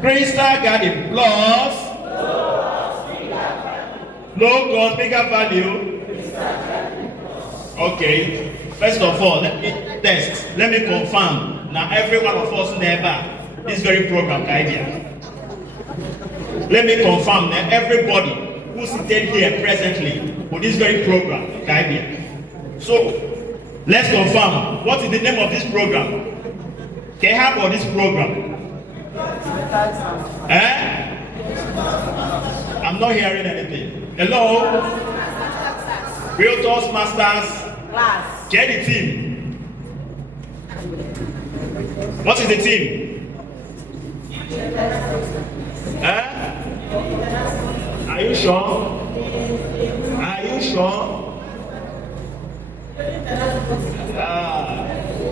Crystal Garden plus low cost bigger value. Okay, first of all, let me test, let me confirm. Now every one of us never this very program idea. Let me confirm that everybody who's seated here presently for this very program idea. So let's confirm what is the name of this program. Can you have this program? I'm not hearing anything. Hello? Realtors Masters class. Get the team. What is the team? Are you sure? Are you sure?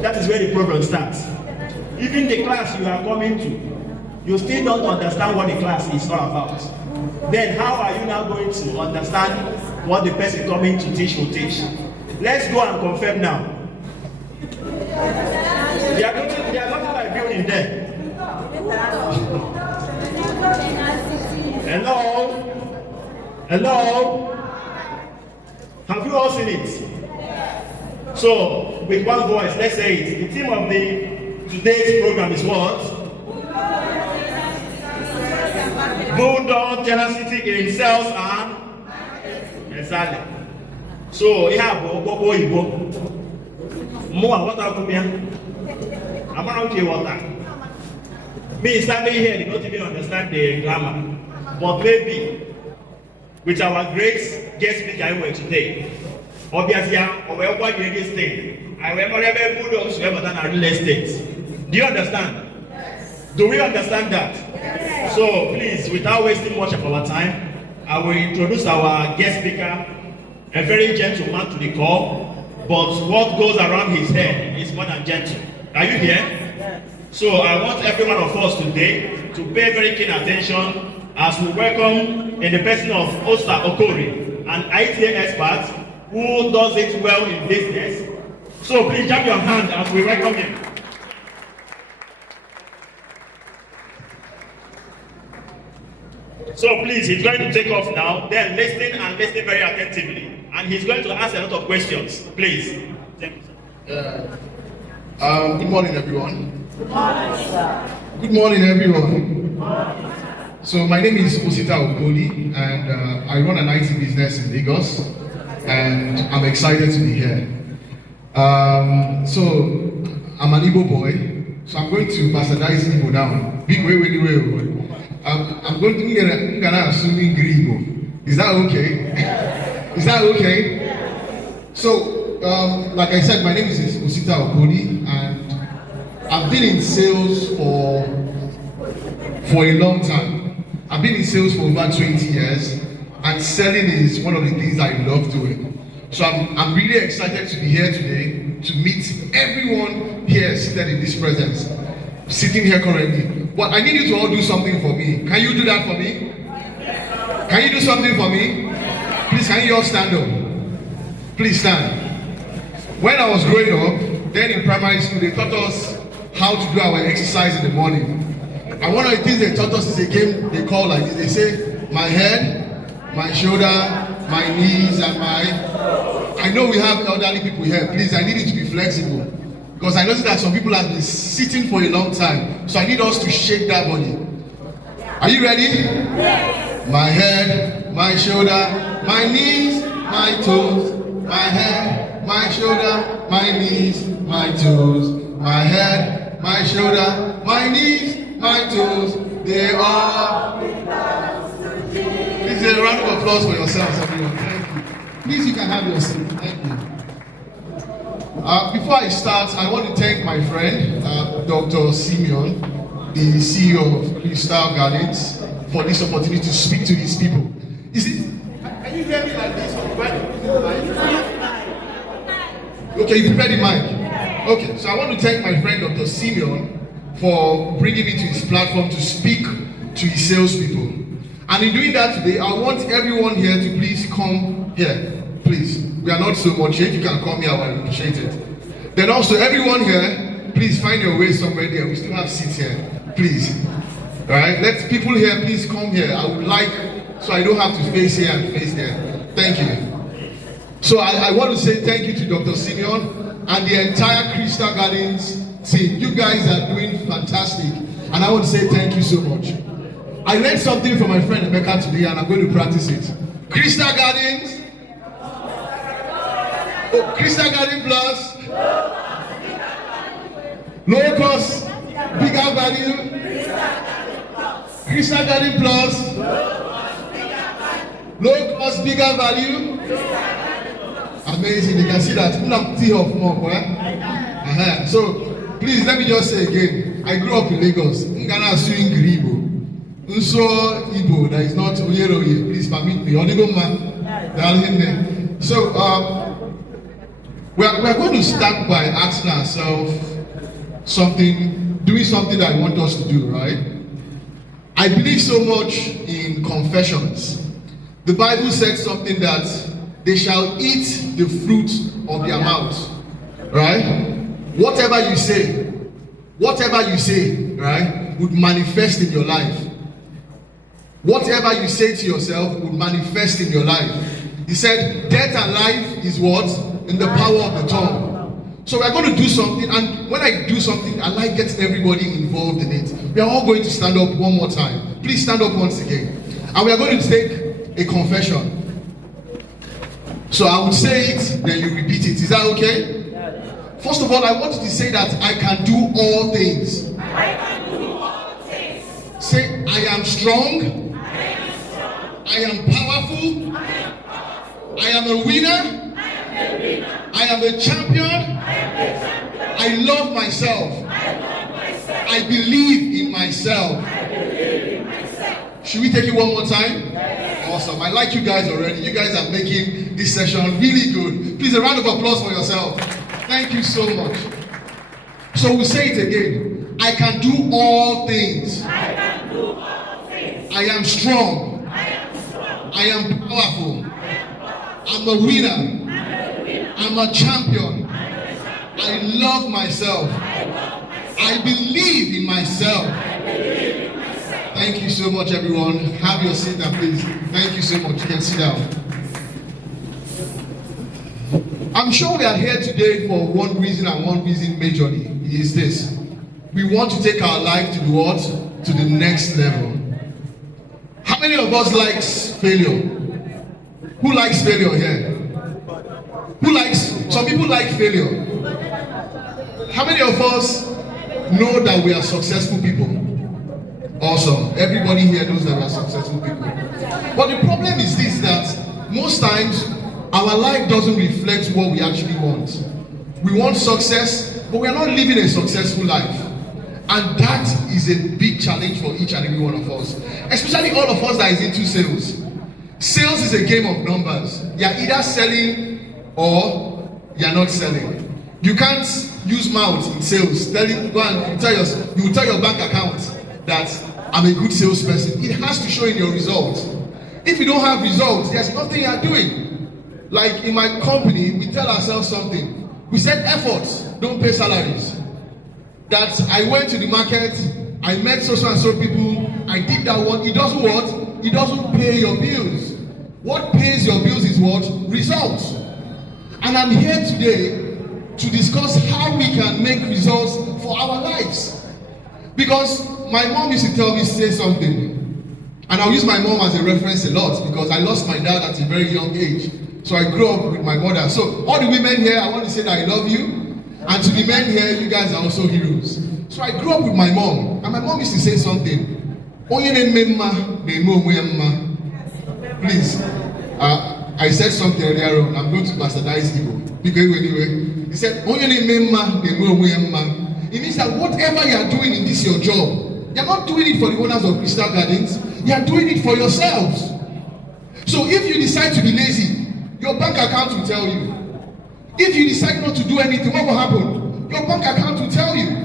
That is where the program starts. Even the class you are coming to, you still don't understand what the class is all about. Then how are you now going to understand what the person coming to teach will teach? Let's go and confirm now. They are nothing like building there. Hello? Hello? Have you all seen it? So, with one voice, let's say it. The theme of today's program is what? Bulldog, Tenacity in sales and exactly. So, you have Okoli. More water could be. I'm not okay water. Me standing here, they don't even understand the grammar. But maybe with our great guest speaker today, obviously, we're working in this thing. I will never Bulldogs ever done a real estate. Do you understand? Yes. Do we understand that? Yes. So please, without wasting much of our time, I will introduce our guest speaker, a very gentle man to the core, but what goes around his head is more than gentle. Are you here? Yes. So I want every one of us today to pay very keen attention as we welcome in the person of Osita Okoli, an ITA expert who does it well in business. So please jump your hand as we welcome him. So please, he's going to take off now, then listen and listen very attentively. And he's going to ask a lot of questions. Please. Thank you, sir. Good morning, everyone. Good morning, sir. Good morning, everyone. Good morning. So my name is Osita Okoli, and I run an IT business in Lagos, and I'm excited to be here. So I'm an Igbo boy, so I'm going to bastardize Igbo now. Big way. I'm going to Ngana assuming Igbo. Is that okay? Is that okay? So, like I said, my name is Osita Okoli, and I've been in sales for a long time. I've been in sales for over 20 years, and selling is one of the things I love doing. So I'm really excited to be here today to meet everyone here seated in this presence, sitting here currently. But I need you to all do something for me. Can you do that for me? Can you do something for me? Please, can you all stand up? Please stand. When I was growing up, then in primary school, they taught us how to do our exercise in the morning. And one of the things they taught us is a game they call like this. They say, my head, my shoulder, my knees, and I know we have elderly people here. Please, I need you to be flexible. Because I noticed that some people have been sitting for a long time. So I need us to shake that body. Are you ready? Yes. My head, my shoulder, my knees, my toes. My head, my shoulder, my knees, my toes. My head, my shoulder, my knees, my toes. They are. Please a round of applause for yourselves, everyone. Thank you. Please, you can have your seat. Thank you. Before I start, I want to thank my friend, Dr. Simeon, the CEO of Crystal Gardens, for this opportunity to speak to these people. Is it? Can you hear me like this? Okay, you prepare the mic. Okay, so I want to thank my friend, Dr. Simeon, for bringing me to his platform to speak to his salespeople. And in doing that today, I want everyone here to please come here. Please. We are not so much here. If you can come here, I will appreciate it. Then also, everyone here, please find your way somewhere there. We still have seats here. Please. Alright, let people here please come here. I would like, so I don't have to face here and face there. Thank you. So I want to say thank you to Dr. Simeon and the entire Crystal Gardens team. You guys are doing fantastic. And I want to say thank you so much. I learned something from my friend Emeka today and I'm going to practice it. Crystal Gardens. Oh, Crystal Garden Plus. Low cost, bigger value. Crystal Garden Plus. Low cost, bigger value. Amazing. You can see that. So please let me just say again. I grew up in Lagos. Ngana suing Gribo. Nso Igbo that is not Oyeroye. Please permit me. So we are going to start by asking ourselves doing something that I want us to do, right? I believe so much in confessions. The Bible said something that they shall eat the fruit of their mouth, right? Whatever you say, right, would manifest in your life. Whatever you say to yourself would manifest in your life. He said, death and life is what? In the power of the tongue. So we're going to do something, and when I do something, I like getting everybody involved in it. We are all going to stand up one more time. Please stand up once again. And we are going to take a confession. So I will say it, then you repeat it. Is that okay? First of all, I want you to say that I can do all things. I can do all things. Say, I am strong. I am strong. I am powerful. I am powerful. I am a winner. I am a winner. I am a champion. I am a champion. I love myself. I love myself. I believe in myself. I believe in myself. Should we take it one more time? Yes. Awesome. I like you guys already. You guys are making this session really good. Please, a round of applause for yourself. Thank you so much. So we'll say it again. I can do all things. I can do all things. I am strong. I am strong. I am powerful. I am powerful. I'm a winner. I'm a winner. I'm a champion. I'm a champion. I love myself. I love myself. I believe in myself. I believe in myself. Thank you so much, everyone. Have your seat and please. Thank you so much. You can sit down. I'm sure we are here today for one reason and one reason majorly. It is this. We want to take our life to the what? To the next level. How many of us likes failure? Who likes failure here? Who likes, some people like failure. How many of us know that we are successful people? Awesome. Everybody here knows that we are successful people. But the problem is this, that most times our life doesn't reflect what we actually want. We want success, but we are not living a successful life. And that is a big challenge for each and every one of us. Especially all of us that is into sales. Sales is a game of numbers. You are either selling or you are not selling. You can't use mouth in sales. You will tell your bank account that I'm a good salesperson. It has to show in your results. If you don't have results, there's nothing you are doing. Like in my company, we tell ourselves something. We said efforts don't pay salaries. That I went to the market, I met so and so people, I did that one. It doesn't what? It doesn't pay your bills. What pays your bills is what? Results. And I'm here today to discuss how we can make results for our lives. Because my mom used to tell me, say something. And I'll use my mom as a reference a lot because I lost my dad at a very young age. So I grew up with my mother. So all the women here, I want to say that I love you. And to the men here, you guys are also heroes. So I grew up with my mom. And my mom used to say something. Please. I said something earlier on. I'm going to bastardize Igbo. Because anyway, he said, it means that whatever you are doing in this your job, you're not doing it for the owners of Crystal Gardens. You are doing it for yourselves. So if you decide to be lazy, your bank account will tell you. If you decide not to do anything, what will happen? Your bank account will tell you.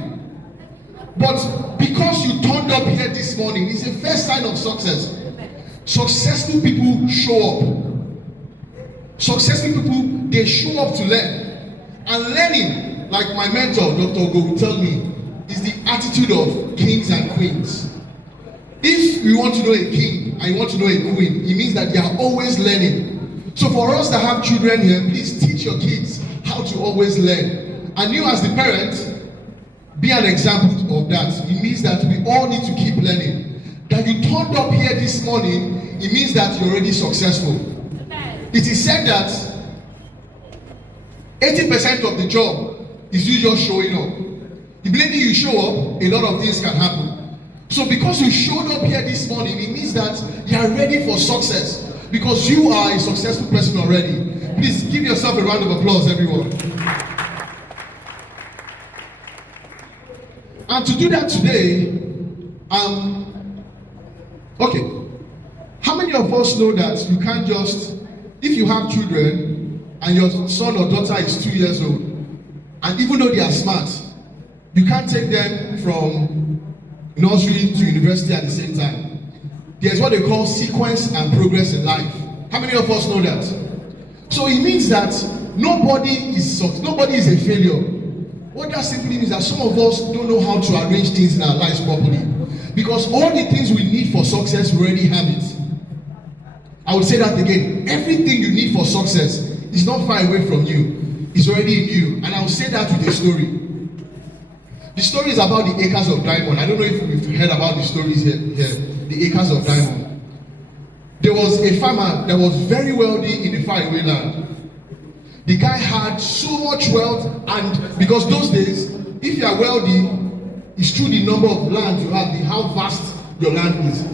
But because you turned up here this morning, it's the first sign of success. Successful people show up. Successful people, they show up to learn. And learning, like my mentor, Dr. Go, will tell me, is the attitude of kings and queens. If you want to know a king and you want to know a queen, it means that they are always learning. So for us that have children here, please teach your kids how to always learn. And you as the parent, be an example of that. It means that we all need to keep learning. That you turned up here this morning, it means that you're already successful. It is said that 80% of the job is you just showing up. Immediately you show up, a lot of things can happen. So because you showed up here this morning, it means that you are ready for success. Because you are a successful person already. Please give yourself a round of applause, everyone. And to do that today, okay. How many of us know that you can't just, if you have children and your son or daughter is 2 years old, and even though they are smart, you can't take them from nursery to university at the same time. There's what they call sequence and progress in life. How many of us know that? So it means that nobody is a failure. What that simply means that some of us don't know how to arrange things in our lives properly. Because all the things we need for success, we already have it. I would say that again. Everything you need for success is not far away from you. It's already in you. And I will say that with a story. The story is about the acres of diamond. I don't know if you've heard about the stories here. The acres of diamond. There was a farmer that was very wealthy in the faraway land. The guy had so much wealth, and because those days, if you are wealthy, it's through the number of land you have, how vast your land is.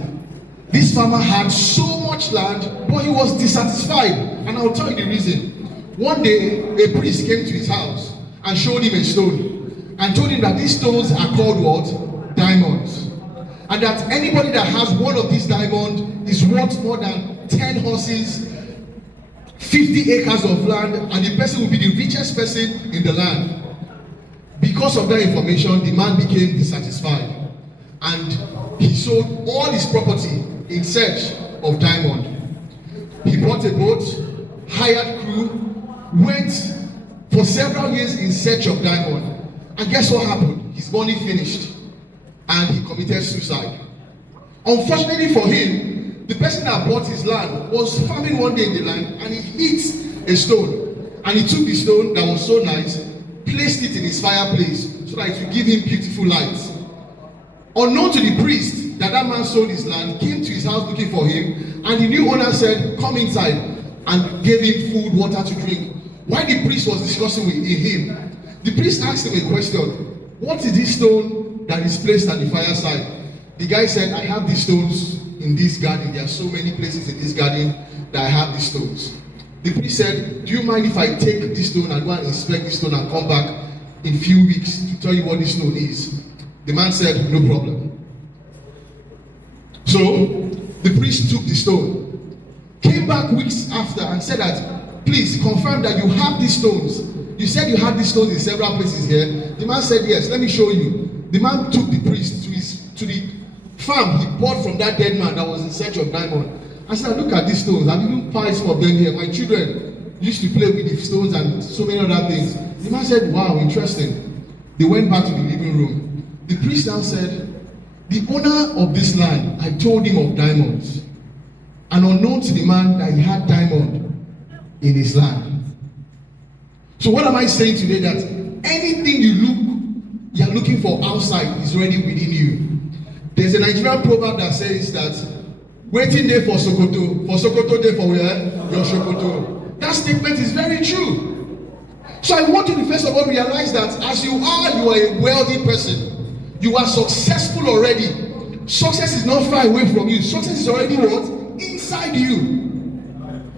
This farmer had so much land, but he was dissatisfied, and I'll tell you the reason. One day, a priest came to his house and showed him a stone, and told him that these stones are called what? Diamonds. And that anybody that has one of these diamonds is worth more than 10 horses, 50 acres of land, and the person will be the richest person in the land. Because of that information, the man became dissatisfied, and he sold all his property in search of diamond. He bought a boat, hired crew, went for several years in search of diamond. And guess what happened? His money finished, and he committed suicide. Unfortunately for him, the person that bought his land was farming one day in the land, and he hit a stone. And he took the stone that was so nice, placed it in his fireplace so that it would give him beautiful light. Unknown to the priest that man sold his land, came to his house looking for him, and the new owner said, "Come inside," and gave him food, water to drink. While the priest was discussing with him, the priest asked him a question. "What is this stone that is placed at the fireside?" The guy said, "I have these stones in this garden. There are so many places in this garden that I have these stones." The priest said, "Do you mind if I take this stone and go and inspect this stone and come back in a few weeks to tell you what this stone is?" The man said, "No problem." So the priest took the stone, came back weeks after and said that, "Please confirm that you have these stones. You said you had these stones in several places here." The man said, "Yes, let me show you." The man took the priest to the farm he bought from that dead man that was in search of diamond. I said, "Look at these stones. I didn't find some of them here. My children used to play with the stones and so many other things." The man said, "Wow, interesting." They went back to the living room. The priest now said, "The owner of this land, I told him of diamonds, and unknown to the man that he had diamond in his land." So what am I saying today? That anything you are looking for outside is already within you. There's a Nigerian proverb that says that waiting there for Sokoto there for where? Your Sokoto. That statement is very true. So I want you to first of all realize that as you are a wealthy person. You are successful already. Success is not far away from you. Success is already what? Inside you.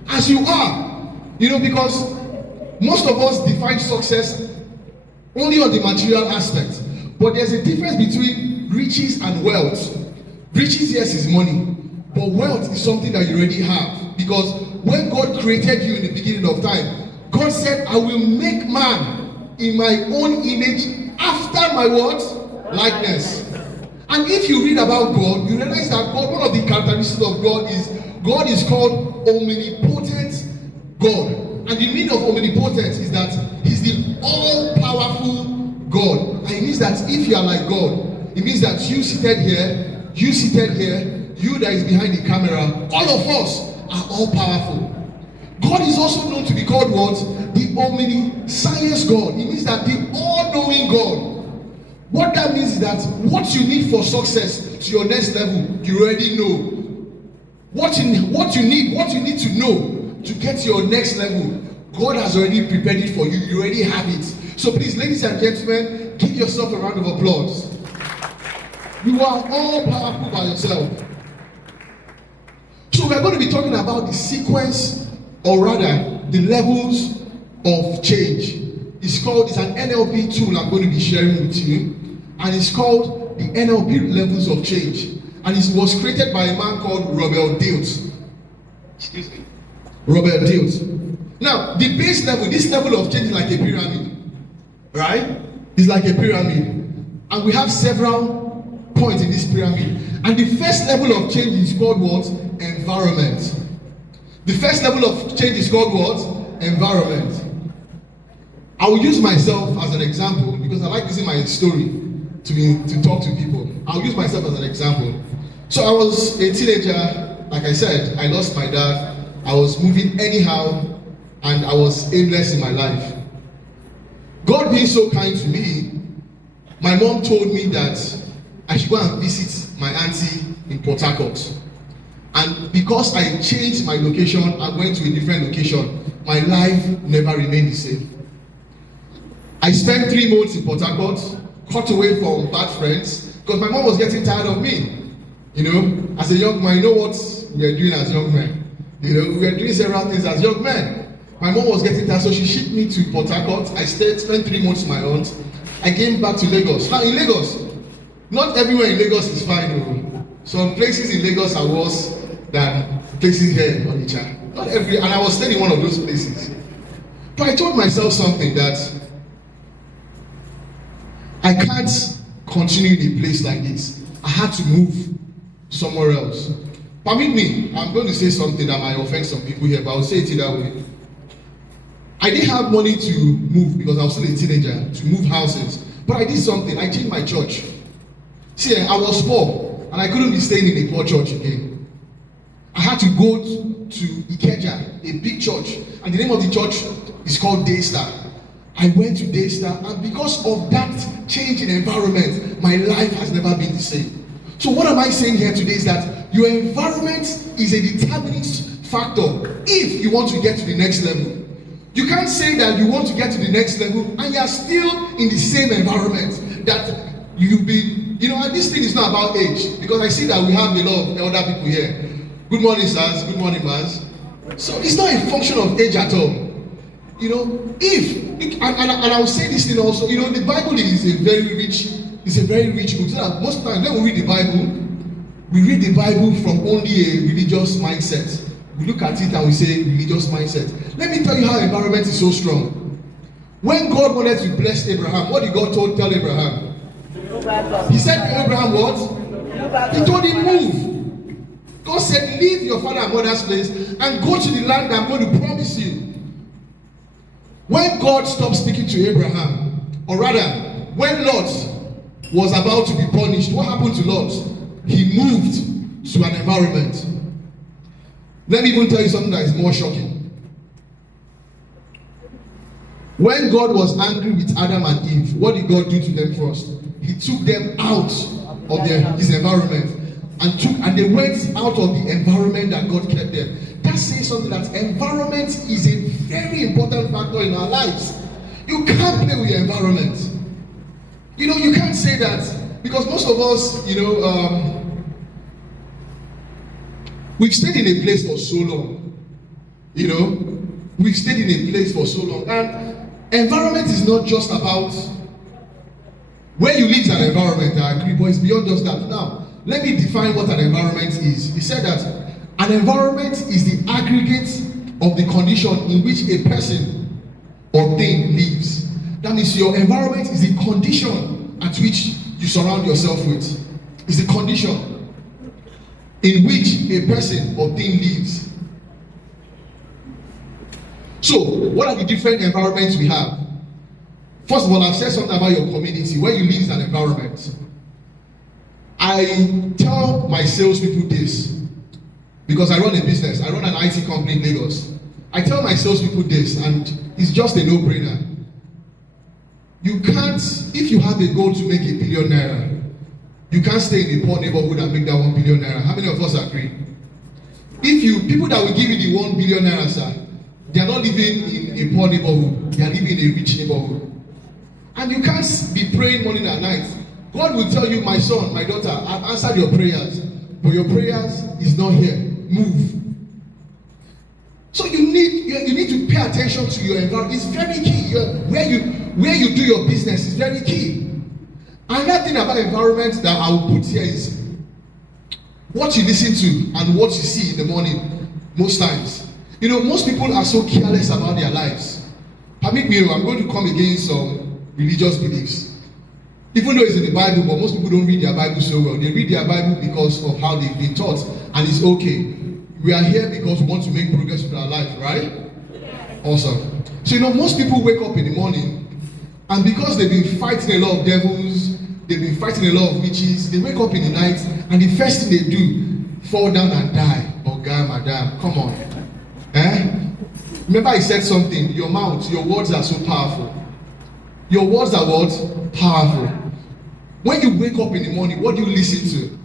As you are. Because most of us define success only on the material aspect. But there's a difference between riches and wealth. Riches, yes, is money. But wealth is something that you already have. Because when God created you in the beginning of time, God said, "I will make man in my own image after my what? Likeness." And if you read about God, you realize that God, one of the characteristics of God is called omnipotent God. And the meaning of omnipotent is that he's the all-powerful God. And it means means that if you are like God, it means that you seated here, you that is behind the camera, all of us are all powerful. God is also known to be called what? The omniscience God. It means that the all-knowing God. What that means is that what you need for success to your next level, you already know. What you need to know to get to your next level, God has already prepared it for you. You already have it. So please, ladies and gentlemen, give yourself a round of applause. You are all powerful by yourself. So we're going to be talking about the sequence, or rather, the levels of change. It's an NLP tool I'm going to be sharing with you, and it's called the NLP levels of change. And it was created by a man called Robert Dilts. Excuse me. Robert Dilts. Now, the base level, this level of change is like a pyramid, right? It's like a pyramid, and we have several points in this pyramid. And the first level of change is called what? Environment. The first level of change is called what? Environment. I will use myself as an example because I like using my story to talk to people. I'll use myself as an example. So I was a teenager, like I said, I lost my dad. I was moving anyhow, and I was aimless in my life. God being so kind to me, my mom told me that I should go and visit my auntie in Port Harcourt. And because I changed my location, I went to a different location, my life never remained the same. I spent 3 months in Port Harcourt, cut away from bad friends, because my mom was getting tired of me. You know, as a young man, you know what we were doing as young men. You know, we were doing several things as young men. My mom was getting tired, so she shipped me to Port Harcourt. I spent 3 months with my aunt. I came back to Lagos. Now in Lagos, not everywhere in Lagos is fine. No. Some places in Lagos are worse than places here in Onitsha. Not every, and I was staying in one of those places. But I told myself something that I can't continue in a place like this. I had to move somewhere else. Permit me, I'm going to say something that might offend some people here, but I'll say it that way. I didn't have money to move because I was still a teenager, to move houses. But I did something, I changed my church. See, I was poor, and I couldn't be staying in a poor church again. I had to go to Ikeja, a big church, and the name of the church is called Daystar. I went to Daystar, and because of that change in environment, my life has never been the same. So what am I saying here today is that your environment is a determining factor if you want to get to the next level. You can't say that you want to get to the next level and you are still in the same environment that you've been, you know, and this thing is not about age, because I see that we have a lot of elder people here. Good morning, sirs. Good morning, ma'ams. So it's not a function of age at all. You know, and I will say this thing also, you know, the Bible is a very rich book. So that most times when we read the Bible from only a religious mindset. We look at it and we say religious mindset. Let me tell you how environment is so strong. When God wanted to bless Abraham, what did God tell Abraham? He said to Abraham what? He told him move. God said leave your father and mother's place and go to the land I'm going to promise you. When God stopped speaking to Abraham, or rather, when Lot was about to be punished, what happened to Lot? He moved to an environment. Let me even tell you something that is more shocking. When God was angry with Adam and Eve, what did God do to them first? He took them out of his environment and they went out of the environment that God kept them. That says something, that environment is a very important factor in our lives. You can't play with your environment. You know, you can't say that, because most of us, you know, we've stayed in a place for so long. You know, we've stayed in a place for so long. And environment is not just about where you live in an environment, I agree, but it's beyond just that. Now, let me define what an environment is. He said that an environment is the aggregate of the condition in which a person or thing lives. That means your environment is the condition at which you surround yourself with. It's the condition in which a person or thing lives. So, what are the different environments we have? First of all, I've said something about your community. Where you live is an environment. I tell my salespeople this because I run a business. I run an IT company in Lagos. I tell my salespeople this, and it's just a no-brainer. You can't, if you have a goal to make $1 billion, you can't stay in a poor neighborhood and make that $1 billion. How many of us agree? If you, people that will give you the $1 billion, sir, they are not living in a poor neighborhood. They are living in a rich neighborhood. And you can't be praying morning and night. God will tell you, my son, my daughter, I've answered your prayers, but your prayers is not here. Move. So you need to pay attention to your environment. It's very key. Where you do your business is very key. Another thing about environment that I will put here is what you listen to and what you see in the morning. Most times, you know, most people are so careless about their lives. Permit me, I'm going to come against some religious beliefs. Even though it's in the Bible, but most people don't read their Bible so well. They read their Bible because of how they've been taught, and it's okay. We are here because we want to make progress with our life, right? Awesome. So you know, most people wake up in the morning, and because they've been fighting a lot of devils, they've been fighting a lot of witches, they wake up in the night, and the first thing they do, fall down and die. Oh God, madam, come on. Remember I said something, your mouth, your words are so powerful. Your words are what? Powerful. When you wake up in the morning, what do you listen to?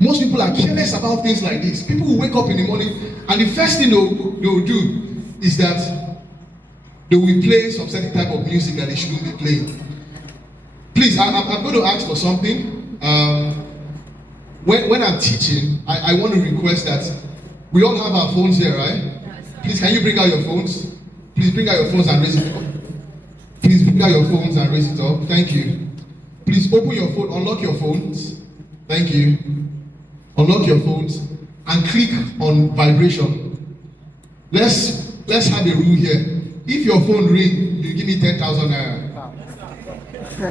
Most people are careless about things like this. People will wake up in the morning, and the first thing they will do is that they will play some certain type of music that they shouldn't be playing. Please, I'm going to ask for something. When I'm teaching, I want to request that we all have our phones here, right? Please, can you bring out your phones? Please bring out your phones and raise it up. Please bring out your phones and raise it up. Thank you. Please open your phone, unlock your phones. Thank you. Unlock your phones and click on vibration. Let's have a rule here. If your phone ring, you give me 10,000 naira.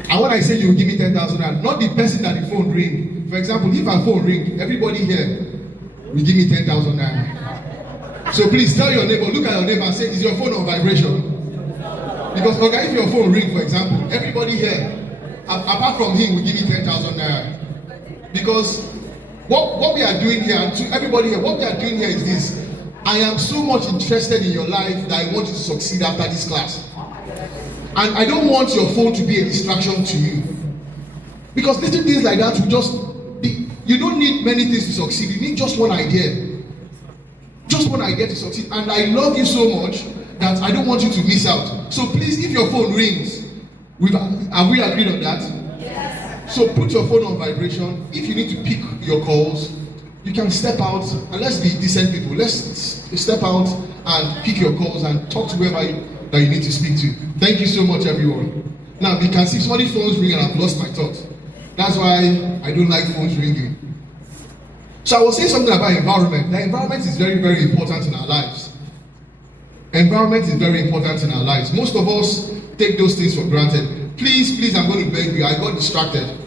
And when I say you give me 10,000 naira, not the person that the phone ring. For example, if our phone ring, everybody here will give me 10,000 naira. So please tell your neighbor, look at your neighbor and say, is your phone on vibration? Because okay, if your phone ring, for example, everybody here, apart from him, will give me 10,000 naira. Because what we are doing here, to everybody here, what we are doing here is this. I am so much interested in your life that I want you to succeed after this class. And I don't want your phone to be a distraction to you. Because little things like that will just be, you don't need many things to succeed. You need just one idea. Just one idea to succeed. And I love you so much that I don't want you to miss out. So please, if your phone rings, have we agreed on that? Yes. So put your phone on vibration. If you need to pick your calls, you can step out, and let's be decent people. Let's step out and pick your calls and talk to whoever that you need to speak to. Thank you so much, everyone. Now, you can see somebody's phone's ringing and I've lost my thought. That's why I don't like phones ringing. So I was saying something about environment. The environment is very, very important in our lives. Environment is very important in our lives. Most of us take those things for granted. Please, I'm going to beg you. I got distracted.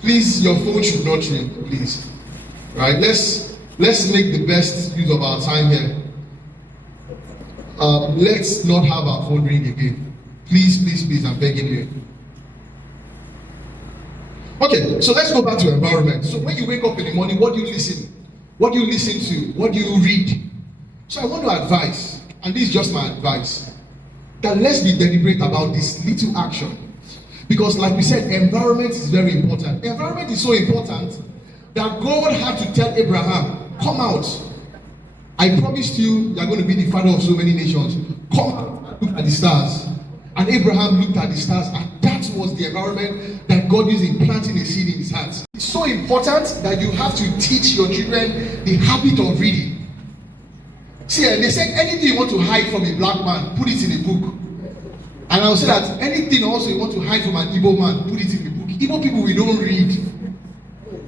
Please, your phone should not ring, please. Right? Let's make the best use of our time here. Let's not have our phone ring again. Please, I'm begging you. Okay, so let's go back to environment. So when you wake up in the morning, what do you listen? What do you listen to? What do you read? So I want to advise, and this is just my advice, that let's be deliberate about this little action. Because like we said, environment is very important. Environment is so important that God had to tell Abraham, come out. I promised you, you're going to be the father of so many nations. Come out and look at the stars. And Abraham looked at the stars, and that was the environment that God used in planting a seed in his heart. It's so important that you have to teach your children the habit of reading. See, they say anything you want to hide from a black man, put it in a book. And I'll say that anything also you want to hide from an Igbo man, put it in the book. Igbo people, we don't read.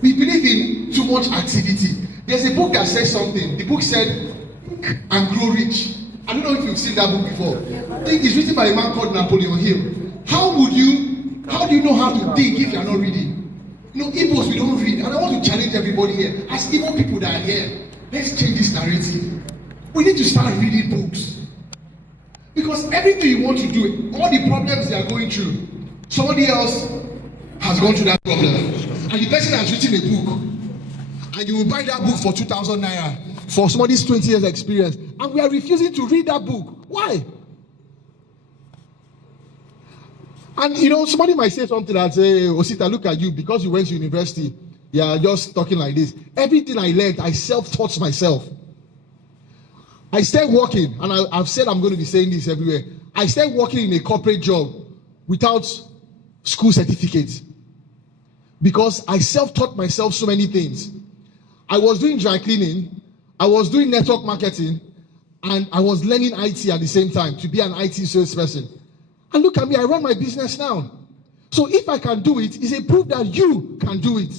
We believe in too much activity. There's a book that says something. The book said, Think and Grow Rich. I don't know if you've seen that book before. Think it's written by a man called Napoleon Hill. How do you know how to think if you're not reading? You know, Igbos, we don't read. And I want to challenge everybody here. As Igbo people that are here, let's change this narrative. We need to start reading books. Because everything you want to do, all the problems they are going through, somebody else has gone through that problem. And the person has written a book. And you will buy that book for 2,000 naira for somebody's 20 years experience. And we are refusing to read that book. Why? And somebody might say something that say, Osita, look at you, because you went to university, you are just talking like this. Everything I learned, I self-taught myself. I started working, and I've said I'm going to be saying this everywhere. I started working in a corporate job without school certificate because I self-taught myself so many things. I was doing dry cleaning, I was doing network marketing, and I was learning IT at the same time to be an IT salesperson. And look at me, I run my business now. So if I can do it, it's a proof that you can do it.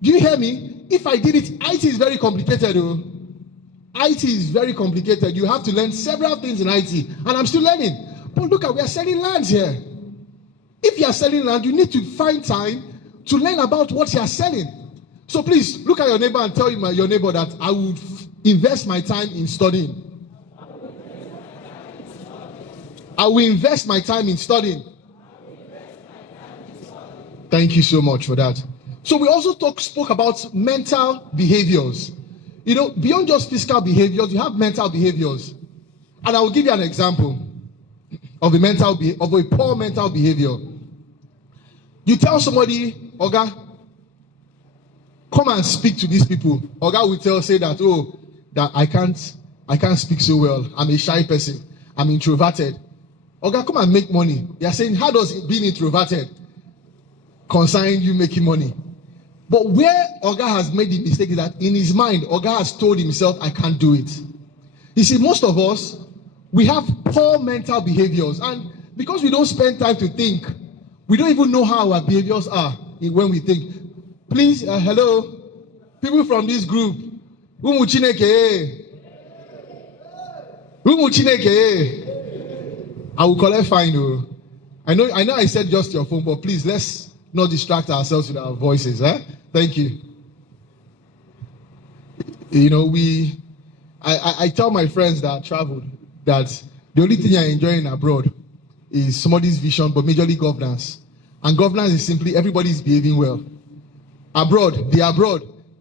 Do you hear me? If I did it, IT is very complicated. IT is very complicated. You have to learn several things in IT, and I'm still learning. But look at, we are selling land here. If you are selling land, you need to find time to learn about what you are selling. So please, look at your neighbor and tell your neighbor that I would invest my time in studying. I will invest my time in studying. Thank you so much for that. So we also spoke about mental behaviors. Beyond just physical behaviors, you have mental behaviors. And I will give you an example of a poor mental behavior. You tell somebody, Oga, come and speak to these people. Oga will say that, that I can't speak so well. I'm a shy person. I'm introverted. Oga, come and make money. They are saying, how does being introverted concern you making money? But where Oga has made the mistake is that in his mind, Oga has told himself, I can't do it. You see, most of us, we have poor mental behaviors. And because we don't spend time to think, we don't even know how our behaviors are when we think. Please, hello, people from this group. Umu Chineke. I will collect fine. I know I said just your phone, but please, let's not distract ourselves with our voices. Thank you. I tell my friends that traveled that the only thing you're enjoying abroad is somebody's vision, but majorly governance. And governance is simply everybody's behaving well. Abroad,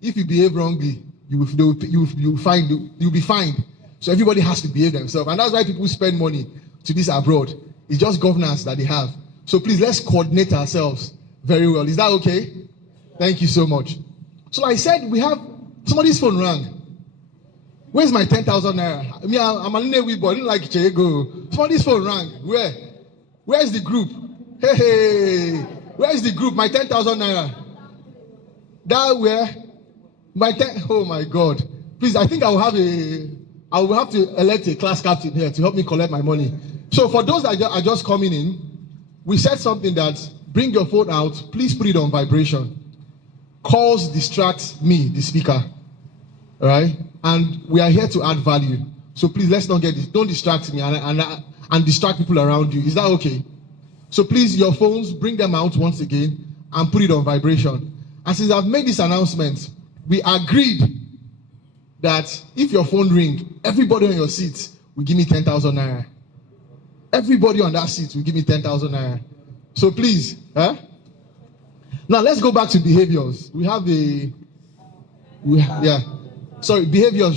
if you behave wrongly, you'll be fined. So everybody has to behave themselves. And that's why people spend money to this abroad. It's just governance that they have. So please, let's coordinate ourselves very well. Is that okay? Thank you so much. So I said we have somebody's phone rang. Where's my 10,000 naira? I'm a little wee boy. I didn't like Chego. Somebody's phone rang. Where? Where's the group? Hey, where's the group? My 10,000 naira. That where? Oh my God. Please, I think I will have to elect a class captain here to help me collect my money. So for those that are just coming in, we said something that bring your phone out, please put it on vibration. Calls distract me, the speaker. All right? And we are here to add value. So please, let's not get this. Don't distract me and distract people around you. Is that okay? So please, your phones, bring them out once again and put it on vibration. And since I've made this announcement, we agreed that if your phone ring, everybody on your seat will give me 10,000 naira. Everybody on that seat will give me 10,000 naira. So please, now let's go back to behaviors. Behaviors,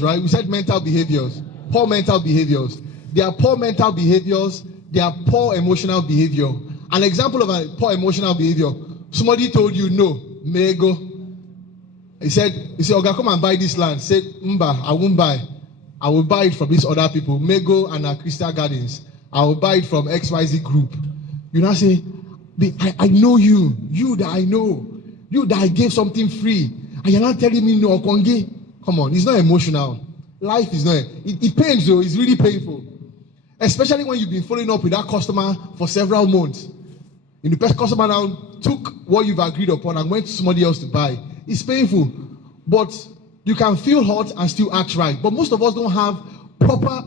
right? We said mental behaviors, poor mental behaviors. There are poor mental behaviors, there are poor emotional behavior. An example of a poor emotional behavior, somebody told you no, may go. He said, Oga, come and buy this land. Say, Mba, I won't buy. I will buy it from these other people, Mego and Crystal Gardens. I will buy it from XYZ group. You now say, I know you that I know, you that I gave something free, and you're not telling me no, Kongi. Come on, it's not emotional. Life is not, it pains though, it's really painful. Especially when you've been following up with that customer for several months. And the customer now took what you've agreed upon and went to somebody else to buy. It's painful, but you can feel hurt and still act right. But most of us don't have proper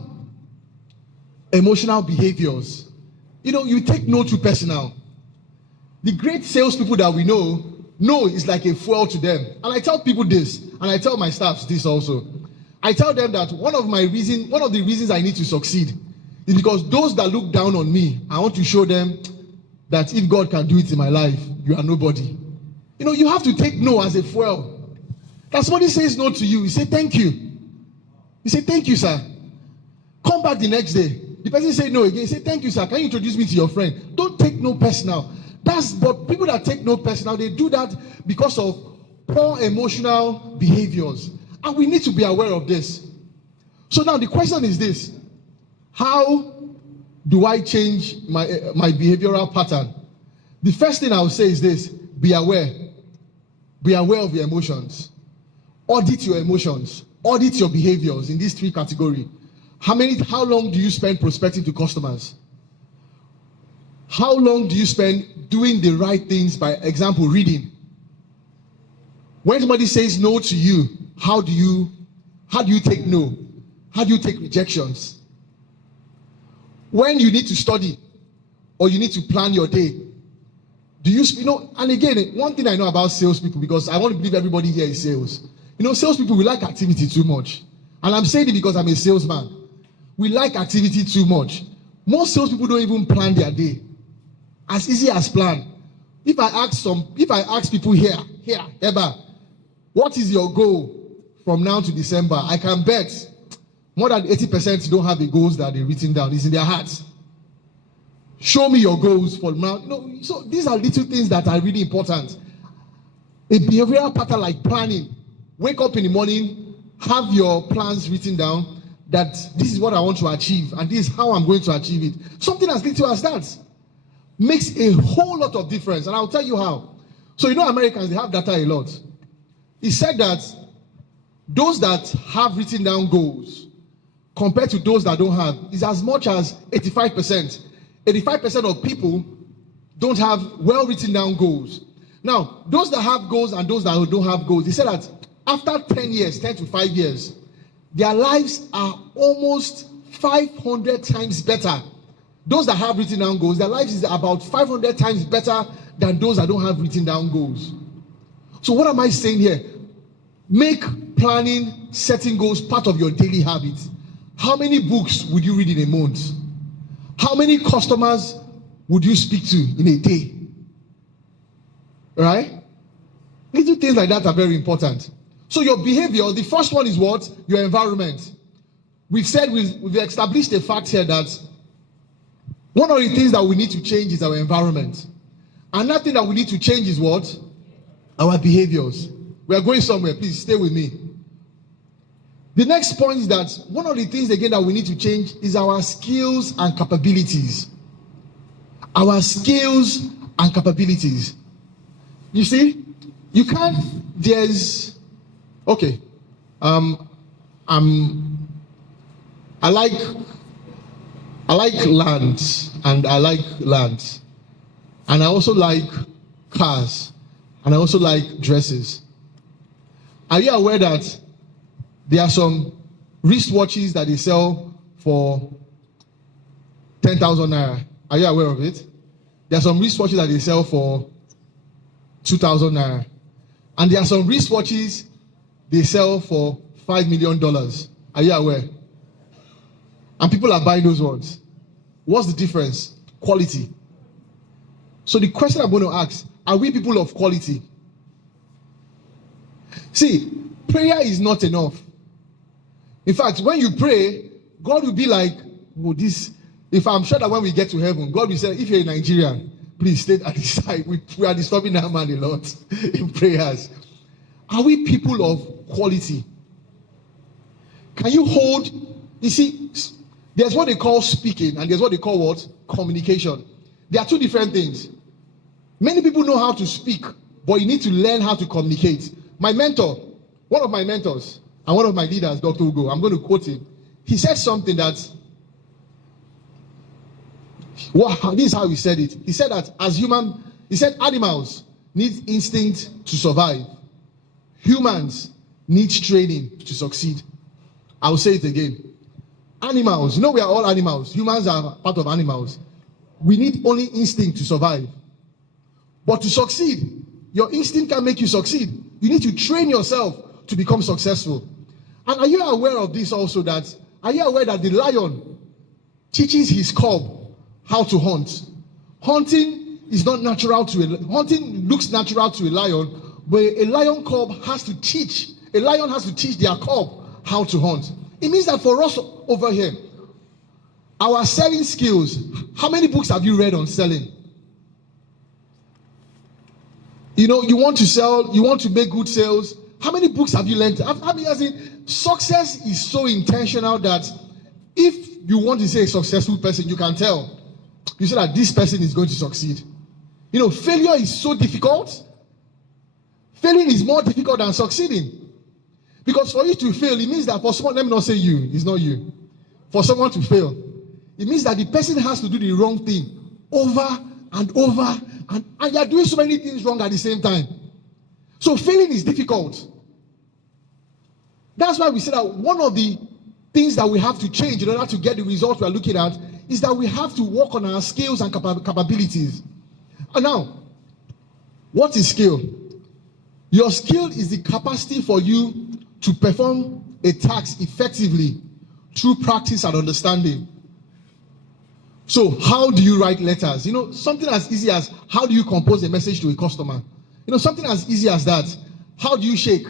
emotional behaviors. You take no too personal. The great salespeople that we know is like a fuel to them. And I tell people this, and I tell my staffs this also. I tell them that one of the reasons I need to succeed It's because those that look down on me, I want to show them that if God can do it in my life, you are nobody. You know, you have to take no as a fuel. That somebody says no to you, you say thank you. You say thank you, sir. Come back the next day. The person say no again. You say thank you, sir. Can you introduce me to your friend? Don't take no personal. But people that take no personal, they do that because of poor emotional behaviors. And we need to be aware of this. So now the question is this: how do I change my behavioral pattern? The first thing I will say is this: be aware. Be aware of your emotions. Audit your emotions. Audit your behaviors in these three categories. How long do you spend prospecting to customers? How long do you spend doing the right things, by example, reading? When somebody says no to you, how do you take no? How do you take rejections? When you need to study or you need to plan your day, do you know? And again, one thing I know about salespeople, because I want to believe everybody here is sales. You know, salespeople, we like activity too much. And I'm saying it because I'm a salesman. We like activity too much. Most salespeople don't even plan their day. As easy as plan. If I ask people here, ever, what is your goal from now to December? I can bet more than 80% don't have the goals that they're written down. It's in their hearts. Show me your goals for now. No, so these are little things that are really important. A behavioral pattern like planning. Wake up in the morning, have your plans written down, that this is what I want to achieve and this is how I'm going to achieve it. Something as little as that makes a whole lot of difference, and I'll tell you how. So you know, Americans, they have data a lot. He said that those that have written down goals compared to those that don't have is as much as 85%. 85% of people don't have well written down goals. Now, those that have goals and those that don't have goals, he said that after 10 to 5 years, their lives are almost 500 times better. Those that have written down goals, their lives is about 500 times better than those that don't have written down goals. So what am I saying here? Make planning, setting goals part of your daily habit. How many books would you read in a month? How many customers would you speak to in a day? Right? Little things like that are very important. So your behavior, the first one is what? Your environment. We've established a fact here that one of the things that we need to change is our environment. Another thing that we need to change is what? Our behaviors. We are going somewhere. Please stay with me. The next point is that one of the things again that we need to change is our skills and capabilities. Our skills and capabilities. You see, you can't, okay. I like land, and I like land. And I also like cars, and I also like dresses. Are you aware that there are some wristwatches that they sell for 10,000 naira? Are you aware of it? There are some wristwatches that they sell for 2,000 naira. And there are some wristwatches they sell for $5 million. Are you aware? And people are buying those ones. What's the difference? Quality. So the question I'm going to ask, are we people of quality? See, prayer is not enough. In fact, when you pray, God will be like, oh, this. If I'm sure that when we get to heaven, God will say, if you're a Nigerian, please stay at the side. We are disturbing that man a lot in prayers. Are we people of quality? Can you hold? You see, there's what they call speaking, and there's what they call what? Communication. There are two different things. Many people know how to speak, but you need to learn how to communicate. My mentor, one of my mentors, and one of my leaders, Dr. Ugo, I'm going to quote him. He said something that, this is how he said it. He said that he said animals need instinct to survive. Humans need training to succeed. I'll say it again. Animals, you know we are all animals. Humans are part of animals. We need only instinct to survive. But to succeed, your instinct can make you succeed. You need to train yourself to become successful. And are you aware of this also, are you aware that the lion, teaches his cub how to hunt. Hunting is not natural hunting looks natural to a lion, but a lion cub has to teach. A lion has to teach their cub how to hunt. It means that for us over here, our selling skills, how many books have you read on selling? You know, you want to sell, you want to make good sales. How many books have you learned? I mean, as in, success is so intentional that if you want to say a successful person, you can tell. You say that this person is going to succeed. You know, failure is so difficult. Failing is more difficult than succeeding. Because for you to fail, it means that for someone, let me not say you, it's not you. For someone to fail, it means that the person has to do the wrong thing over and over, and you are doing so many things wrong at the same time. So failing is difficult. That's why we say that one of the things that we have to change in order to get the results we are looking at is that we have to work on our skills and capabilities. And now, what is skill? Your skill is the capacity for you to perform a task effectively through practice and understanding. So, how do you write letters? You know, something as easy as how do you compose a message to a customer? You know, something as easy as that. How do you shake?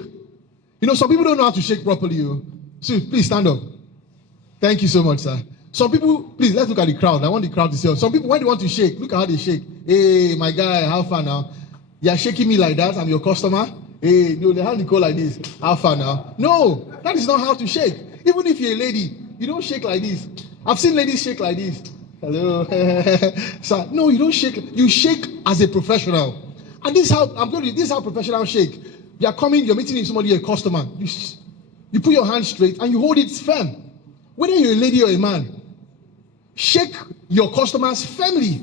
You know, some people don't know how to shake properly. So, please stand up. Thank you so much, sir. Some people, please, let's look at the crowd. I want the crowd to see. Some people, when they want to shake, look at how they shake. Hey, my guy, how far now? You're shaking me like that. I'm your customer. Hey, no, they have the call like this. How far now? No, that is not how to shake. Even if you're a lady, you don't shake like this. I've seen ladies shake like this. Hello. So, no, you don't shake. You shake as a professional. And this is how, this is how professionals shake. You are coming, you're meeting somebody, a customer. You put your hand straight and you hold it firm. Whether you're a lady or a man, shake your customers firmly.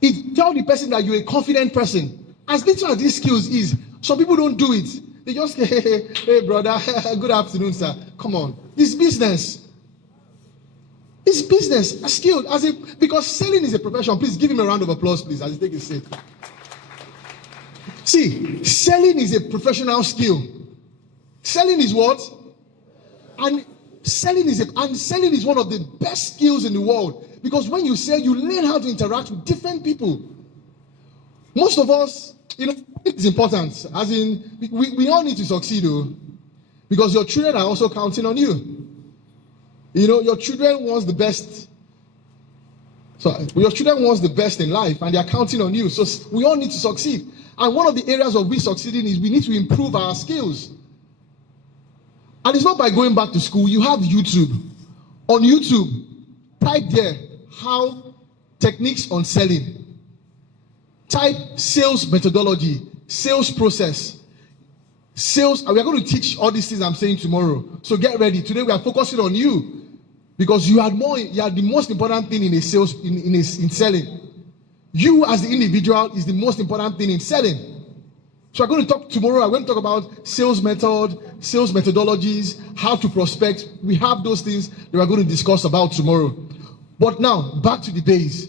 It tells the person that you're a confident person. As little as these skills is, some people don't do it. They just say, hey brother, good afternoon, sir. Come on. It's business. It's business, a skill. Because selling is a profession. Please give him a round of applause, please, as he takes his seat. See, selling is a professional skill. Selling is what? And selling is one of the best skills in the world. Because when you sell, you learn how to interact with different people. Most of us, you know, it's important. As in, we all need to succeed, though. Because your children are also counting on you. You know, your children want the best. So your children want the best in life, and they are counting on you. So we all need to succeed. And one of the areas of we succeeding is we need to improve our skills. And it's not by going back to school. You have YouTube. On YouTube, type there, how techniques on selling. Type sales methodology, sales process, sales. And we are going to teach all these things I'm saying tomorrow. So get ready. Today we are focusing on you. Because you are the most important thing in a sales, in selling. You as the individual is the most important thing in selling. So I'm going to talk tomorrow. I'm going to talk about sales method, sales methodologies, how to prospect. We have those things that we're going to discuss about tomorrow. But now, back to the base.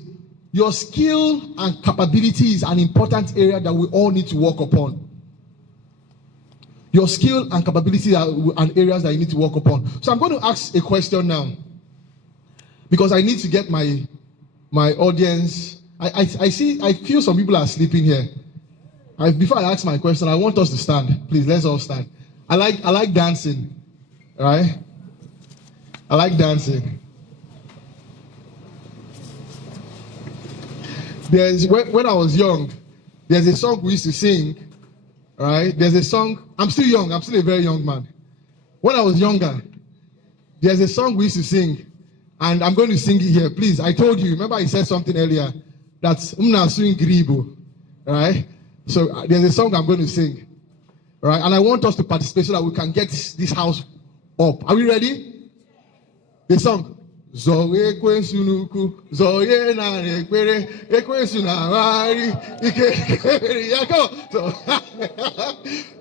Your skill and capability is an important area that we all need to work upon. Your skill and capability are areas that you need to work upon. So I'm going to ask a question now. Because I need to get my audience. I feel some people are sleeping here. Before I ask my question, I want us to stand. Please, let's all stand. I like dancing. All right? I like dancing. When I was young, there's a song we used to sing. All right? There's a song. I'm still young. I'm still a very young man. When I was younger, there's a song we used to sing. And I'm going to sing it here. Please, I told you. Remember I said something earlier. That's Umna Swing Gribo. All right? So there's a song I'm going to sing. All right? And I want us to participate so that we can get this house up. Are we ready? The song. Zoe kwensunuku, zoe na rekwere, ekwensunawari,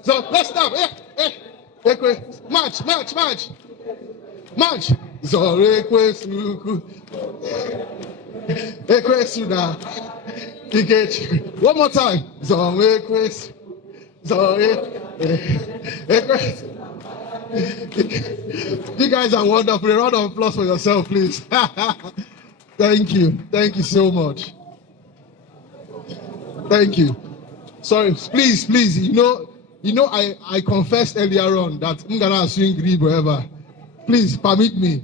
So let's stop. March. Zoe kwensunuku, ekwensuna, ikechi. One more time. Zoe kwensu, zoe, ekwensu. You guys are wonderful. A round of applause for yourself, please. Thank you. Thank you so much. Thank you. Sorry, please. I confessed earlier on that I'm gonna swing green wherever. Please permit me.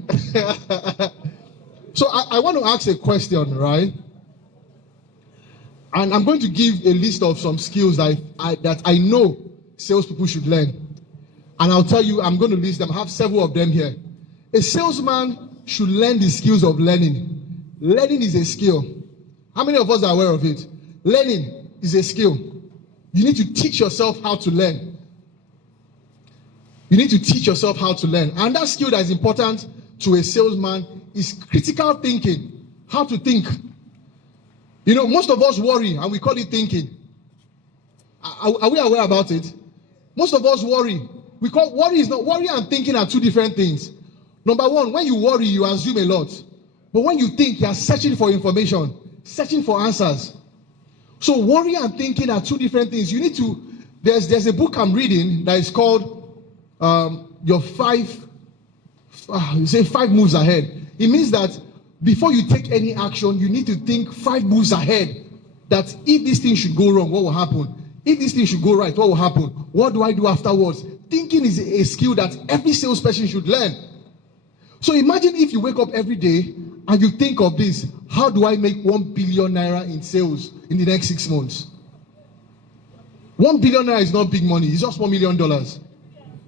So I want to ask a question, right? And I'm going to give a list of some skills that I know salespeople should learn. And I'll tell you, I'm going to list them. I have several of them here. A salesman should learn the skills of learning. Learning is a skill. How many of us are aware of it? Learning is a skill. You need to teach yourself how to learn. You need to teach yourself how to learn. And that skill that is important to a salesman is critical thinking. How to think. You know, most of us worry and we call it thinking. Are we aware about it? Most of us worry. Worry and thinking are two different things. Number one, when you worry, you assume a lot. But when you think, you are searching for information, searching for answers. So worry and thinking are two different things. You need to, there's a book I'm reading that is called Your Five Moves Ahead. It means that before you take any action, you need to think 5 moves ahead. That if this thing should go wrong, what will happen? If this thing should go right, what will happen? What do I do afterwards? Thinking is a skill that every salesperson should learn. So imagine if you wake up every day and you think of this: how do I make 1 billion naira in sales in the next 6 months? 1 billion naira is not big money. It's just $1 million.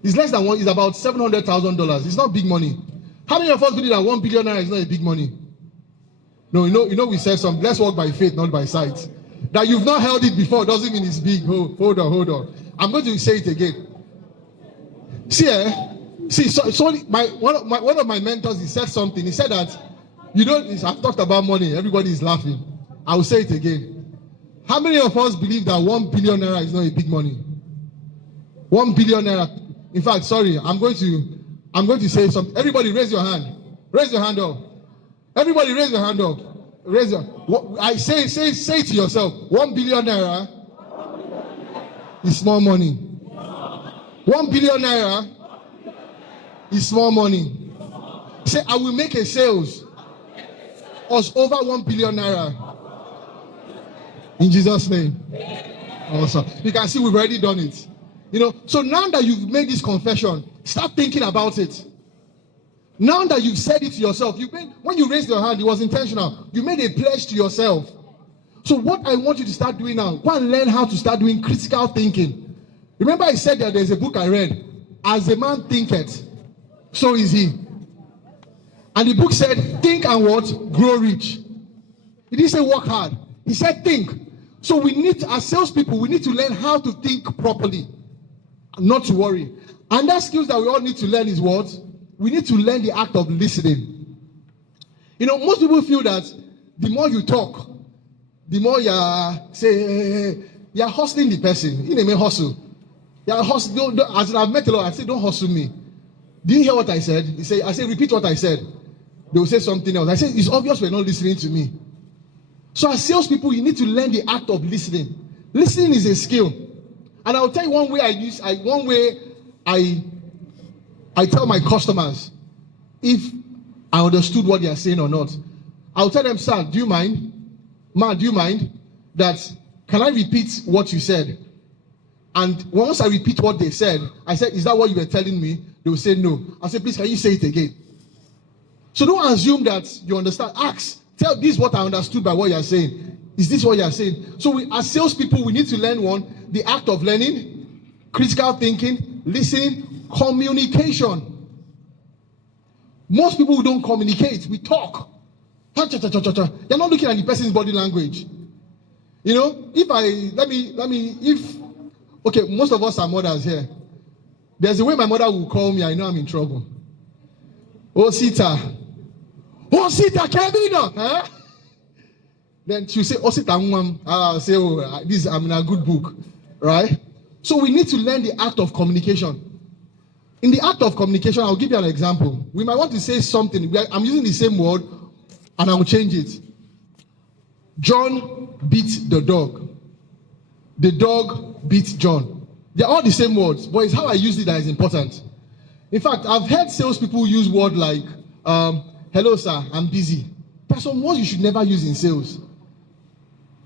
It's less than one. It's about $700,000. It's not big money. How many of us believe that 1 billion naira is not a big money? No, you know we said something. Let's walk by faith, not by sight. That you've not held it before doesn't mean it's big. Hold on. I'm going to say it again. One of my mentors, he said something. He said that, I've talked about money. Everybody is laughing. I will say it again. How many of us believe that 1 billion naira is not a big money? 1 billion naira. In fact, sorry, I'm going to say something. Everybody raise your hand. Raise your hand up. Everybody raise your hand up. I say to yourself, 1 billion naira is small money. 1 billion naira is small money. Say, I will make a sales of over 1 billion naira. In Jesus' name. Awesome. You can see we've already done it. So now that you've made this confession, start thinking about it. Now that you've said it to yourself, when you raised your hand, it was intentional. You made a pledge to yourself. So what I want you to start doing now, go and learn how to start doing critical thinking. Remember I said that there's a book I read, As a Man Thinketh, So Is He. And the book said, think and what? Grow rich. He didn't say work hard. He said think. So we need, as salespeople, we need to learn how to think properly, not to worry. And that skills that we all need to learn is what? We need to learn the act of listening. Most people feel that the more you talk, the more you're hustling the person. You may hustle. You're hustling. As I've met a lot, I say, don't hustle me. Do you hear what I said? I say, repeat what I said. They will say something else. I say, it's obvious we're not listening to me. So as salespeople, you need to learn the act of listening. Listening is a skill. And I'll tell you one way I tell my customers if I understood what they are saying or not. I'll tell them, sir, do you mind? Man, do you mind that, can I repeat what you said? And once I repeat what they said, I said, is that what you were telling me? They will say no. I said, please, can you say it again? So don't assume that you understand. Ask. Tell this what I understood by what you are saying. Is this what you are saying? So as salespeople, we need to learn the act of learning, critical thinking, listening, communication. Most people who don't communicate, we talk. They're not looking at the person's body language. Most of us are mothers here. There's a way my mother will call me, I know I'm in trouble. Osita, Kevin! Huh? Then she'll say, Osita, I'll say, I'm in a good book. Right? So we need to learn the act of communication. In the act of communication, I'll give you an example. We might want to say something. I'm using the same word, and I'll change it. John beat the dog. The dog beat John. They're all the same words, but it's how I use it that is important. In fact, I've heard salespeople use word like, hello sir, I'm busy. That's some words you should never use in sales.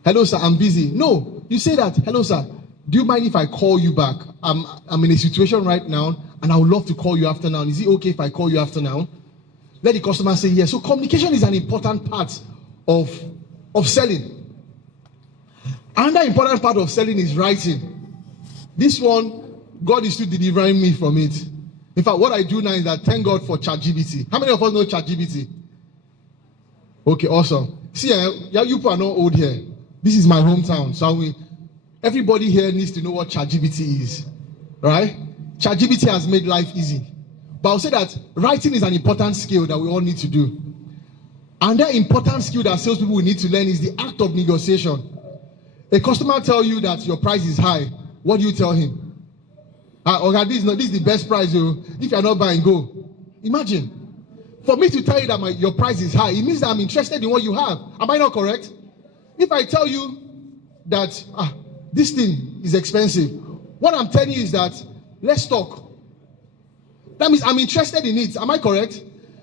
Hello sir, I'm busy. No, you say that, hello sir, do you mind if I call you back? I'm in a situation right now and I would love to call you after now. Is it okay if I call you after now? Let the customer say yes. So communication is an important part of selling. Another important part of selling is writing. This one, God is still delivering me from it. In fact, what I do now is that thank God for ChatGPT. How many of us know ChatGPT? Okay, awesome. See, you people are not old here. This is my hometown. So everybody here needs to know what ChatGPT is. Right? ChatGPT has made life easy. But I'll say that writing is an important skill that we all need to do. Another important skill that salespeople will need to learn is the act of negotiation. A customer tell you that your price is high. What do you tell him? Okay, this is the best price. If you're not buying, go. Imagine. For me to tell you that your price is high, it means that I'm interested in what you have. Am I not correct? If I tell you that this thing is expensive, what I'm telling you is that let's talk. That means I'm interested in it. Am I correct?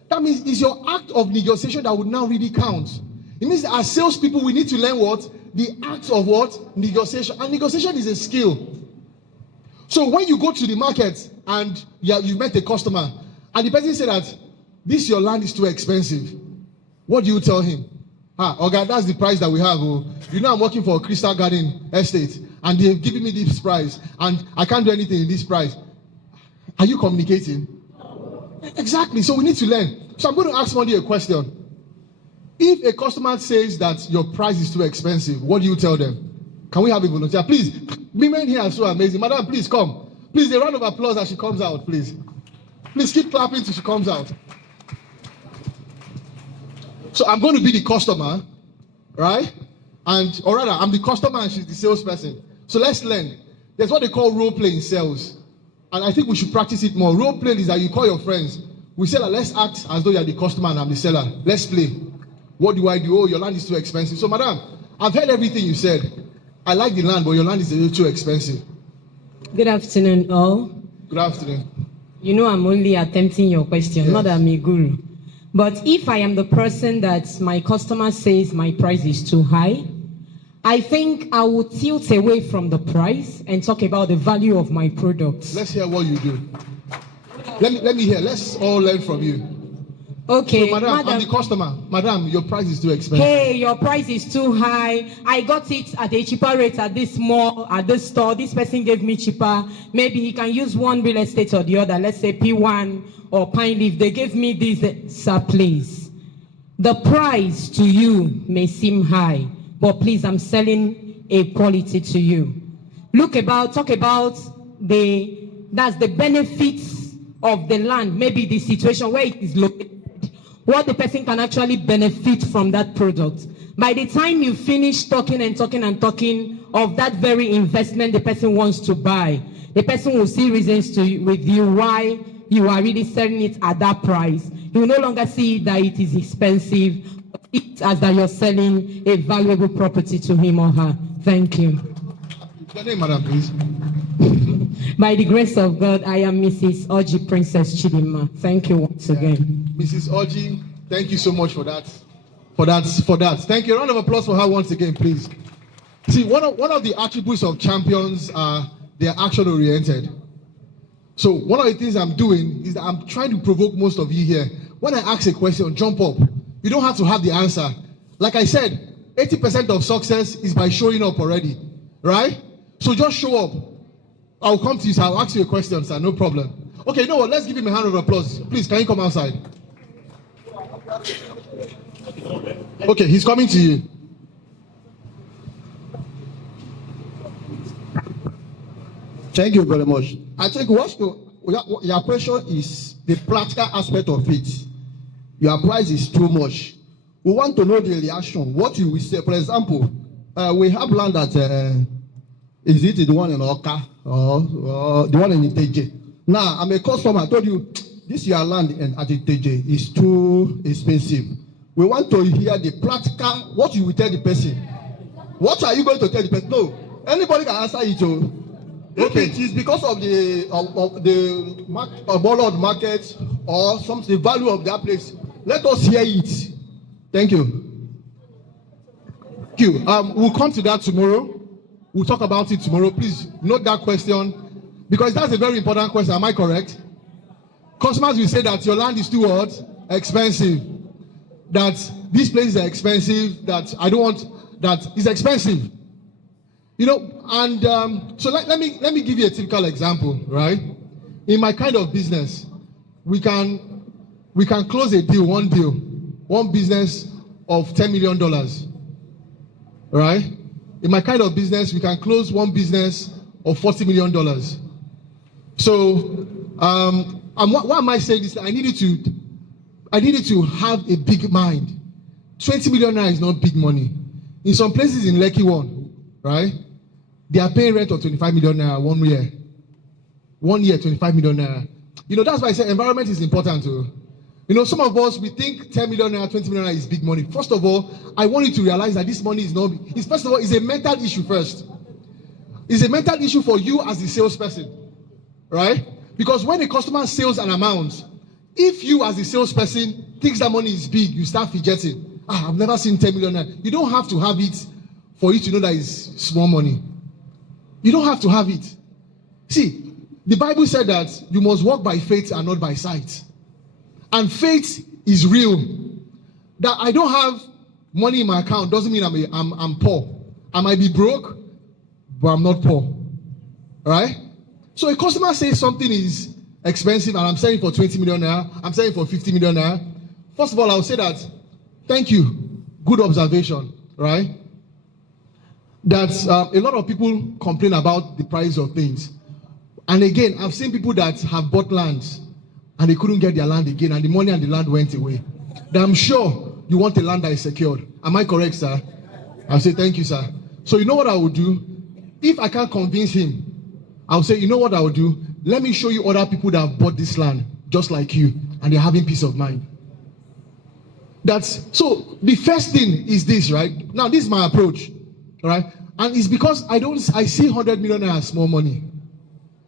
That means it's your act of negotiation that would now really count. It means that as salespeople, we need to learn what? The act of what? Negotiation. And negotiation is a skill. So when you go to the market and you met a customer and the person said that this your land is too expensive, what do you tell him? Okay, that's the price that we have. Oh. You know I'm working for a Crystal Garden estate and they've given me this price and I can't do anything in this price. Are you communicating? Exactly. So we need to learn. So I'm going to ask somebody a question. If a customer says that your price is too expensive, what do you tell them? Can we have a volunteer? Please, women here are so amazing. Madam, please come. Please, a round of applause as she comes out, please. Please keep clapping till she comes out. So I'm going to be the customer, right? Or rather, I'm the customer and she's the salesperson. So let's learn. There's what they call role play in sales. And I think we should practice it more. Role play is that you call your friends. We say that let's act as though you're the customer and I'm the seller. Let's play. What do I do? Oh, your land is too expensive. So, madam, I've heard everything you said. I like the land, but your land is a little too expensive. Good afternoon, all. Good afternoon. You know I'm only attempting your question, yes. Not that I'm a guru. But if I am the person that my customer says my price is too high, I think I would tilt away from the price and talk about the value of my products. Let's hear what you do. Let me hear. Let's all learn from you. Okay, so, madam, I'm the customer. Madam, your price is too expensive. Hey, your price is too high. I got it at a cheaper rate at this mall, at this store. This person gave me cheaper. Maybe he can use one real estate or the other. Let's say P1 or Pine Leaf. They gave me this. Sir, please. The price to you may seem high, but please, I'm selling a quality to you. Talk about that's the benefits of the land, maybe the situation where it is located. What the person can actually benefit from that product. By the time you finish talking of that very investment the person wants to buy, the person will see reasons with you why you are really selling it at that price. You will no longer see that it is expensive, it's as that you're selling a valuable property to him or her. Thank you. Your name, madam, please. By the grace of God, I am Mrs. Oji Princess Chidima. Thank you once again. Mrs. Oji, thank you so much for that. Thank you. A round of applause for her once again, please. See, one of the attributes of champions are they are action-oriented. So one of the things I'm doing is that I'm trying to provoke most of you here. When I ask a question, jump up. You don't have to have the answer. Like I said, 80% of success is by showing up already, right? So just show up. I'll come to you, sir. I'll ask you a question, sir. No problem. Okay, you know what? Let's give him a hand of applause. Please, can you come outside? Okay, he's coming to you. Thank you very much. I think your question is the practical aspect of it. Your price is too much. We want to know the reaction. What you will say. For example, we have land that is it the one in Oka or the one in Iteje? Now, I'm a customer. I told you this your land at Iteje is too expensive. We want to hear the practical. What you will tell the person. What are you going to tell the person? No, anybody can answer it. If it is because of the Bulldog market or the value of that place, let us hear it. Thank you. Thank you. We'll come to that tomorrow. We'll talk about it tomorrow. Please note that question because that's a very important question. Am I correct? Customers will say that your land is too what? Expensive. That these places are expensive. That I don't want. That is expensive. You know, and so let me give you a typical example, right? In my kind of business, we can close a deal, one business of $10 million, right? In my kind of business, we can close one business of $40 million. So, why am I saying this? I needed to have a big mind. 20 million naira is not big money. In some places in Lekki one, right? They are paying rent of 25 million naira 1 year. 1 year, 25 million naira. You know, that's why I say environment is important too. You know, some of us, we think 10 million naira, 20 million naira is big money. First of all, I want you to realize that this money is not, first of all, it's a mental issue first. It's a mental issue for you as the salesperson, right? Because when a customer sells an amount, if you as the salesperson thinks that money is big, you start fidgeting. I've never seen 10 million naira. You don't have to have it for you to know that it's small money. You don't have to have it. See, the Bible said that you must walk by faith and not by sight. And faith is real. That I don't have money in my account doesn't mean I'm poor. I might be broke, but I'm not poor. Right? So a customer says something is expensive and I'm selling for 20 million naira, I'm selling for 50 million naira. First of all, I'll say that, thank you. Good observation, right? That a lot of people complain about the price of things. And again, I've seen people that have bought lands and they couldn't get their land again and the money and the land went away. That I'm sure you want a land that is secured. Am I correct, sir? I'll say, thank you, sir. So you know what I will do? If I can't convince him, I'll say, you know what I will do? Let me show you other people that have bought this land just like you and they're having peace of mind. So the first thing is this, right? Now, this is my approach. All right, and it's because I see 100 million naira as small money.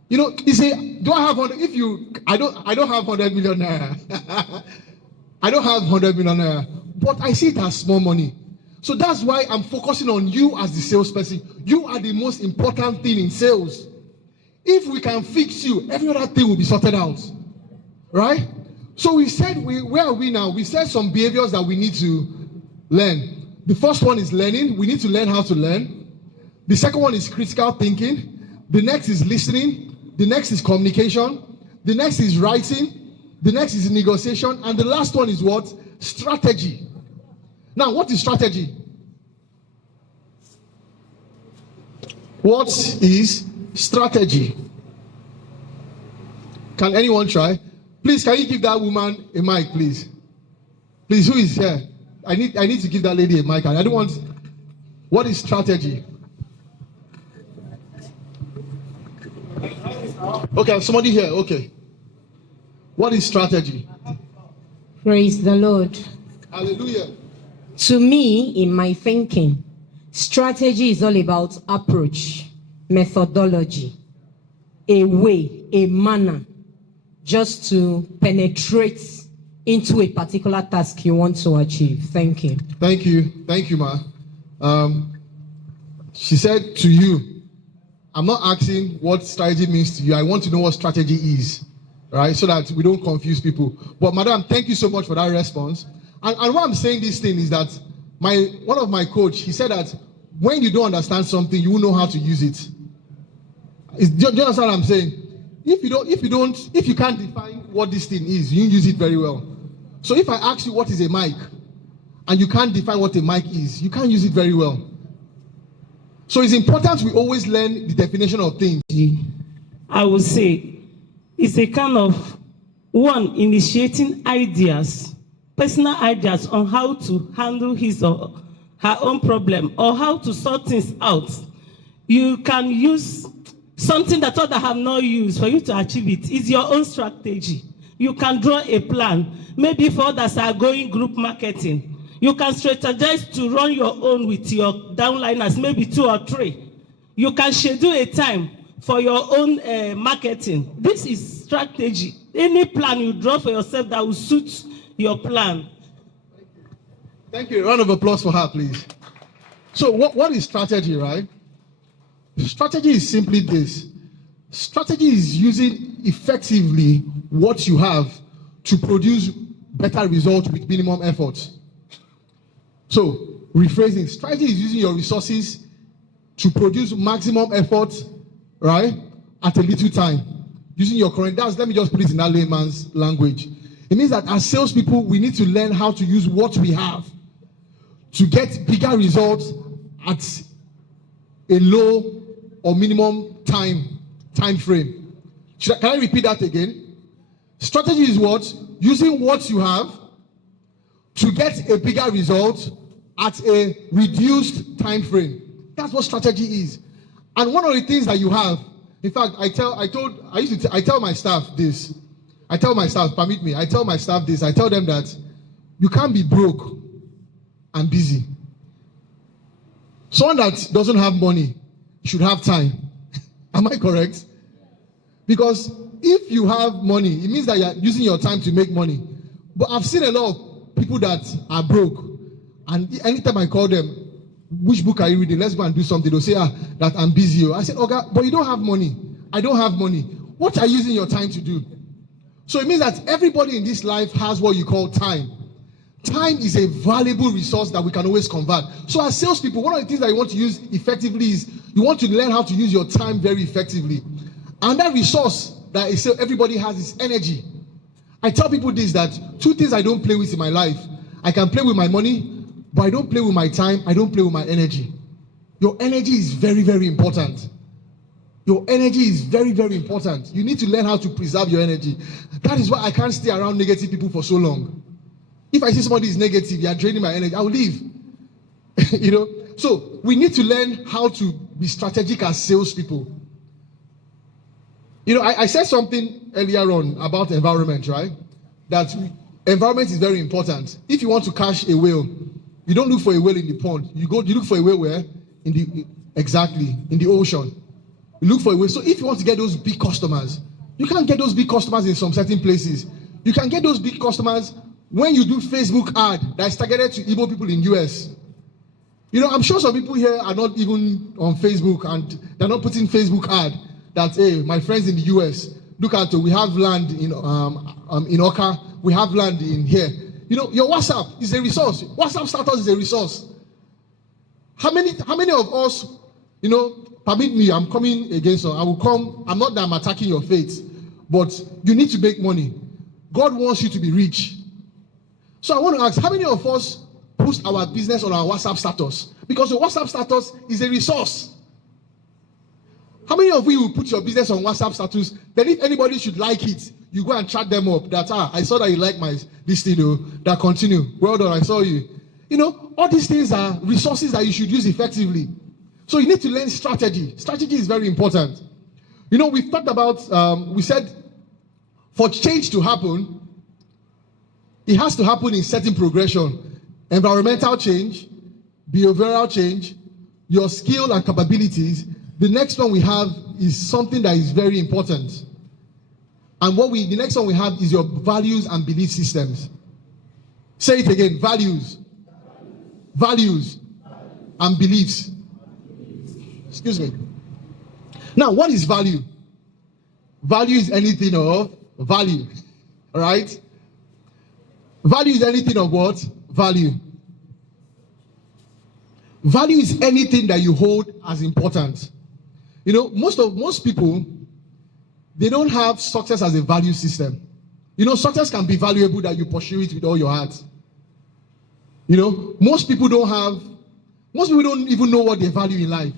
You know, you say, do I have 100? I don't have 100 million naira. I don't have 100 million naira, but I see it as small money. So that's why I'm focusing on you as the salesperson. You are the most important thing in sales. If we can fix you, every other thing will be sorted out, right? So we said, where are we now? We said some behaviors that we need to learn. The first one is learning. We need to learn how to learn. The second one is critical thinking. The next is listening. The next is communication. The next is writing. The next is negotiation. And the last one is what? Strategy. Now, what is strategy? What is strategy? Can anyone try? Please, can you give that woman a mic, please? Please, who is here? I need to give that lady a mic. I don't want. What is strategy? Okay, somebody here. Okay. What is strategy? Praise the Lord. Hallelujah. To me, in my thinking, strategy is all about approach, methodology, a way, a manner, just to penetrate into a particular task you want to achieve. Thank you. Thank you. Thank you, ma. She said to you, I'm not asking what strategy means to you. I want to know what strategy is, right? So that we don't confuse people. But madam, thank you so much for that response. And why I'm saying this thing is that one of my coach, he said that when you don't understand something, you will know how to use it. Do you understand what I'm saying? If you can't define what this thing is, you use it very well. So if I ask you what is a mic, and you can't define what a mic is, you can't use it very well. So it's important we always learn the definition of things. I would say it's a kind of one initiating ideas, personal ideas on how to handle his or her own problem or how to sort things out. You can use something that others have not used for you to achieve it. It's your own strategy. You can draw a plan. Maybe for others are going group marketing. You can strategize to run your own with your downliners, maybe 2 or 3. You can schedule a time for your own marketing. This is strategy. Any plan you draw for yourself that will suit your plan. Thank you. A round of applause for her, please. So what is strategy, right? Strategy is simply this. Strategy is using effectively what you have to produce better results with minimum effort. So, rephrasing, strategy is using your resources to produce maximum effort, right, at a little time. Using your current, let me just put it in that layman's language. It means that as salespeople, we need to learn how to use what we have to get bigger results at a low or minimum time frame. Can I repeat that again? Strategy is what? Using what you have to get a bigger result at a reduced time frame. That's what strategy is. And one of the things that you have, in fact, I tell my staff this. I tell my staff, permit me, I tell my staff this. I tell them that you can't be broke and busy. Someone that doesn't have money should have time. Am I correct? Because if you have money, it means that you're using your time to make money. But I've seen a lot of people that are broke, and anytime I call them, which book are you reading? Let's go and do something. They'll say, that I'm busy. I said, okay, but you don't have money. I don't have money. What are you using your time to do? So it means that everybody in this life has what you call time. Time is a valuable resource that we can always convert. So as salespeople, one of the things that you want to use effectively is you want to learn how to use your time very effectively. And that resource that everybody has is energy. I tell people this, that two things I don't play with in my life. I can play with my money, but I don't play with my time. I don't play with my energy. Your energy is very, very important. Your energy is very, very important. You need to learn how to preserve your energy. That is why I can't stay around negative people for so long. If I see somebody is negative, you are draining my energy, I will leave. So we need to learn how to be strategic as salespeople. I said something earlier on about environment, right? That environment is very important. If you want to catch a whale, you don't look for a whale in the pond. You look for a whale where? In the ocean. You look for a whale. So if you want to get those big customers, you can't get those big customers in some certain places. You can get those big customers when you do Facebook ad that is targeted to Igbo people in US. I'm sure some people here are not even on Facebook and they're not putting Facebook ad that, hey, my friends in the US, look at it, we have land in Oka, we have land in here. Your WhatsApp is a resource. WhatsApp status is a resource. How many of us, permit me, I'm coming against you. I will come, I'm not that I'm attacking your faith, but you need to make money. God wants you to be rich. So I want to ask, how many of us post our business on our WhatsApp status? Because your WhatsApp status is a resource. How many of you will put your business on WhatsApp status? Then if anybody should like it, you go and chat them up that, I saw that you like this video, that continue. Well done, I saw you. All these things are resources that you should use effectively. So you need to learn strategy. Strategy is very important. We've talked about, we said, for change to happen, it has to happen in certain progression. Environmental change, behavioral change, your skill and capabilities. The next one we have is something that is very important. And the next one we have is your values and belief systems. Say it again, values and beliefs. Excuse me. Now, what is value? Value is anything of value, all right? Value is anything of what? Value. Value is anything that you hold as important. Most people, they don't have success as a value system. Success can be valuable that you pursue it with all your heart. Most people don't even know what they value in life.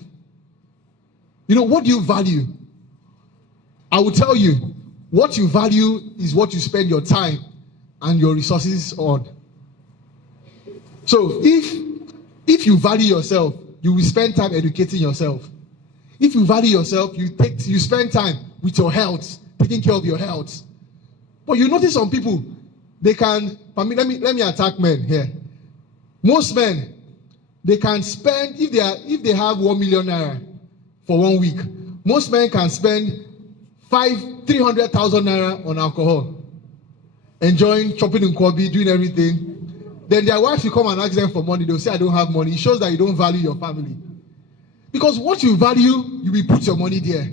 What do you value? I will tell you, what you value is what you spend your time and your resources on. So if you value yourself, you will spend time educating yourself. If you value yourself, you spend time with your health, taking care of your health. But you notice some people, they can, let me attack men here. Most men, they can spend, if they have 1 million naira for 1 week, Most men can spend 300,000 naira on alcohol, enjoying, chopping in Kwabi, doing everything. Then their wife will come and ask them for money. They'll say, I don't have money. It shows that you don't value your family. Because what you value, you will put your money there.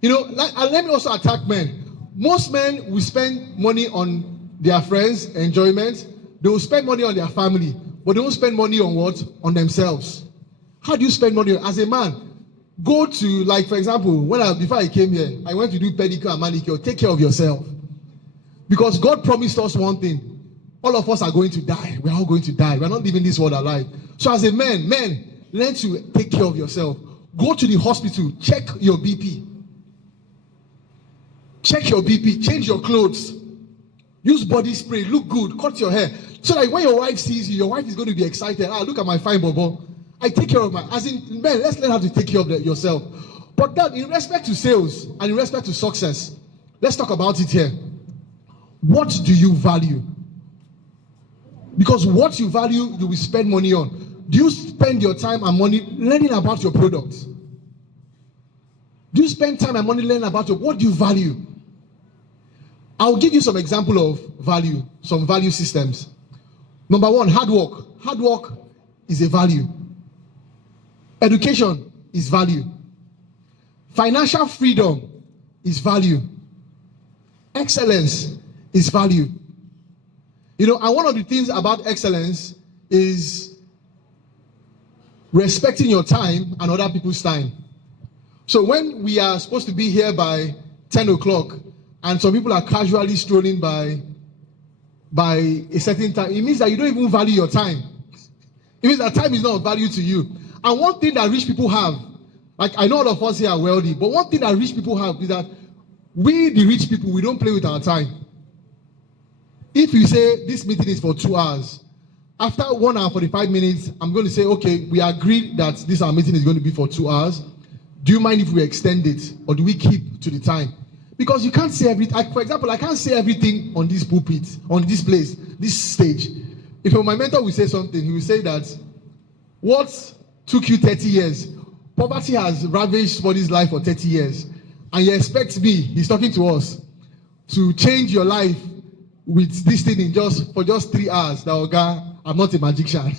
You know, and let me also attack men. Most men will spend money on their friends, enjoyment. They will spend money on their family, but they won't spend money on what? On themselves. How do you spend money? As a man, go to, like, for example, before I came here, I went to do pedicure and manicure. Take care of yourself. Because God promised us one thing. All of us are going to die. We're all going to die. We're not living this world alive. So as a man, learn to take care of yourself. Go to the hospital. Check your BP. Check your BP. Change your clothes. Use body spray. Look good. Cut your hair. So that when your wife sees you, your wife is going to be excited. Look at my fine bobo. I take care of as in, men, let's learn how to take care of yourself. But then, in respect to sales and in respect to success, let's talk about it here. What do you value? Because what you value, you will spend money on. Do you spend your time and money learning about your product? Do you spend time and money learning about what do you value? I'll give you some example of value, some value systems. Number one, hard work. Hard work is a value. Education is value. Financial freedom is value. Excellence is value. You know, and one of the things about excellence is respecting your time and other people's time. So when we are supposed to be here by 10 o'clock and some people are casually strolling by a certain time, it means that you don't even value your time. It means that time is not of value to you. And one thing that rich people have, like I know all of us here are wealthy, but one thing that rich people have is that we, the rich people, we don't play with our time. If you say this meeting is for 2 hours, after 1 hour 45 minutes, I'm going to say, okay, we agreed that this our meeting is going to be for 2 hours. Do you mind if we extend it, or do we keep to the time? Because you can't say everything. For example, I can't say everything on this pulpit, on this place, this stage. If my mentor will say something, he will say that what took you 30 years, poverty has ravaged somebody's life for 30 years. And you expect me, he's talking to us, to change your life with this thing for just 3 hours. That, okay, I'm not a magician.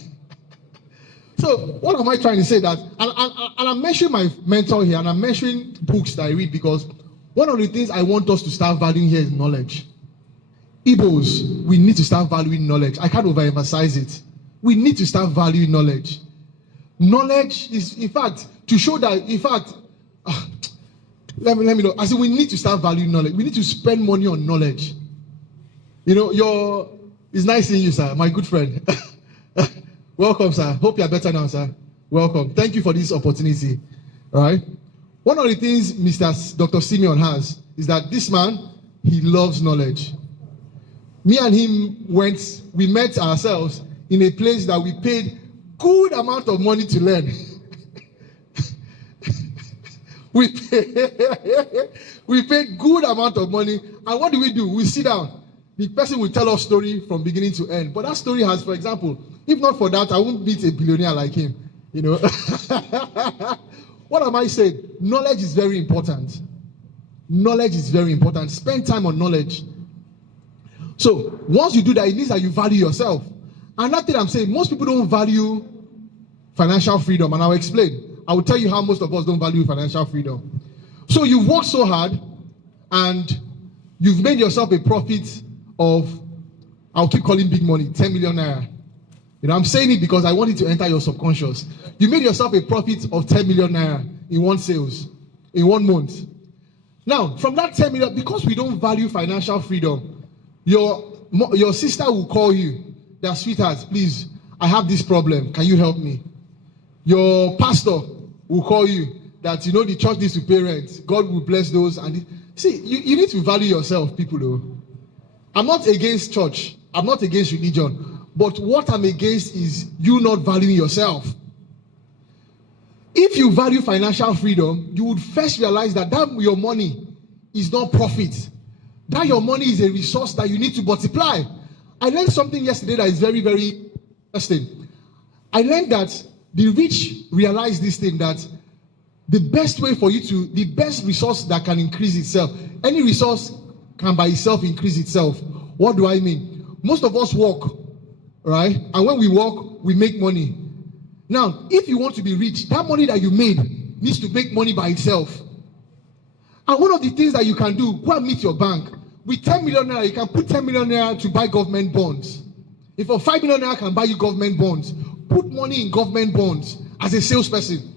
So what am I trying to say? That, and I'm mentioning my mentor here, and I'm mentioning books that I read, because one of the things I want us to start valuing here is knowledge. Igbos, we need to start valuing knowledge. I can't overemphasize it. We need to start valuing knowledge. Knowledge is, in fact, to show that, in fact, let me know. I said we need to start valuing knowledge. We need to spend money on knowledge. You know, it's nice seeing you, sir, my good friend. Welcome, sir. Hope you are better now, sir. Welcome. Thank you for this opportunity. All right. One of the things Dr. Simeon has is that this man, he loves knowledge. Me and him we met ourselves in a place that we paid good amount of money to learn. we paid good amount of money. And what do? We sit down. The person will tell us story from beginning to end. But that story has, for example, if not for that, I won't meet a billionaire like him. You know. What am I saying? Knowledge is very important. Knowledge is very important. Spend time on knowledge. So once you do that, it means that you value yourself. Another thing I'm saying, most people don't value financial freedom, and I'll explain. I will tell you how most of us don't value financial freedom. So you've worked so hard, and you've made yourself a profit of, I'll keep calling big money, 10 million naira. You know, I'm saying it because I want it to enter your subconscious. You made yourself a profit of 10 million naira in one sales, in 1 month. Now, from that 10 million, because we don't value financial freedom, your sister will call you, their sweetheart, please, I have this problem, can you help me? Your pastor will call you that, you know, the church needs to pay rent. God will bless those. And see, you need to value yourself, people, though. I'm not against church. I'm not against religion. But what I'm against is you not valuing yourself. If you value financial freedom, you would first realize that your money is not profit. That your money is a resource that you need to multiply. I learned something yesterday that is very, very interesting. I learned that the rich realize this thing, that the best way for you to, the best resource that can increase itself, any resource can by itself increase itself. What do I mean? Most of us work, right? And when we work, we make money. Now, if you want to be rich, that money that you made needs to make money by itself. And one of the things that you can do, go and meet your bank. With 10 million naira, you can put 10 million naira to buy government bonds. If a 5 million naira can buy you government bonds, put money in government bonds as a salesperson.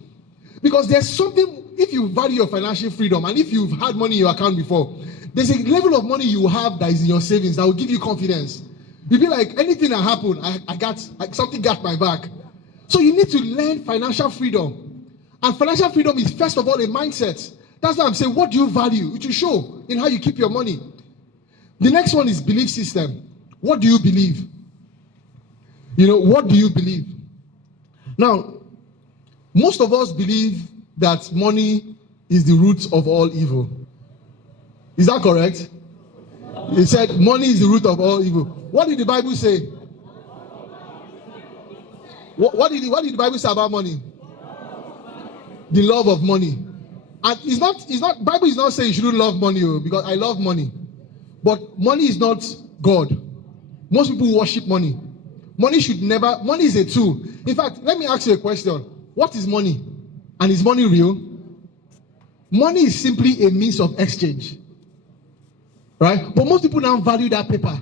Because there's something, if you value your financial freedom and if you've had money in your account before, there's a level of money you have that is in your savings that will give you confidence. You'll be like, anything that happened, something got my back. So you need to learn financial freedom. And financial freedom is first of all a mindset. That's why I'm saying, what do you value? It will show in how you keep your money. The next one is belief system. What do you believe? What do you believe? Now, most of us believe that money is the root of all evil. Is that correct? He said money is the root of all evil. What did the Bible say? What did the Bible say about money? The love of money. And Bible is not saying you shouldn't love money, because I love money. But money is not God. Most people worship money. Money is a tool. In fact, let me ask you a question. What is money? And is money real? Money is simply a means of exchange. Right? But most people now value that paper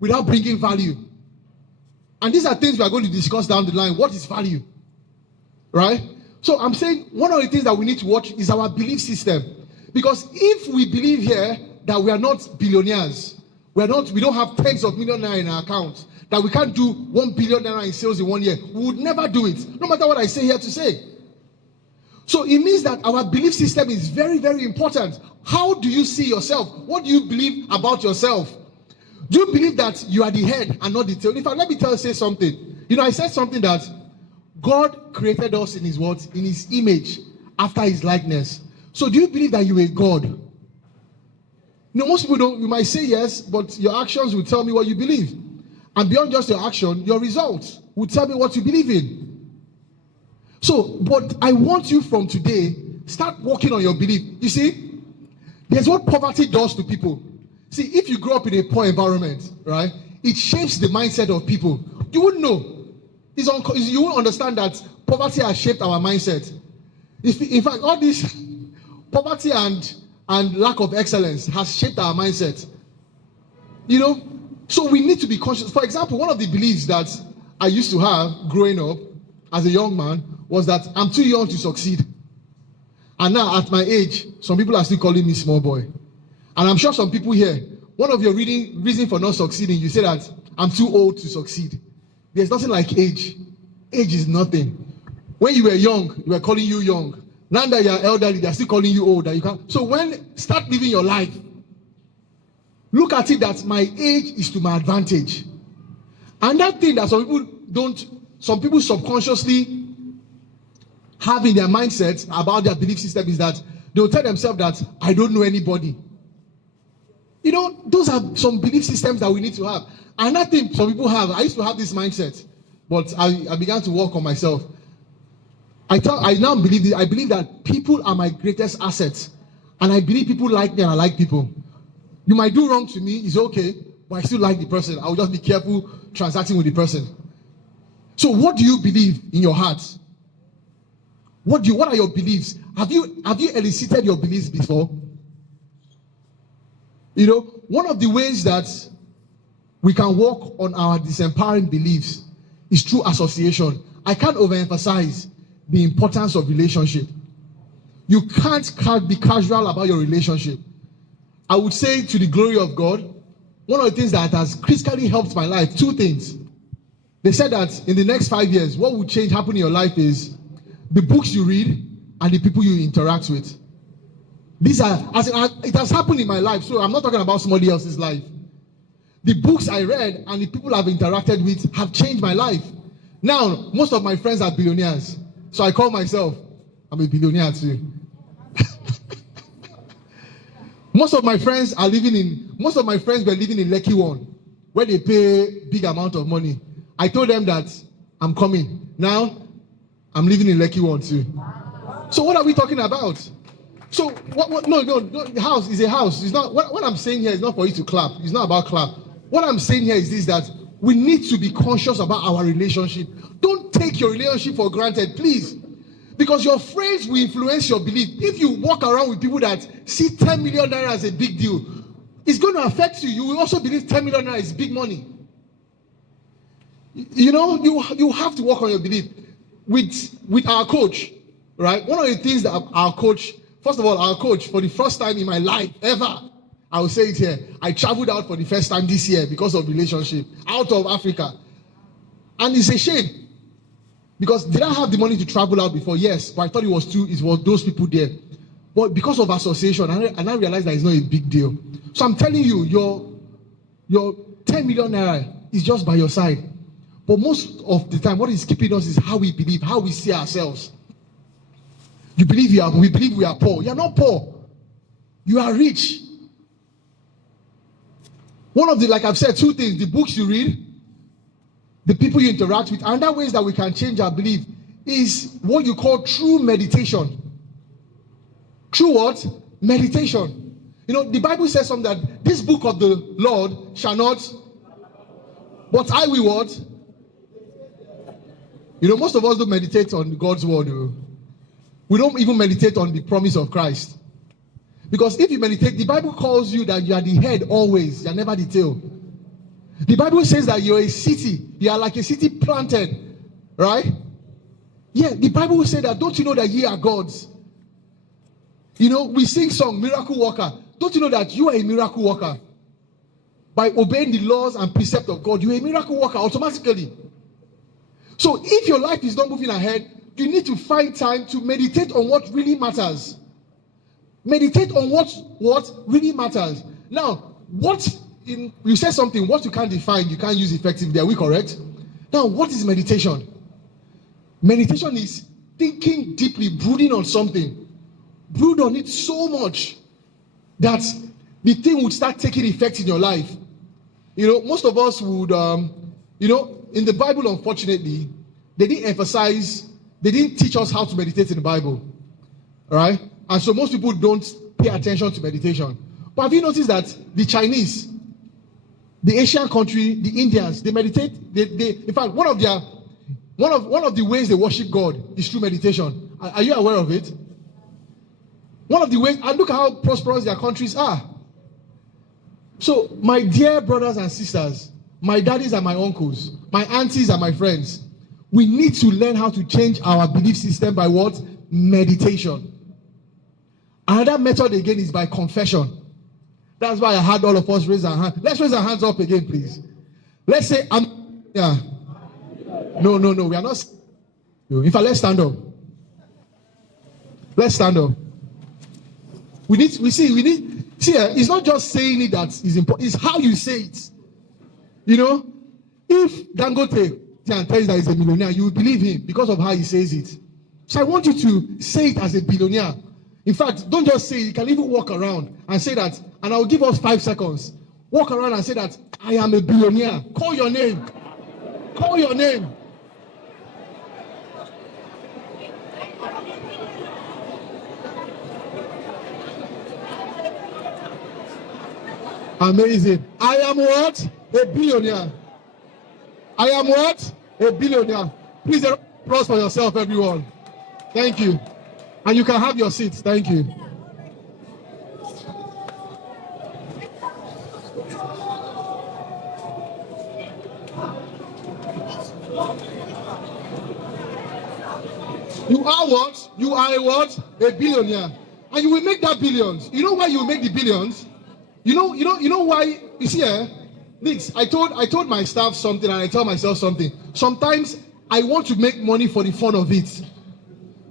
without bringing value. And these are things we are going to discuss down the line. What is value? Right? So I'm saying one of the things that we need to watch is our belief system. Because if we believe here that we are not billionaires, we don't have tens of million naira in our accounts, that we can't do 1 billion naira in sales in 1 year, we would never do it, no matter what I say here to say. So it means that our belief system is very, very important. How do you see yourself? What do you believe about yourself? Do you believe that you are the head and not the tail? In fact, let me say something. I said something that God created us in his words, in his image, after his likeness. So do you believe that you are God? Most people don't. You might say yes, but your actions will tell me what you believe. And beyond just your action, your results will tell me what you believe in. So, but I want you from today, start working on your belief. You see, there's what poverty does to people. See, if you grow up in a poor environment, right, it shapes the mindset of people. You wouldn't know. You won't understand that poverty has shaped our mindset. In fact, all this poverty and lack of excellence has shaped our mindset. So we need to be conscious. For example, one of the beliefs that I used to have growing up as a young man was that I'm too young to succeed. And now at my age, some people are still calling me small boy. And I'm sure some people here, one of your reason for not succeeding, you say that I'm too old to succeed. There's nothing like age. Age is nothing. When you were young, they were calling you young. Now that you're elderly, they're still calling you old. That you can't. So start living your life. Look at it that my age is to my advantage. And that thing that some people subconsciously have in their mindset about their belief system is that they'll tell themselves that I don't know anybody. Those are some belief systems that we need to have. Another thing some people have, I used to have this mindset, but I began to work on myself. I now believe this. I believe that people are my greatest assets. And I believe people like me and I like people. You might do wrong to me, it's okay, but I still like the person. I will just be careful transacting with the person. So what do you believe in your heart? What are your beliefs? Have you elicited your beliefs before? One of the ways that we can work on our disempowering beliefs is through association. I can't overemphasize the importance of relationship. You can't be casual about your relationship. I would say, to the glory of God, one of the things that has critically helped my life, 2 things. They said that in the next 5 years, what will happen in your life is the books you read and the people you interact with. It has happened in my life, so I'm not talking about somebody else's life. The books I read and the people I've interacted with have changed my life. Now, most of my friends are billionaires. So I call myself, I'm a billionaire too. Most of my friends were living in Lekki One, where they pay big amount of money. I told them that I'm coming. Now, I'm living in Lekki One too. So what are we talking about? So what no, the house is a house. It's not what I'm saying here is not for you to clap. It's not about clap. What I'm saying here is this, that we need to be conscious about our relationship. Don't take your relationship for granted, please. Because your friends will influence your belief. If you walk around with people that see 10 million naira as a big deal, it's going to affect you. You will also believe 10 million naira is big money. You know, you have to work on your belief. With our coach, right? One of the things that our coach, first of all, our coach, for the first time in my life ever, I will say it here, I traveled out for the first time this year because of relationship, out of Africa. And it's a shame. Because did I have the money to travel out before? Yes, but I thought it was those people there. But because of association, and I realized that it's not a big deal. So I'm telling you, your 10 million naira is just by your side. But most of the time, what is keeping us is how we believe, how we see ourselves. We believe we are poor. You are not poor. You are rich. One of the, like I've said, two things: the books you read, the people you interact with, and ways that we can change our belief is what you call true meditation. True what? Meditation. You know, the Bible says something that this book of the Lord shall not, but I will what? You know, most of us don't meditate on God's word. We don't even meditate on the promise of Christ. Because if you meditate, the Bible calls you that you are the head always, you are never the tail. The Bible says that you're a city. You are like a city planted. Right? Yeah, the Bible will say that. Don't you know that ye are gods? You know, we sing song, miracle worker. Don't you know that you are a miracle worker? By obeying the laws and precepts of God, you're a miracle worker automatically. So if your life is not moving ahead, you need to find time to meditate on what really matters. Meditate on what really matters. Now, you said something, what you can't define, you can't use effectively. Are we correct? Now, what is meditation? Meditation is thinking deeply, brooding on something. Brood on it so much that the thing would start taking effect in your life. You know, most of us would, in the Bible, unfortunately, they didn't teach us how to meditate in the Bible. All right? And so most people don't pay attention to meditation. But have you noticed that the Chinese, the Asian country, the Indians, they meditate. In fact, one of the ways they worship God is through meditation. Are you aware of it? One of the ways, and look at how prosperous their countries are. So, my dear brothers and sisters, my daddies and my uncles, my aunties and my friends, we need to learn how to change our belief system by what? Meditation. Another method again is by confession. That's why I had all of us raise our hands. Let's raise our hands up again, please. Let's say, No, we are not. In fact, let's stand up. Let's stand up. It's not just saying it that is important, it's how you say it. You know, if Dangote tells you that he's a millionaire, you will believe him because of how he says it. So I want you to say it as a billionaire. In fact, don't just say it, you can even walk around and say that, and I'll give us 5 seconds. Walk around and say that, I am a billionaire. Call your name. Call your name. Amazing. I am what? A billionaire. I am what? A billionaire. Please applause for yourself, everyone. Thank you. And you can have your seats. Thank you. You are what? You are a what? A billionaire. And you will make that billions. You know why you will make the billions? You know why? You see, Nix, I told my staff something and I tell myself something. Sometimes I want to make money for the fun of it.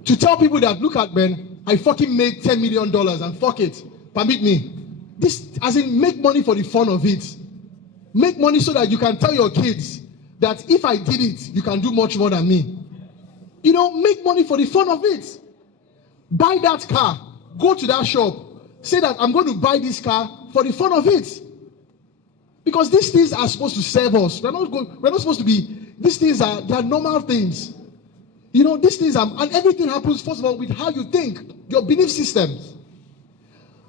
To tell people that, look at, man, I fucking made $10 million and fuck it. Permit me. This, as in, make money for the fun of it. Make money so that you can tell your kids that if I did it, you can do much more than me. You know, make money for the fun of it. Buy that car. Go to that shop. Say that I'm going to buy this car for the fun of it. Because these things are supposed to serve us. We're not supposed to be, these things they are normal things. You know, these things are, and everything happens, first of all, with how you think, your belief systems.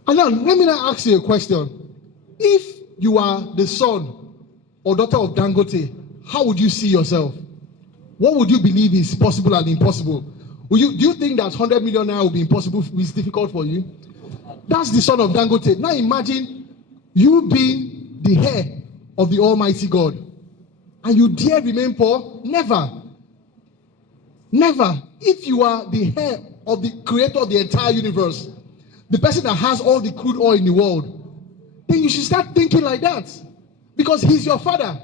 And now, let me now ask you a question. If you are the son or daughter of Dangote, how would you see yourself? What would you believe is possible and impossible? Do you think that 100 million naira will be impossible, is difficult for you? That's the son of Dangote. Now imagine you being the heir of the Almighty God. And you dare remain poor? Never. Never. If you are the heir of the creator of the entire universe, the person that has all the crude oil in the world, then you should start thinking like that. Because he's your father.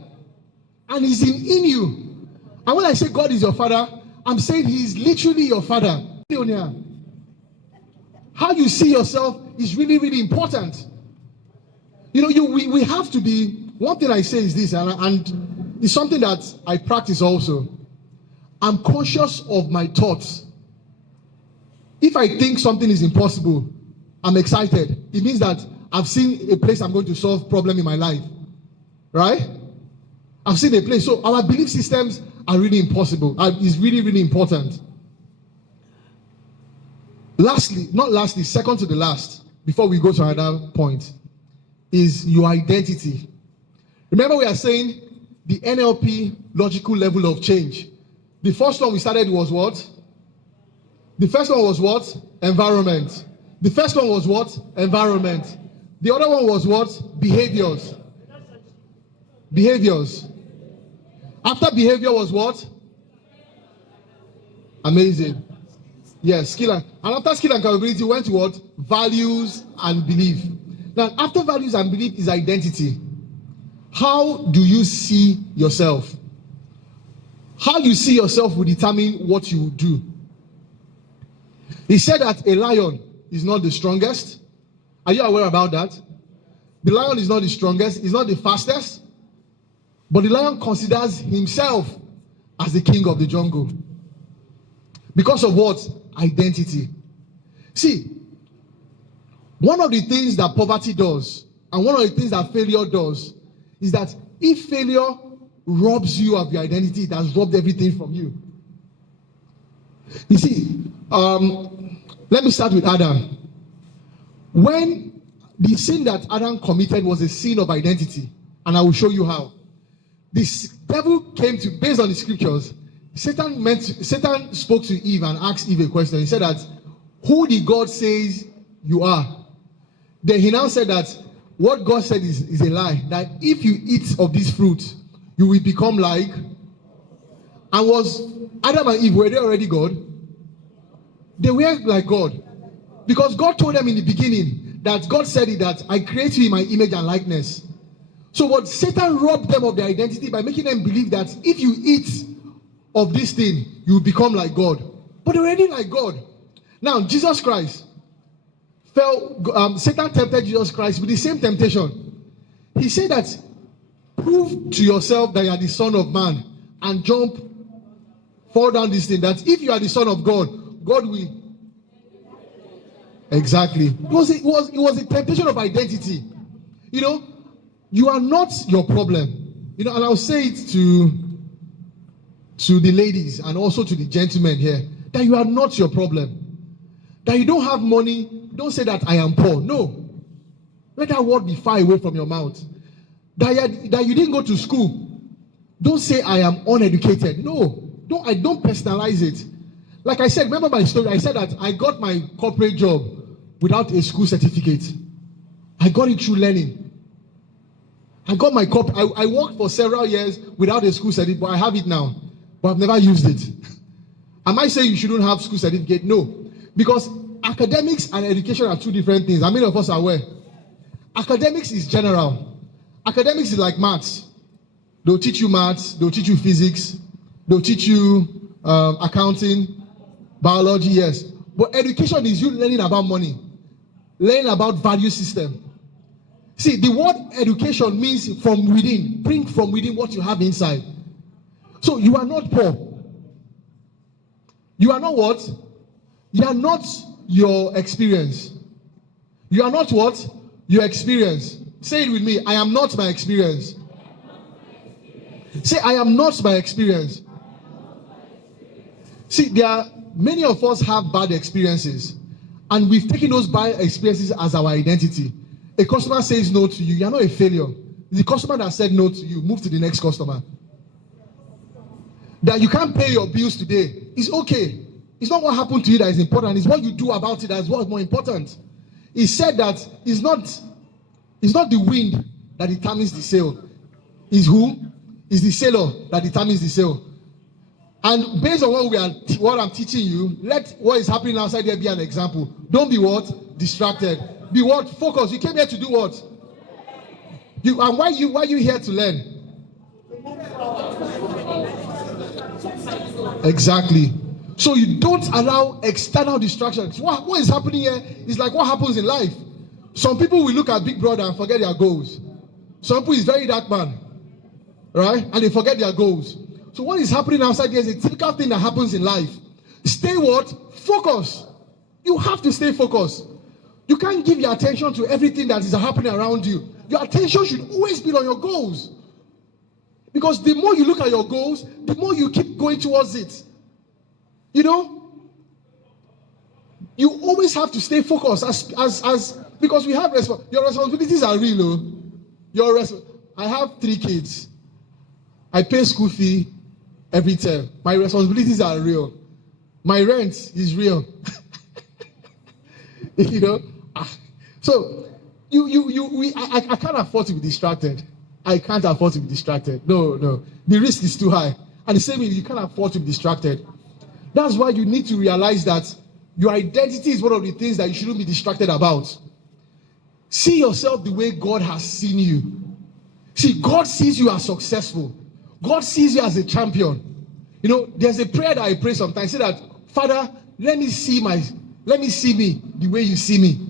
And he's in you. And when I say God is your father, I'm saying he's literally your father. How you see yourself is really, really important. You know, we have to be, one thing I say is this, and it's something that I practice also. I'm conscious of my thoughts. If I think something is impossible, I'm excited. It means that I've seen a place I'm going to solve problem in my life. Right? I've seen a place. So our belief systems are really impossible. Is really, really important. Lastly, second to the last, before we go to another point, is your identity. Remember, we are saying the NLP logical level of change. The first one we started was what? The first one was what? Environment. The first one was what? Environment. The other one was what? Behaviors. Behaviors. After behavior was what? Amazing. Yes, skill and after skill and capability went to what? Values and belief. Now, after values and belief is identity. How do you see yourself? How you see yourself will determine what you will do. He said that a lion is not the strongest. Are you aware about that? The lion is not the strongest, he's not the fastest, but the lion considers himself as the king of the jungle. Because of what? Identity. See, one of the things that poverty does, and one of the things that failure does, is that if failure robs you of your identity, it has robbed everything from you. You see, let me start with Adam. When the sin that Adam committed was a sin of identity, and I will show you how. This devil came to, based on the scriptures, Satan spoke to Eve and asked Eve a question. He said that, who did God say you are? Then he now said that what God said is a lie. That if you eat of this fruit, you will become like. And was Adam and Eve, were they already God? They were like God. Because God told them in the beginning that God said it, that I create you in my image and likeness. So what Satan robbed them of their identity by making them believe that if you eat of this thing, you will become like God. But they're already like God. Now, Jesus Christ Satan tempted Jesus Christ with the same temptation. He said that, prove to yourself that you are the Son of Man and fall down this thing. That if you are the Son of God, God will. Exactly. It was a temptation of identity. You know, you are not your problem. You know, and I'll say it to the ladies and also to the gentlemen here, that you are not your problem. That you don't have money, don't say that I am poor. No. Let that word be far away from your mouth. That you didn't go to school. Don't say I am uneducated. No. Don't personalize it. Like I said, remember my story. I said that I got my corporate job without a school certificate. I got it through learning. I got my I worked for several years without a school certificate, but I have it now. But I've never used it. Am I saying you shouldn't have school certificate? No. Because academics and education are two different things. How many of us are aware? Academics is general. Academics is like maths. They'll teach you maths, they'll teach you physics, they'll teach you accounting, biology, yes. But education is you learning about money, learning about value system. See, the word education means from within. Bring from within what you have inside. So you are not poor. You are not what? You are not your experience. You are not what? Your experience. Say it with me. I am not my experience. Say, I am not my experience. See, many of us have bad experiences, and we've taken those bad experiences as our identity. A customer says no to you, you're not a failure. The customer that said no to you, move to the next customer. That you can't pay your bills today is okay. It's not what happened to you that is important, it's what you do about it that is what's more important. He said that it's not the wind that determines the sail. It's who? It's the sailor that determines the sail. And based on what I'm teaching you, let what is happening outside there be an example. Don't be what? Distracted. Be what? Focus. You came here to do what? And why you here to learn? Exactly. So you don't allow external distractions. What is happening here is like what happens in life. Some people will look at Big Brother and forget their goals. Some people is very dark man, right? And they forget their goals. So what is happening outside there is a typical thing that happens in life. Stay what? Focus. You have to stay focused. You can't give your attention to everything that is happening around you. Your attention should always be on your goals. Because the more you look at your goals, the more you keep going towards it. You know? You always have to stay focused because we have your responsibilities are real. I have 3 kids. I pay school fee every term. My responsibilities are real. My rent is real. You know? So I can't afford to be distracted. I can't afford to be distracted. No. The risk is too high. And the same way, you can't afford to be distracted. That's why you need to realize that your identity is one of the things that you shouldn't be distracted about. See yourself the way God has seen you. See, God sees you as successful. God sees you as a champion. You know, there's a prayer that I pray sometimes. Say that, Father, let me see me the way you see me.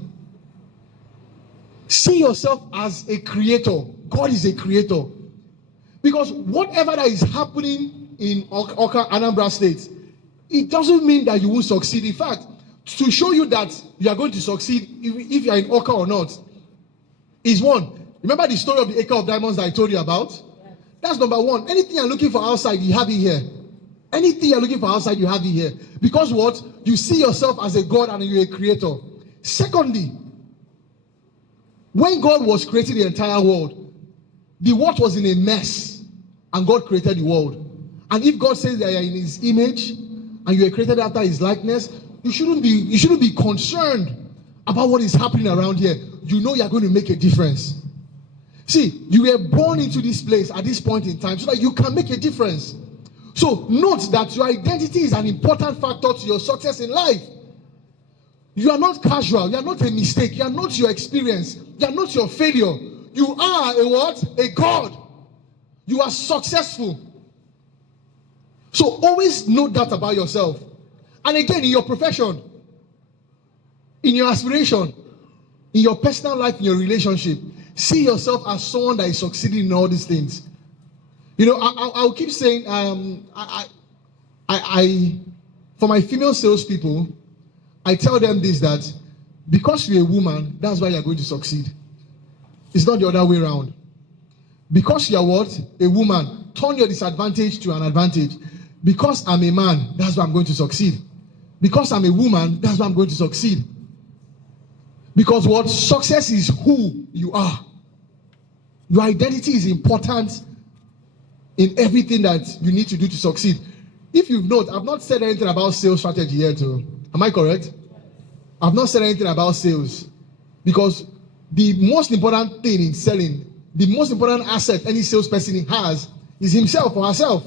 See yourself as a creator. God is a creator. Because whatever that is happening in Oka, Anambra State, it doesn't mean that you won't succeed. In fact, to show you that you are going to succeed if you are in Oka or not, is one. Remember the story of the acre of diamonds that I told you about? That's number one. Anything you're looking for outside, you have it here. Anything you're looking for outside, you have it here. Because what? You see yourself as a God and you're a creator. Secondly, when God was creating the entire world, the world was in a mess and God created the world. And if God says that you are in his image and you are created after his likeness, you shouldn't be concerned about what is happening around here. You know you are going to make a difference. See, you were born into this place at this point in time so that you can make a difference. So note that your identity is an important factor to your success in life. You are not casual. You are not a mistake. You are not your experience. You are not your failure. You are a what? A God. You are successful. So always note that about yourself. And again, in your profession, in your aspiration, in your personal life, in your relationship, see yourself as someone that is succeeding in all these things. You know, I'll keep saying, for my female salespeople, I tell them this, that because you're a woman, that's why you're going to succeed. It's not the other way around. Because you're what? A woman, turn your disadvantage to an advantage. Because I'm a man, that's why I'm going to succeed. Because I'm a woman, that's why I'm going to succeed. Because what? Success is who you are. Your identity is important in everything that you need to do to succeed. If you've noted, I've not said anything about sales strategy yet. Am I correct? I've not said anything about sales. Because the most important thing in selling, the most important asset any salesperson has is himself or herself.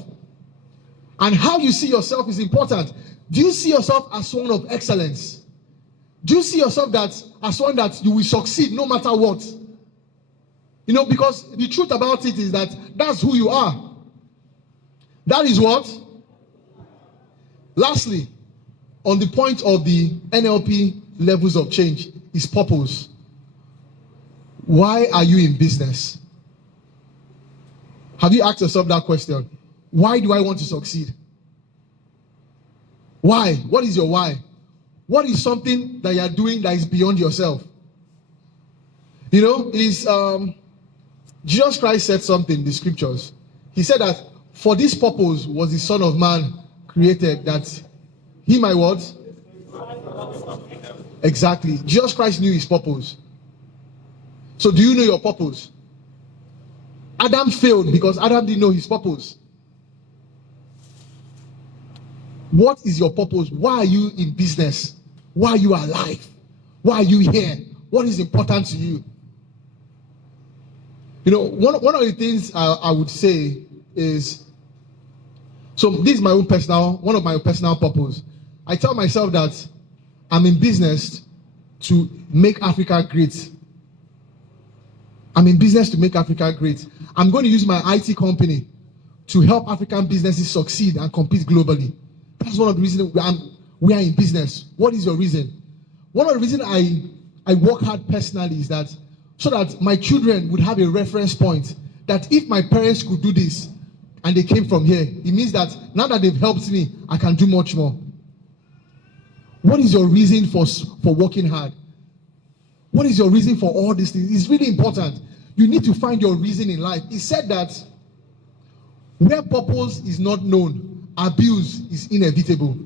And how you see yourself is important. Do you see yourself as someone of excellence? Do you see yourself as one that you will succeed no matter what? You know, because the truth about it is that that's who you are. That is what? Lastly, on the point of the NLP levels of change is purpose. Why are you in business? Have you asked yourself that question? Why do I want to succeed? Why? What is your why? What is something that you are doing that is beyond yourself? You know, Jesus Christ said something in the scriptures. He said that for this purpose was the Son of Man created, that He my what? Exactly. Jesus Christ knew his purpose. So do you know your purpose? Adam failed because Adam didn't know his purpose. What is your purpose? Why are you in business? Why are you alive? Why are you here? What is important to you? You know, one of the things I would say is, so this is my own one of my personal purpose. I tell myself that I'm in business to make Africa great. I'm in business to make Africa great. I'm going to use my IT company to help African businesses succeed and compete globally. That's one of the reasons we are in business. What is your reason? One of the reasons I work hard personally is that so that my children would have a reference point that if my parents could do this and they came from here, it means that now that they've helped me, I can do much more. What is your reason for working hard? What is your reason for all these things? It's really important. You need to find your reason in life. He said that where purpose is not known, abuse is inevitable.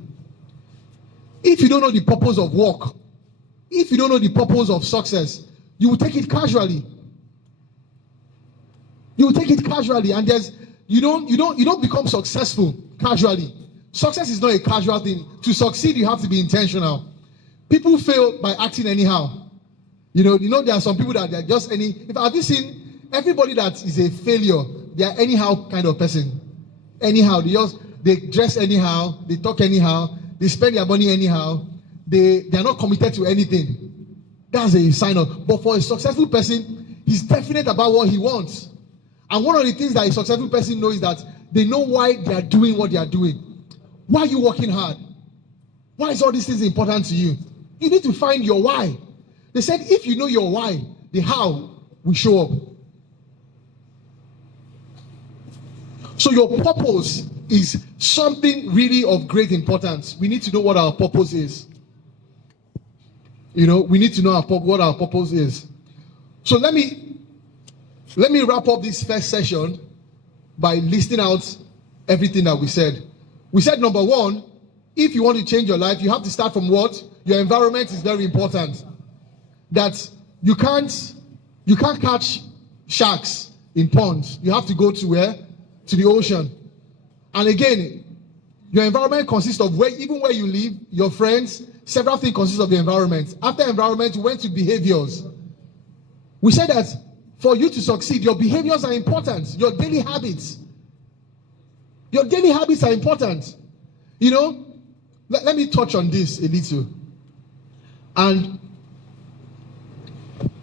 If you don't know the purpose of work, if you don't know the purpose of success, you will take it casually. You will take it casually, and you don't become successful casually. Success is not a casual thing. To succeed, you have to be intentional. People fail by acting anyhow. You know there are some people that they're just any. Have you seen everybody that is a failure? They are anyhow kind of person. Anyhow, they dress anyhow, they talk anyhow, they spend their money anyhow. They are not committed to anything. That's a sign of. But for a successful person, he's definite about what he wants. And one of the things that a successful person knows is that they know why they are doing what they are doing. Why are you working hard? Why is all these things important to you? You need to find your why. They said if you know your why, the how will show up. So your purpose is something really of great importance. We need to know what our purpose is. We need to know what our purpose is. So let me wrap up this first session by listing out everything that we said. We said number one, if you want to change your life, you have to start from what? Your environment is very important. That you can't catch sharks in ponds. You have to go to where? To the ocean. And again, your environment consists of where you live, your friends, several things consist of the environment. After environment, we went to behaviors. We said that for you to succeed, your behaviors are important. Your daily habits. Your daily habits are important. Let me touch on this a little. And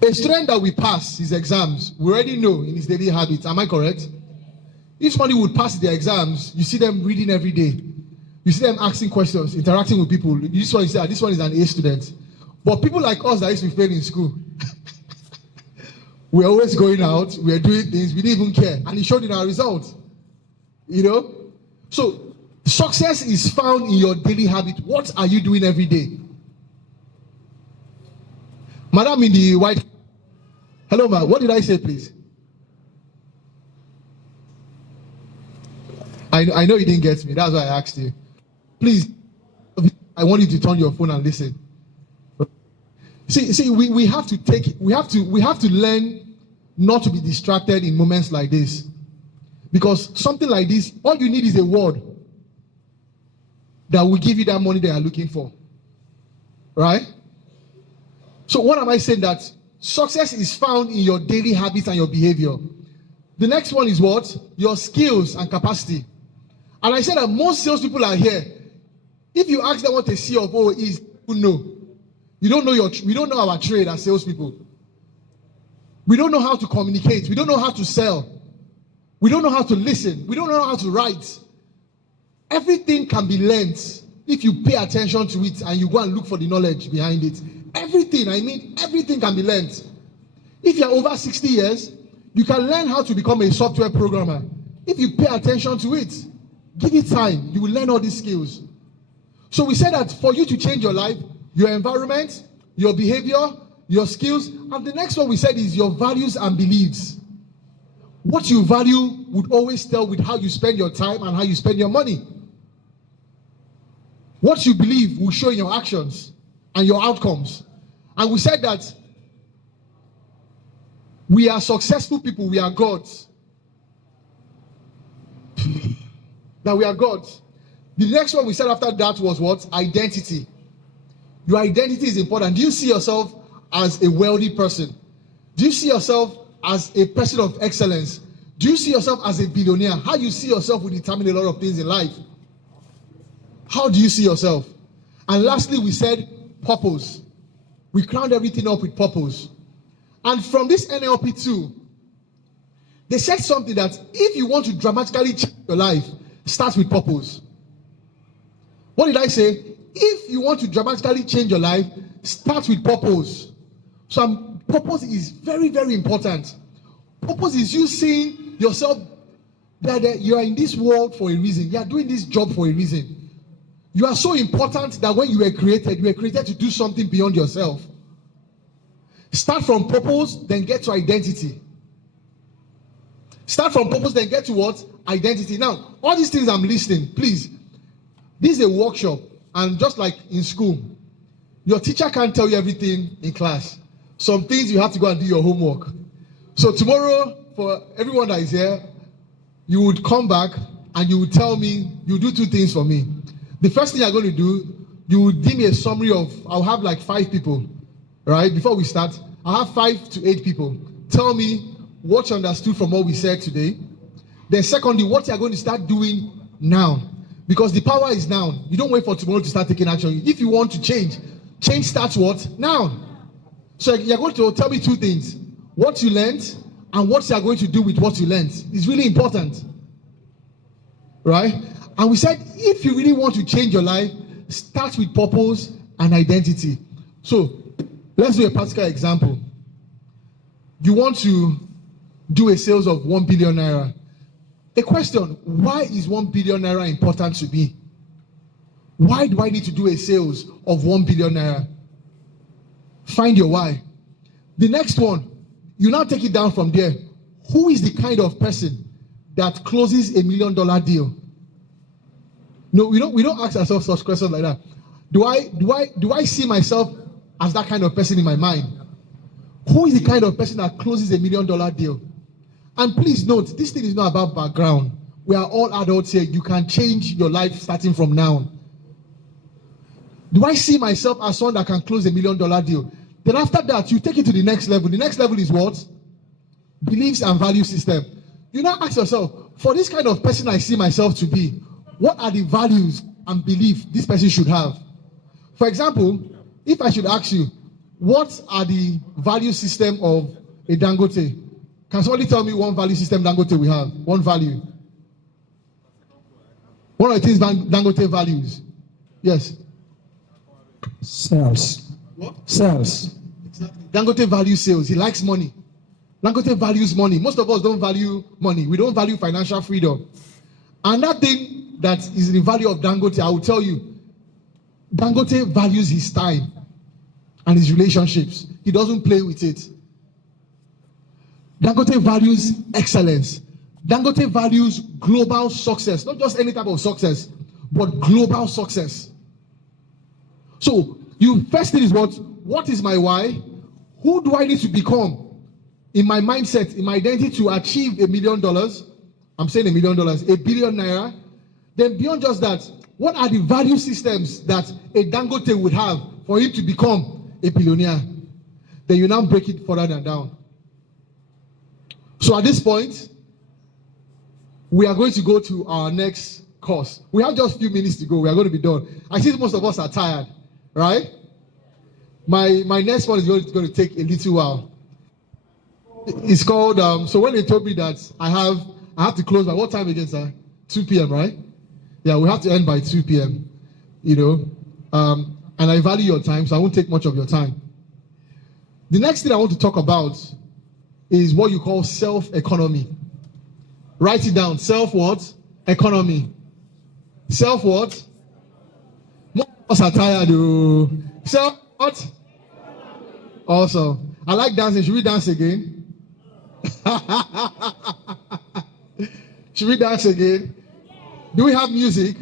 a student that we pass his exams, we already know in his daily habits. Am I correct? If somebody would pass their exams, you see them reading every day. You see them asking questions, interacting with people. You just want to say, this one is an A student. But people like us that used to fail in school, we're always going out, we're doing things, we didn't even care. And it showed in our results. So success is found in your daily habit. What are you doing every day? Madam in the white. Hello, ma'am. What did I say, please? I know you didn't get me. That's why I asked you. Please, I want you to turn your phone and listen. See, we have to learn not to be distracted in moments like this. Because something like this, all you need is a word that will give you that money they are looking for. Right? So what am I saying? That success is found in your daily habits and your behavior. The next one is what? Your skills and capacity. And I said that most salespeople are here. If you ask them what a CFO is, you know. We don't know our trade as salespeople. We don't know how to communicate. We don't know how to sell. We don't know how to listen. We don't know how to write. Everything can be learned if you pay attention to it and you go and look for the knowledge behind it. Everything can be learned. If you're over 60 years, you can learn how to become a software programmer. If you pay attention to it, give it time, you will learn all these skills. So we said that for you to change your life, your environment, your behavior, your skills, and the next one we said is your values and beliefs. What you value would always tell with how you spend your time and how you spend your money. What you believe will show in your actions and your outcomes. And we said that we are successful people, we are gods. That we are gods. The next one we said after that was what? Identity. Your identity is important. Do you see yourself as a wealthy person? Do you see yourself as a person of excellence? Do you see yourself as a billionaire? How you see yourself will determine a lot of things in life. How do you see yourself? And lastly, we said purpose. We crowned everything up with purpose. And from this NLP2, they said something that if you want to dramatically change your life, start with purpose. What did I say? If you want to dramatically change your life, start with purpose. So purpose is very, very important. Purpose is you seeing yourself that you are in this world for a reason. You are doing this job for a reason. You are so important that when you were created to do something beyond yourself. Start from purpose, then get to identity. Start from purpose, then get to what? Identity. Now, all these things I'm listing, please. This is a workshop, and just like in school, your teacher can't tell you everything in class. Some things you have to go and do your homework. So tomorrow, for everyone that is here, you would come back and you would tell me, you do two things for me. The first thing you're going to do, you would give me a summary of, I'll have like 5 people, right? Before we start, I'll have 5 to 8 people. Tell me what you understood from what we said today. Then secondly, what you're going to start doing now. Because the power is now. You don't wait for tomorrow to start taking action. If you want to change starts what? Now. So you're going to tell me 2 things. What you learned and what you're going to do with what you learned. It's really important. Right? And we said, if you really want to change your life, start with purpose and identity. So let's do a practical example. You want to do a sales of 1 billion naira. A question, why is 1 billion naira important to me? Why do I need to do a sales of 1 billion naira? Find your why. The next one, you now take it down from there. Who is the kind of person that closes $1 million deal? No, we don't ask ourselves such questions like that. Do I see myself as that kind of person in my mind? Who is the kind of person that closes $1 million deal? And please note, this thing is not about background. We are all adults here. You can change your life starting from now. Do I see myself as someone that can close $1 million deal? Then after that, you take it to the next level. The next level is what? Beliefs and value system. You now ask yourself, for this kind of person I see myself to be, what are the values and beliefs this person should have? For example, if I should ask you, what are the value system of a Dangote? Can somebody tell me one value system Dangote we have? One value. One of the things Dangote values. Yes. Sales. What? Sales. Exactly. Dangote values sales. He likes money. Dangote values money. Most of us don't value money. We don't value financial freedom. And that thing that is the value of Dangote, I will tell you, Dangote values his time and his relationships. He doesn't play with it. Dangote values excellence. Dangote values global success. Not just any type of success, but global success. So, first thing is what is my why? Who do I need to become in my mindset, in my identity to achieve $1 million? I'm saying $1 million, 1 billion naira. Then beyond just that, what are the value systems that a Dangote would have for him to become a billionaire? Then you now break it further than down. So at this point, we are going to go to our next course. We have just a few minutes to go. We are going to be done. I see most of us are tired, right? My next one is going to take a little while. It's called, so when they told me that I have to close by what time again, sir? 2 p.m., right? Yeah, we have to end by 2 p.m., and I value your time, so I won't take much of your time. The next thing I want to talk about is what you call self-economy. Write it down. Self what? Economy. Self what? Most of us are tired. Self what? Awesome. I like dancing. Should we dance again? Should we dance again? Do we have music?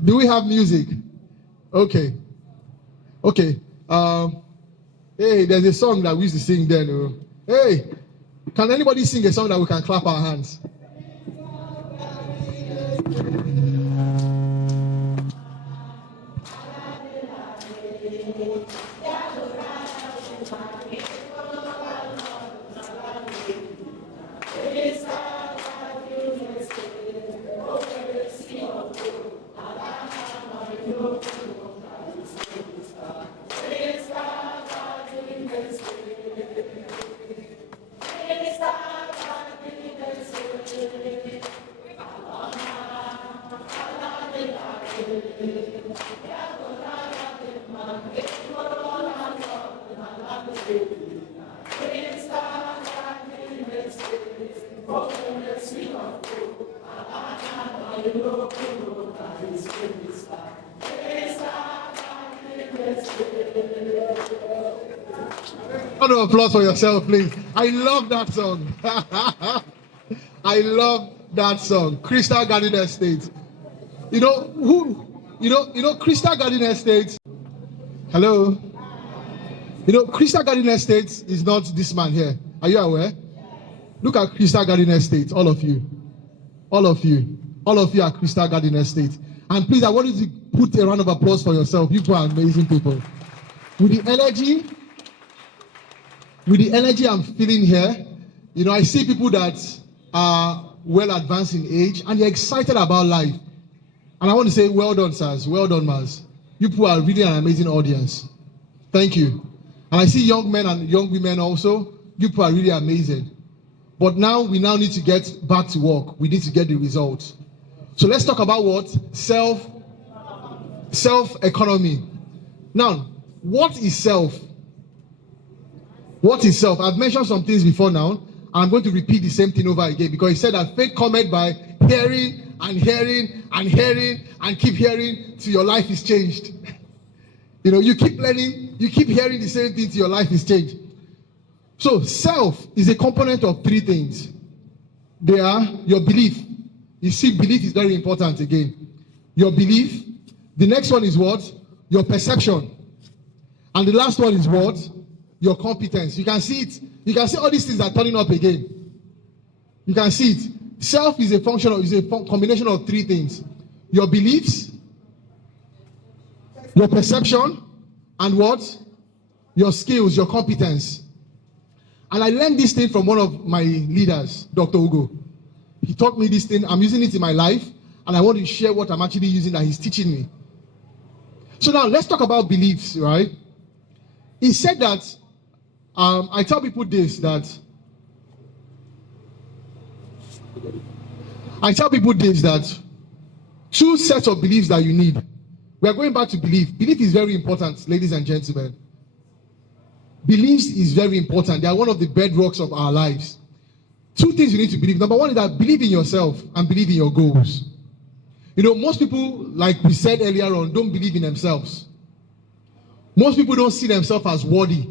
Do we have music? Okay. Okay. Hey, there's a song that we used to sing then. Oh. Hey, can anybody sing a song that we can clap our hands? Round of applause for yourself, please. I love that song. I love that song. Crystal Garden Estate. You know who? You know Crystal Garden Estate. Hello. You know Crystal Garden Estate is not this man here. Are you aware? Look at Crystal Garden Estate, all of you. All of you. All of you are Crystal Garden Estate. And please, I want you to put a round of applause for yourself. You are amazing people. With the energy I'm feeling here, you know, I see people that are well advanced in age and they're excited about life. And I want to say, well done, sirs. Well done, Mars. You people are really an amazing audience. Thank you. And I see young men and young women also. You people are really amazing. But now we need to get back to work. We need to get the results. So let's talk about what? Self-economy. Now, what is self? What is self? I've mentioned some things before now. I'm going to repeat the same thing over again because he said that faith cometh by hearing and hearing and hearing and keep hearing till your life is changed. You know, you keep learning, you keep hearing the same thing till your life is changed. So self is a component of three things. They are your belief. You see, belief is very important again. Your belief. The next one is what? Your perception. And the last one is what? Your competence. You can see it. You can see all these things are turning up again. You can see it. Self is a combination of three things. Your beliefs, your perception, and what? Your skills, your competence. And I learned this thing from one of my leaders, Dr. Ugo. He taught me this thing. I'm using it in my life, and I want to share what I'm actually using that he's teaching me. So now let's talk about beliefs, right? He said that, I tell people this, that two sets of beliefs that you need. We are going back to belief. Belief is very important, ladies and gentlemen. Beliefs is very important. They are one of the bedrocks of our lives. Two things you need to believe. Number one is that believe in yourself and believe in your goals. You know, most people, like we said earlier on, don't believe in themselves. Most people don't see themselves as worthy.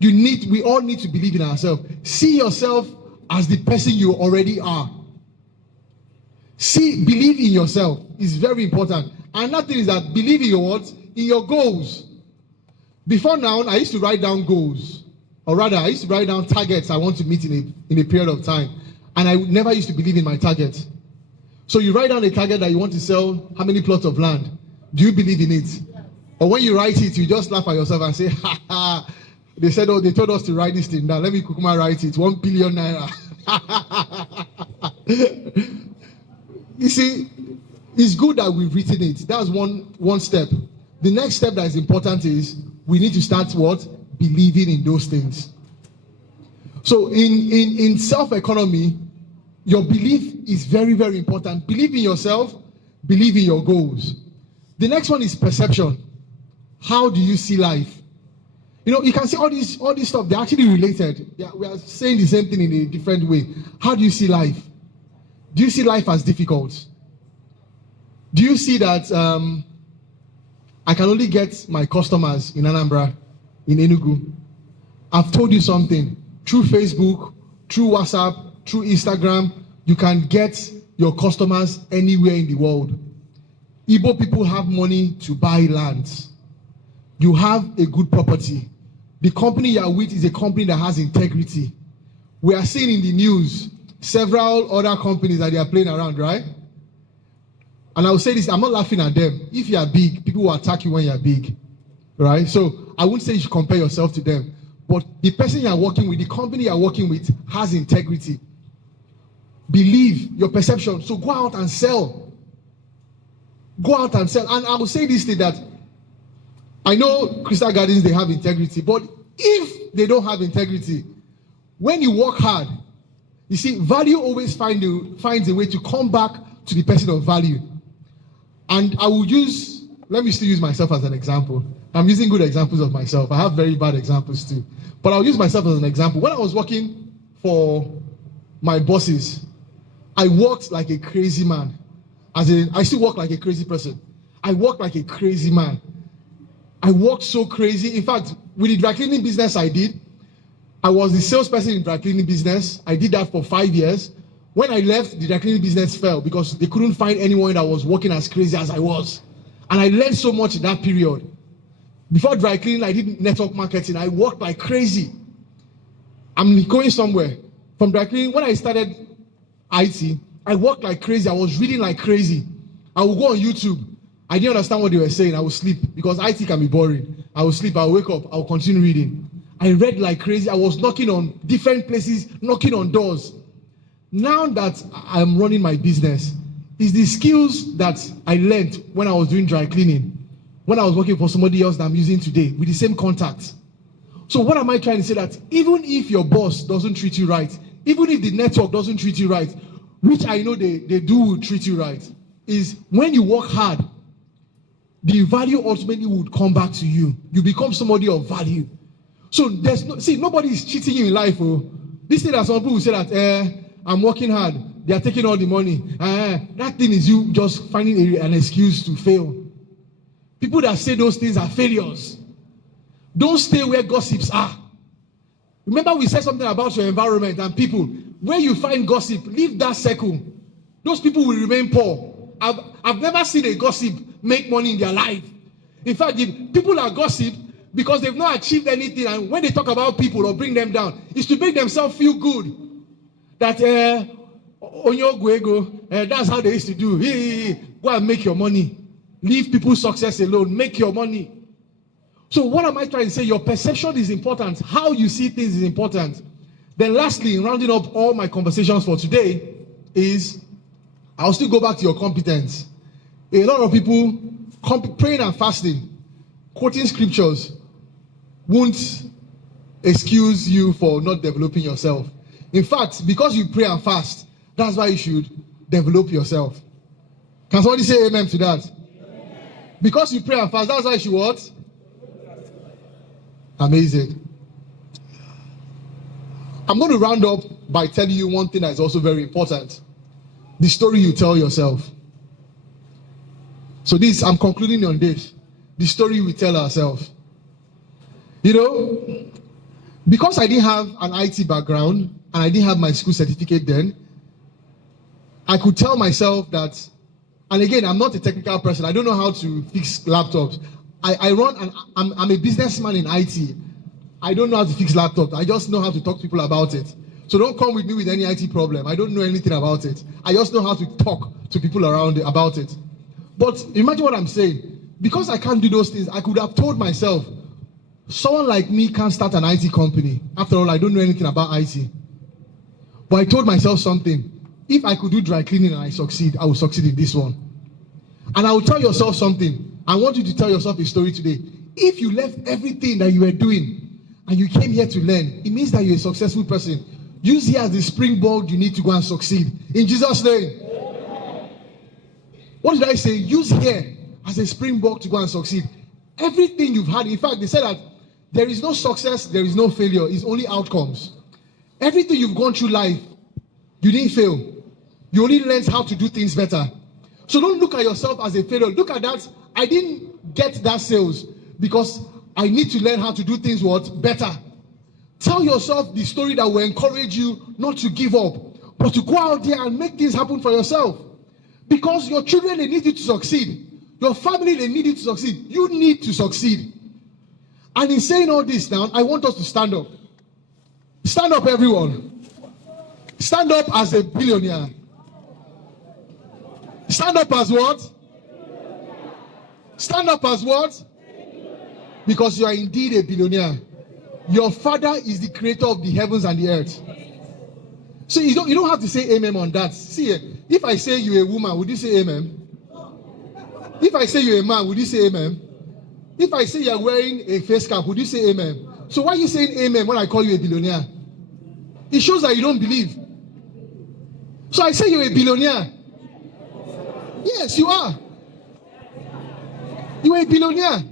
We all need to believe in ourselves. See yourself as the person you already are. Believe in yourself is very important. Another thing is that believe in your what? In your goals. Before now, I used to write down goals. Or rather, I used to write down targets I want to meet in a period of time. And I never used to believe in my target. So you write down a target that you want to sell how many plots of land. Do you believe in it? Or when you write it, you just laugh at yourself and say, ha ha. They said, oh, they told us to write this thing down. Let me kukuma write it. 1 billion naira. You see, it's good that we've written it. That's one step. The next step that is important is we need to start what? Believing in those things. So in self-economy, your belief is very, very important. Believe in yourself, believe in your goals. The next one is perception. How do you see life? You know, you can see all this stuff, they're actually related. Yeah, we are saying the same thing in a different way. How do you see life? Do you see life as difficult? Do you see that I can only get my customers in Anambra, in Enugu? I've told you something. Through Facebook, through WhatsApp, through Instagram, you can get your customers anywhere in the world. Igbo people have money to buy land. You have a good property. The company you are with is a company that has integrity. We are seeing in the news several other companies that they are playing around, right? And I will say this, I'm not laughing at them. If you are big, people will attack you when you are big, right? So I wouldn't say you should compare yourself to them. But the person you are working with, the company you are working with has integrity. Believe your perception. So go out and sell. Go out and sell. And I will say this thing that I know Crystal Gardens, they have integrity. But if they don't have integrity, when you work hard, you see, value always finds a way to come back to the person of value. And I will let me still use myself as an example. I'm using good examples of myself. I have very bad examples too. But I'll use myself as an example. When I was working for my bosses, I worked like a crazy man. As in, I still work like a crazy person. I worked like a crazy man. I worked so crazy. In fact, with the dry cleaning business I did, I was the salesperson in dry cleaning business. I did that for 5 years. When I left, the dry cleaning business fell because they couldn't find anyone that was working as crazy as I was. And I learned so much in that period. Before dry cleaning, I did network marketing. I worked like crazy. I'm going somewhere. From dry cleaning, when I started IT, I worked like crazy. I was reading like crazy. I would go on YouTube. I didn't understand what they were saying. I would sleep because IT can be boring. I would sleep. I would wake up. I would continue reading. I read like crazy. I was knocking on different places, knocking on doors. Now that I'm running my business, it's the skills that I learned when I was doing dry cleaning, when I was working for somebody else that I'm using today with the same contacts. So what am I trying to say? That even if your boss doesn't treat you right, even if the network doesn't treat you right, which I know they do treat you right, is when you work hard, the value ultimately would come back to you. You become somebody of value. So nobody is cheating you in life. Oh. This thing that some people will say that, I'm working hard, they are taking all the money. That thing is you just finding an excuse to fail. People that say those things are failures. Don't stay where gossips are. Remember we said something about your environment and people. Where you find gossip, leave that circle. Those people will remain poor. I've never seen a gossip make money in their life. In fact, if people are gossip because they've not achieved anything, and when they talk about people or bring them down, it's to make themselves feel good. That that's how they used to do. Go and make your money. Leave people's success alone. Make your money. So what am I trying to say? Your perception is important. How you see things is important. Then lastly, in rounding up all my conversations for today, is I'll still go back to your competence. A lot of people praying and fasting, quoting scriptures, won't excuse you for not developing yourself. In fact, because you pray and fast, that's why you should develop yourself. Can somebody say amen to that? Amen. Because you pray and fast, that's why you should what? Amazing. I'm going to round up by telling you one thing that is also very important. The story you tell yourself. So I'm concluding on this. The story we tell ourselves. You know, because I didn't have an IT background and I didn't have my school certificate then, I could tell myself that, and again, I'm not a technical person. I don't know how to fix laptops. I'm a businessman in IT. I don't know how to fix laptops. I just know how to talk to people about it. So don't come with me with any IT problem. I don't know anything about it. I just know how to talk to people around about it. But imagine what I'm saying. Because I can't do those things, I could have told myself, someone like me can't start an IT company. After all, I don't know anything about IT. But I told myself something. If I could do dry cleaning and I succeed, I will succeed in this one. And I will tell yourself something. I want you to tell yourself a story today. If you left everything that you were doing and you came here to learn, it means that you're a successful person. Use here as the springboard you need to go and succeed. In Jesus' name. What did I say? Use here as a springboard to go and succeed. Everything you've had, in fact, they said that there is no success, there is no failure. It's only outcomes. Everything you've gone through life, you didn't fail. You only learned how to do things better. So don't look at yourself as a failure. Look at that. I didn't get that sales because I need to learn how to do things better. Tell yourself the story that will encourage you not to give up, but to go out there and make things happen for yourself. Because your children, they need you to succeed. Your family, they need you to succeed. You need to succeed. And in saying all this now, I want us to stand up. Stand up, everyone. Stand up as a billionaire. Stand up as what? Stand up as what? Because you are indeed a billionaire. Your father is the creator of the heavens and the earth. So you don't have to say amen on that. See, if I say you're a woman, would you say amen? If I say you're a man, would you say amen? If I say you're wearing a face cap, would you say amen? So why are you saying amen when I call you a billionaire? It shows that you don't believe. So I say you're a billionaire. Yes, you are. You are a billionaire.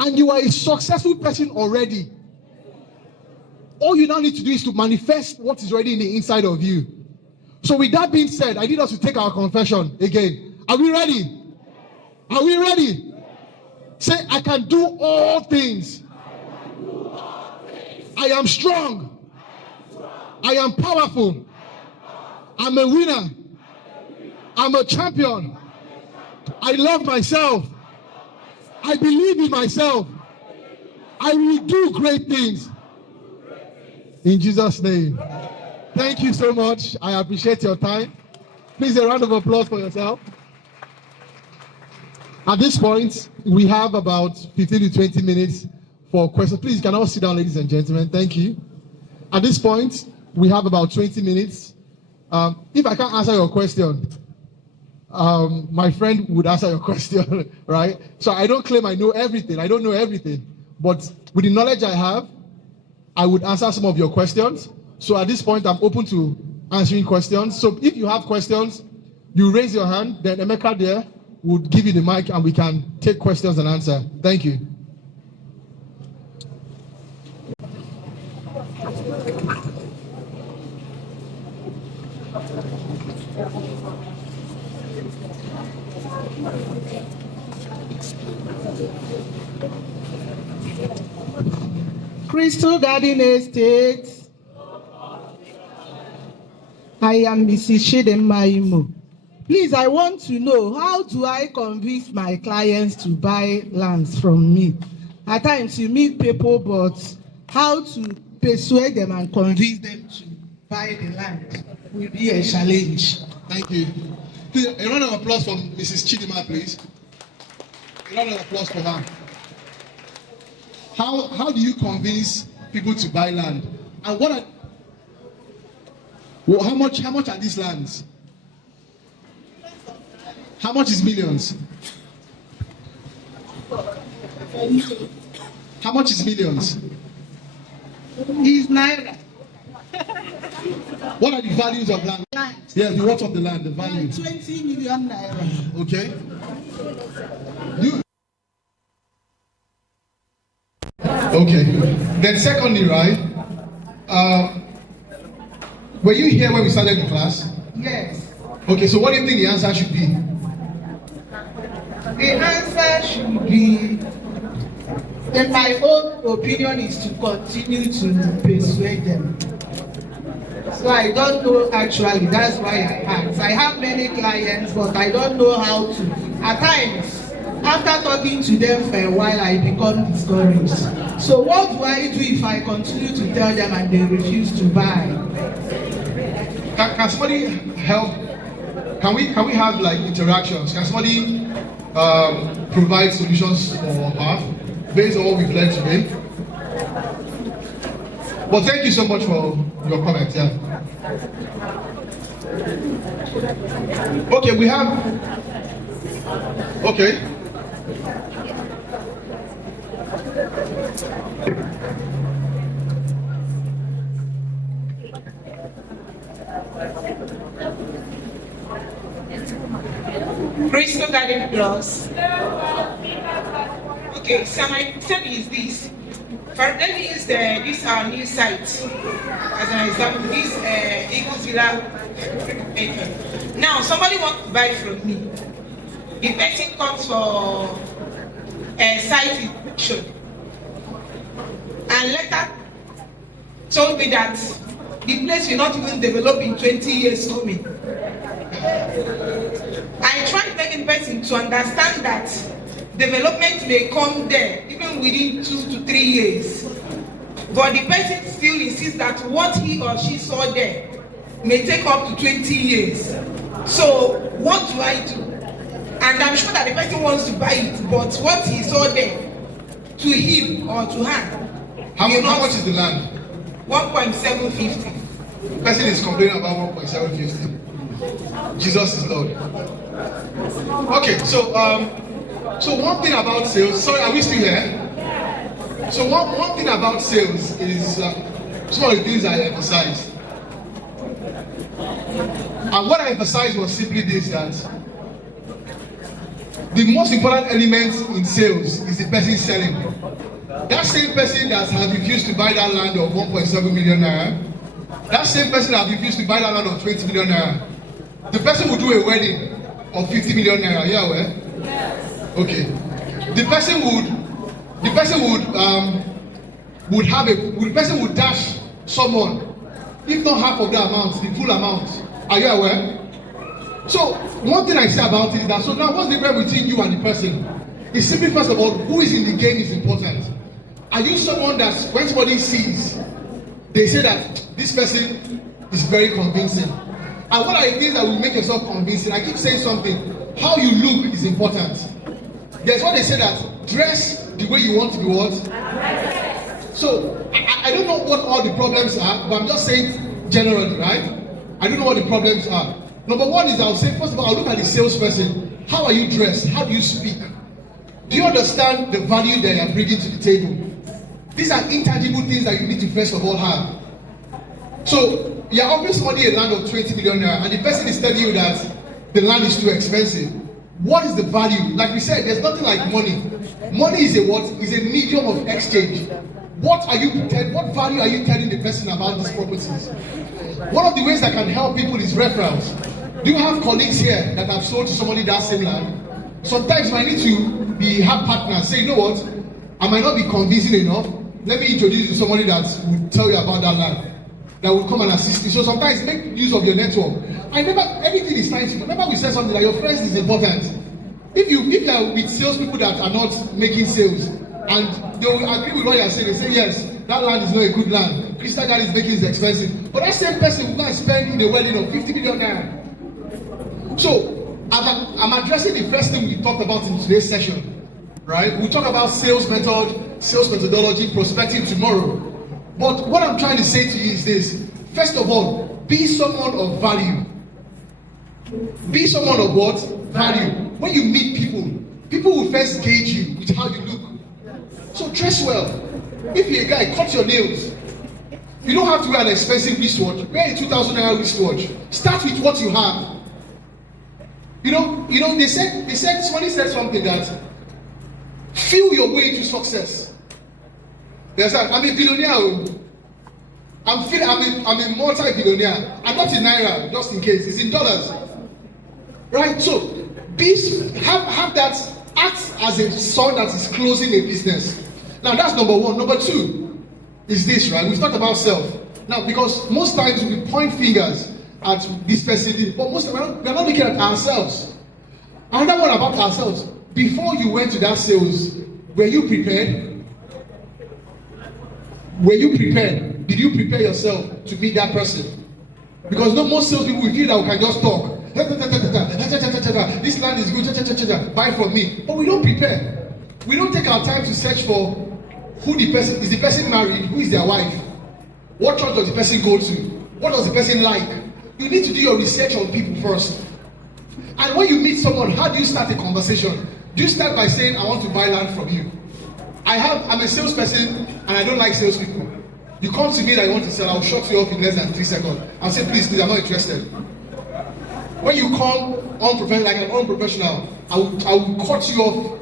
And you are a successful person already. All you now need to do is to manifest what is already in the inside of you. So with that being said, I need us to take our confession again. Are we ready? Are we ready? Say, I can do all things. I am strong. I am powerful. I'm a winner. I'm a champion. I love myself. I believe in myself. I will do great things. In Jesus' name. Thank you so much. I appreciate your time. Please, a round of applause for yourself. At this point, we have about 15 to 20 minutes for questions. Please, you can all sit down, ladies and gentlemen. Thank you. At this point, we have about 20 minutes. If I can't answer your question, my friend would answer your question, right? So I don't claim I know everything. I don't know everything. But with the knowledge I have, I would answer some of your questions. So at this point, I'm open to answering questions. So if you have questions, you raise your hand, then Emeka there would give you the mic and we can take questions and answer. Thank you. Crystal Garden Estate. I am Mrs. Chidinma Imo. Please, I want to know, how do I convince my clients to buy lands from me? At times you meet people, but how to persuade them and convince them to buy the land will be a challenge. Thank you. Please, a round of applause for Mrs. Chidinma, please. A round of applause for her. How do you convince people to buy land? And how much are these lands? How much is millions? How much is millions? Is naira. What are the values of land? Yeah, the worth of the land, the value. 20 million naira. Okay. Okay. Then secondly, right? Were you here when we started the class? Yes. Okay, so what do you think the answer should be? The answer should be, in my own opinion, is to continue to persuade them. So I don't know actually, that's why I ask. I have many clients, but I don't know how to. At times, after talking to them for a while, I become discouraged. So what do I do if I continue to tell them and they refuse to buy? Can somebody help? Can we have like interactions? Can somebody provide solutions for her based on what we've learned today? Well, thank you so much for your comment. Yeah. Okay, we have. Okay. Crystal Garden Plus. Okay, so my question is this. Let me use this our new site as an example. This Eagles Villa. Now, somebody wants to buy from me. The person comes for a site inspection and later told me that the place will not even develop in 20 years coming. I person to understand that development may come there even within 2 to 3 years. But the person still insists that what he or she saw there may take up to 20 years. So what do I do? And I'm sure that the person wants to buy it, but what he saw there, to him or to her. How much is the land? 1.750. The person is complaining about 1.750. Jesus is Lord. Okay, so one thing about sales. Sorry, are we still here? So one thing about sales is some of the things I emphasize. And what I emphasized was simply this, that the most important element in sales is the person selling. That same person that has refused to buy that land of 1.7 million naira, that same person that has refused to buy that land of 20 million naira, the person will do a wedding of 50 million naira. Yeah, well? Yes. Okay. The person would dash someone, if not half of the amount, the full amount. Are you aware? So one thing I say about it is that, so now what's the difference between you and the person? It's simply, first of all, who is in the game is important. Are you someone that when somebody sees, they say that this person is very convincing? And what are the things that will make yourself convincing? I keep saying something. How you look is important. There's what they say that dress the way you want to be what? So I don't know what all the problems are, but I'm just saying generally, right? I don't know what the problems are. Number one is, I'll say, first of all, I'll look at the salesperson. How are you dressed? How do you speak? Do you understand the value that you're bringing to the table? These are intangible things that you need to first of all have. So you're offering somebody a land of 20 million naira, and the person is telling you that the land is too expensive. What is the value? Like we said, there's nothing like money. Money is a what? Is a medium of exchange. What value are you telling the person about these properties? One of the ways that can help people is referrals. Do you have colleagues here that have sold to somebody that same land? Sometimes you might need to have partners. Say, you know what? I might not be convincing enough. Let me introduce you to somebody that will tell you about that land, that will come and assist you. So sometimes make use of your network. Everything is fine. Remember we said something that your friends is important. If you are with salespeople that are not making sales, and they will agree with what you are saying, they say, yes, that land is not a good land. Crystal Garden is making it expensive. But that same person will go and spend in a wedding of 50 million naira. So, I'm addressing the first thing we talked about in today's session. Right? We'll talk about sales method, sales methodology, prospecting tomorrow. But what I'm trying to say to you is this. First of all, be someone of value. Be someone of what? Value. When you meet people, people will first gauge you with how you look. So dress well. If you're a guy, cut your nails. You don't have to wear an expensive wristwatch. Wear a 2,000 naira wristwatch. Start with what you have. You know, somebody said something that feel your way to success. Yes, I'm a billionaire. I'm a multi-billionaire. I'm not in naira, just in case. It's in dollars. Right? So have that, act as a son that is closing a business. Now that's number one. Number two is this, right? We've talked about self. Now, because most times we point fingers at this person, but most of we're not looking at ourselves. Another one about ourselves. Before you went to that sales, were you prepared? Were you prepared? Did you prepare yourself to meet that person? Because most salespeople will feel that we can just talk. This land is good, buy from me. But we don't prepare. We don't take our time to search for who the person is. The person married? Who is their wife? What church does the person go to? What does the person like? You need to do your research on people first. And when you meet someone, how do you start a conversation? Do you start by saying, I want to buy land from you? I'm a salesperson and I don't like salespeople. You come to me that you want to sell, I'll shut you off in less than 3 seconds. I'll say, please, I'm not interested. When you come like an unprofessional, I will cut you off.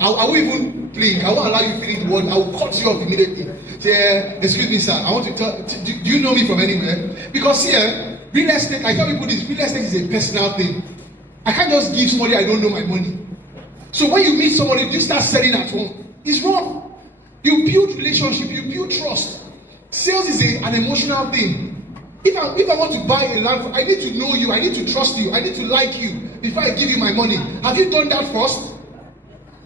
I won't even blink. I won't allow you to finish the word. I will cut you off immediately. Say, excuse me, sir, I want to tell, do you know me from anywhere? Because here, real estate, I tell people this, real estate is a personal thing. I can't just give somebody I don't know my money. So when you meet somebody, you start selling at home. It's wrong. You build relationship, you build trust. Sales is an emotional thing. If I want to buy a land, I need to know you, I need to trust you, I need to like you before I give you my money. Have you done that first?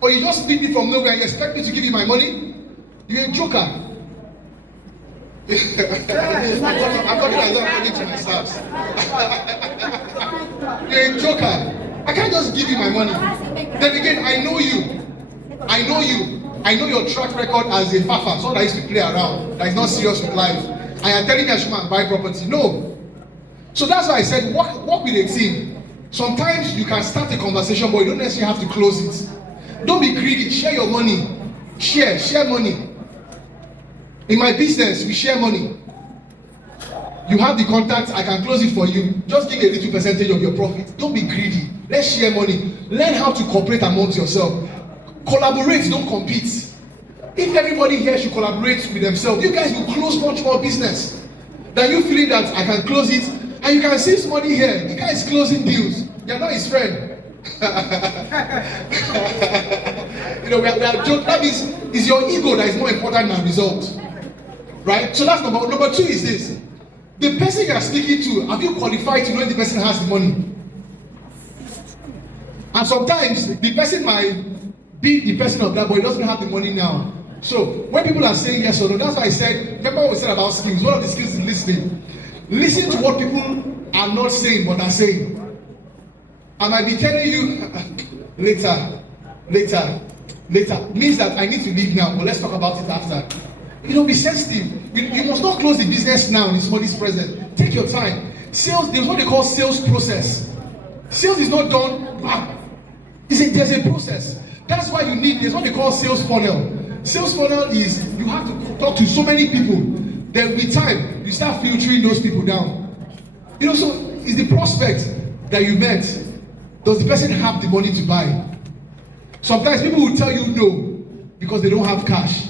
Or you just meet me from nowhere and you expect me to give you my money? You're a joker. I'm talking as I'm talking to myself. You're a joker. I can't just give you my money. Then again, I know you. I know you. I know your track record as a fafa, someone that used to play around, that is not serious with life. And you're telling me I should go and buy property. No. So that's why I said work with a team. Sometimes you can start a conversation, but you don't necessarily have to close it. Don't be greedy. Share your money. Share money. In my business, we share money. You have the contact, I can close it for you. Just give a little percentage of your profit. Don't be greedy. Let's share money. Learn how to cooperate amongst yourself. Collaborate, don't compete. If everybody here should collaborate with themselves, you guys will close much more business than you feeling that I can close it. And you can see somebody here, the guy is closing deals. You're not his friend. You know, we are joking. That means it's your ego that is more important than result. Right? So that's number one. Number two is this. The person you are speaking to, have you qualified to know if the person has the money? And sometimes the person might be the person of that, but he doesn't have the money now. So when people are saying yes or no, that's why I said, remember what we said about skills. One of the skills is listening. Listen to what people are not saying but are saying. I might be telling you later means that I need to leave now, but let's talk about it after. You know, be sensitive. You must not close the business now in somebody's presence. Take your time. Sales, there's what they call sales process. Sales is not done. There's a process. That's why there's what they call sales funnel. Sales funnel is you have to talk to so many people. Then with time, you start filtering those people down. You know, so it's the prospect that you met. Does the person have the money to buy? Sometimes people will tell you no because they don't have cash.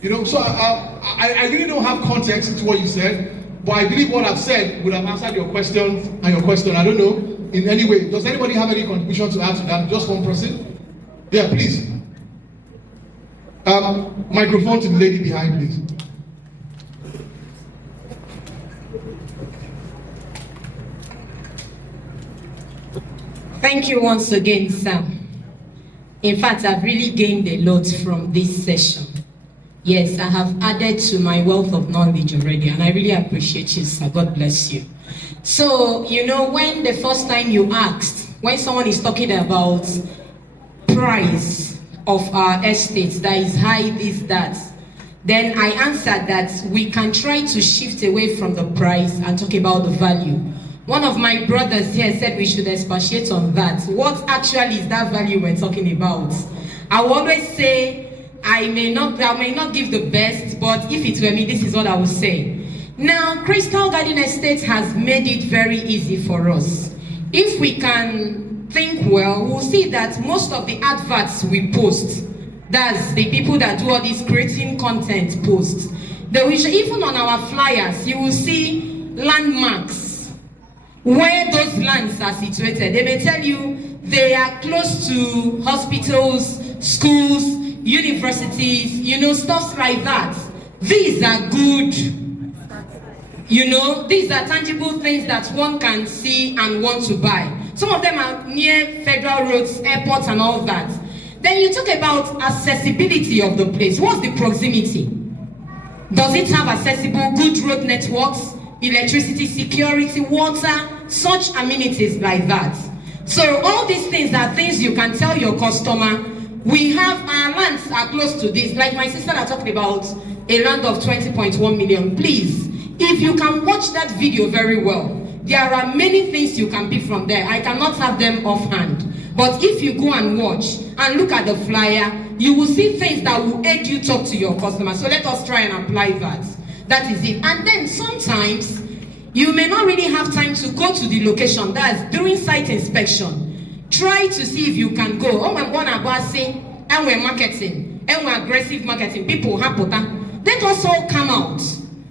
You know, so I really don't have context into what you said, but I believe what I've said would have answered your question and your question. I don't know in any way. Does anybody have any contribution to add to that? Just one person? Yeah, please. Microphone to the lady behind, please. Thank you once again, Sam. In fact, I've really gained a lot from this session. Yes, I have added to my wealth of knowledge already, and I really appreciate you, sir. God bless you. So, you know, when the first time you asked, when someone is talking about price of our estates, that is high, this, that, then I answered that we can try to shift away from the price and talk about the value. One of my brothers here said we should expatiate on that. What actually is that value we're talking about? I will always say, I may not give the best, but if it were me, this is what I would say. Now, Crystal Garden Estate has made it very easy for us. If we can think well, we'll see that most of the adverts we post, that's the people that do all these creating content posts, even on our flyers, you will see landmarks where those lands are situated. They may tell you they are close to hospitals, schools, universities, you know, stuff like that. These are good, you know, these are tangible things that one can see and want to buy. Some of them are near federal roads, airports and all that. Then you talk about accessibility of the place. What's the proximity? Does it have accessible, good road networks, electricity, security, water, such amenities like that? So all these things are things you can tell your customer. We have, our lands are close to this. Like my sister are talking about a land of 20.1 million. Please, if you can watch that video very well, there are many things you can pick from there. I cannot have them offhand. But if you go and watch and look at the flyer, you will see things that will aid you talk to your customer. So let us try and apply that. That is it. And then sometimes, you may not really have time to go to the location. That's during site inspection. Try to see if you can go. Oh, my God, I'm saying, and we're marketing, and we're aggressive marketing. People have let us all come out.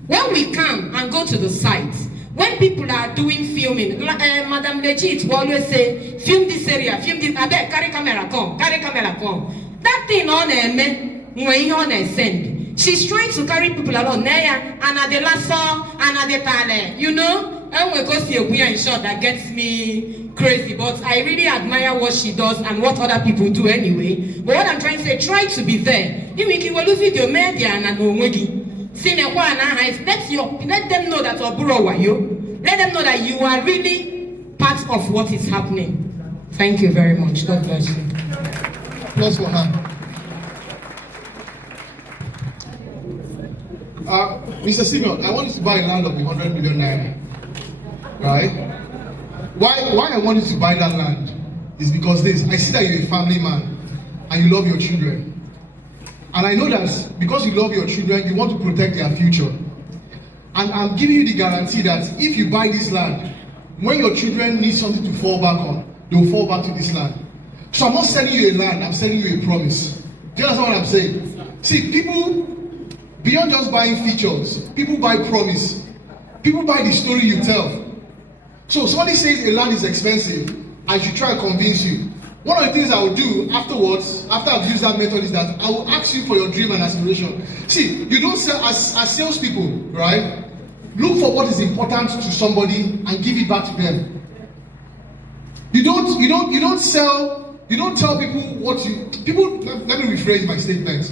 When we come and go to the site, when people are doing filming, Madam Legit will always say, film this area, film this, carry camera, come. That thing on a man, when you on a send. She's trying to carry people along. Neya, and at the last song, and at the tale, you know, and we go see a queen in short that gets me crazy. But I really admire what she does and what other people do anyway. But what I'm trying to say, try to be there. You make it well video media and no wiggy. Let them know that let them know that you are really part of what is happening. Thank you very much. God bless you. Applause for her. Mr. Simeon, I want you to buy a land of 100 million naira. Right? Why I want you to buy that land is because I see that you're a family man and you love your children. And I know that because you love your children, you want to protect their future. And I'm giving you the guarantee that if you buy this land, when your children need something to fall back on, they'll fall back to this land. So I'm not selling you a land, I'm selling you a promise. Do you understand what I'm saying? See, people, beyond just buying features, people buy promise. People buy the story you tell. So somebody says a land is expensive, I should try and convince you. One of the things I will do afterwards, after I've used that method, is that I will ask you for your dream and aspiration. See, you don't sell as salespeople, right? Look for what is important to somebody and give it back to them. You don't tell people what you people. Let me rephrase my statement.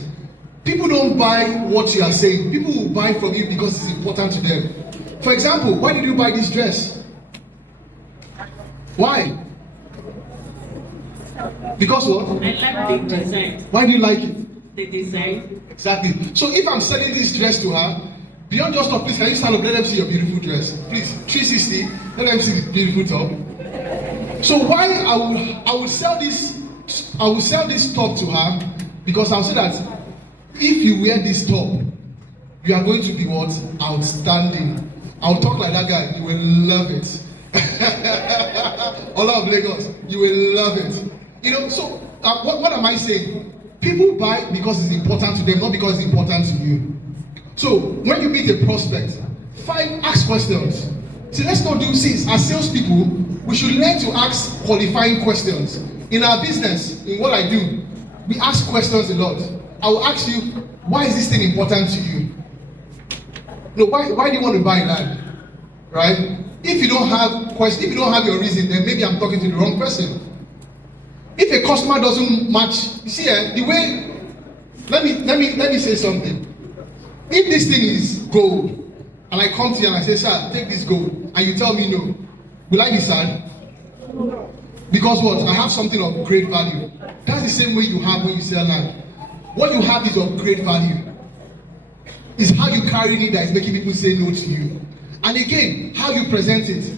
People don't buy what you are saying. People will buy from you because it's important to them. For example, why did you buy this dress? Why? Because what? I like the design. Why do you like it? The design. Exactly. So if I'm selling this dress to her, beyond just talk, please can you stand up? Let them see your beautiful dress. Please, 360. Let them see the beautiful top. So why I will sell this top to her because I'll say that if you wear this top, you are going to be what? Outstanding. I'll talk like that guy. You will love it. All of Lagos, you will love it. You know, so what am I saying? People buy because it's important to them, not because it's important to you. So when you meet a prospect, ask questions. See, let's not do this. As salespeople, we should learn to ask qualifying questions. In our business, in what I do, we ask questions a lot. I will ask you, why is this thing important to you? No, why do you want to buy land? Right? If you don't have your reason, then maybe I'm talking to the wrong person. If a customer doesn't match, you see, the way, let me say something. If this thing is gold, and I come to you and I say, sir, take this gold, and you tell me no, will I be sad? Because what? I have something of great value. That's the same way you have when you sell land. What you have is of great value. It's how you carry it that is making people say no to you. And again, how you present it.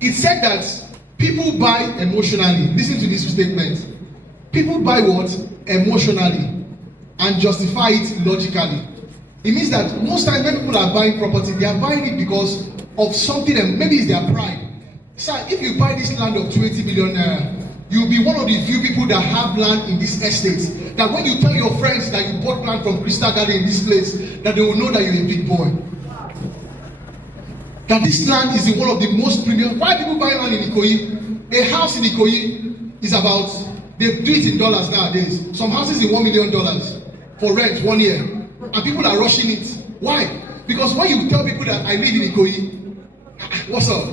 It said that people buy emotionally. Listen to this statement. People buy what? Emotionally. And justify it logically. It means that most times when people are buying property, they are buying it because of something, and maybe it's their pride. Sir, if you buy this land of 20 million naira, you'll be one of the few people that have land in this estate. That when you tell your friends that you bought land from Crystal Garden in this place, that they will know that you're a big boy. That this land is in one of the most premium. Why people buy land in Ikoyi? A house in Ikoyi is about, they do it in dollars nowadays. Some houses in $1 million for rent 1 year. And people are rushing it. Why? Because when you tell people that I live in Ikoyi, what's up?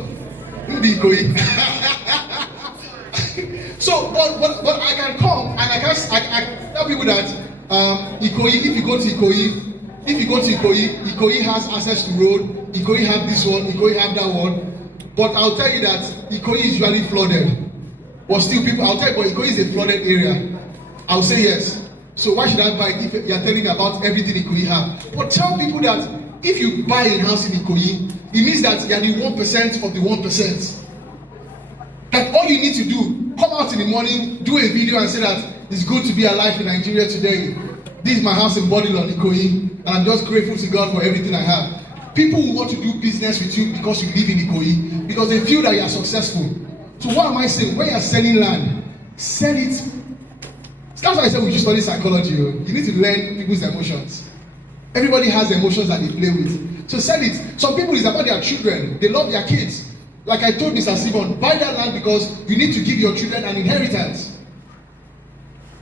Who be Ikoyi? So, but I can come and I tell people that Ikoyi, if you go to Ikoyi, Ikoyi has access to road, Ikoyi have this one, Ikoyi have that one. But I'll tell you that Ikoyi is usually flooded. But still people, I'll tell you, but Ikoyi is a flooded area. I'll say yes. So why should I buy it if you're telling me about everything Ikoyi have? But tell people that if you buy a house in Ikoyi, it means that you're the 1% of the 1%. That all you need to do, come out in the morning, do a video and say that it's good to be alive in Nigeria today. This is my house in Bodilon, Ikoyi, and I'm just grateful to God for everything I have. People will want to do business with you because you live in Ikoyi, because they feel that you are successful. So what am I saying? When you are selling land, sell it. That's why I said we should study psychology. You need to learn people's emotions. Everybody has emotions that they play with. So sell it. Some people, it's about their children. They love their kids. Like I told Mr. Simon, buy that land because you need to give your children an inheritance.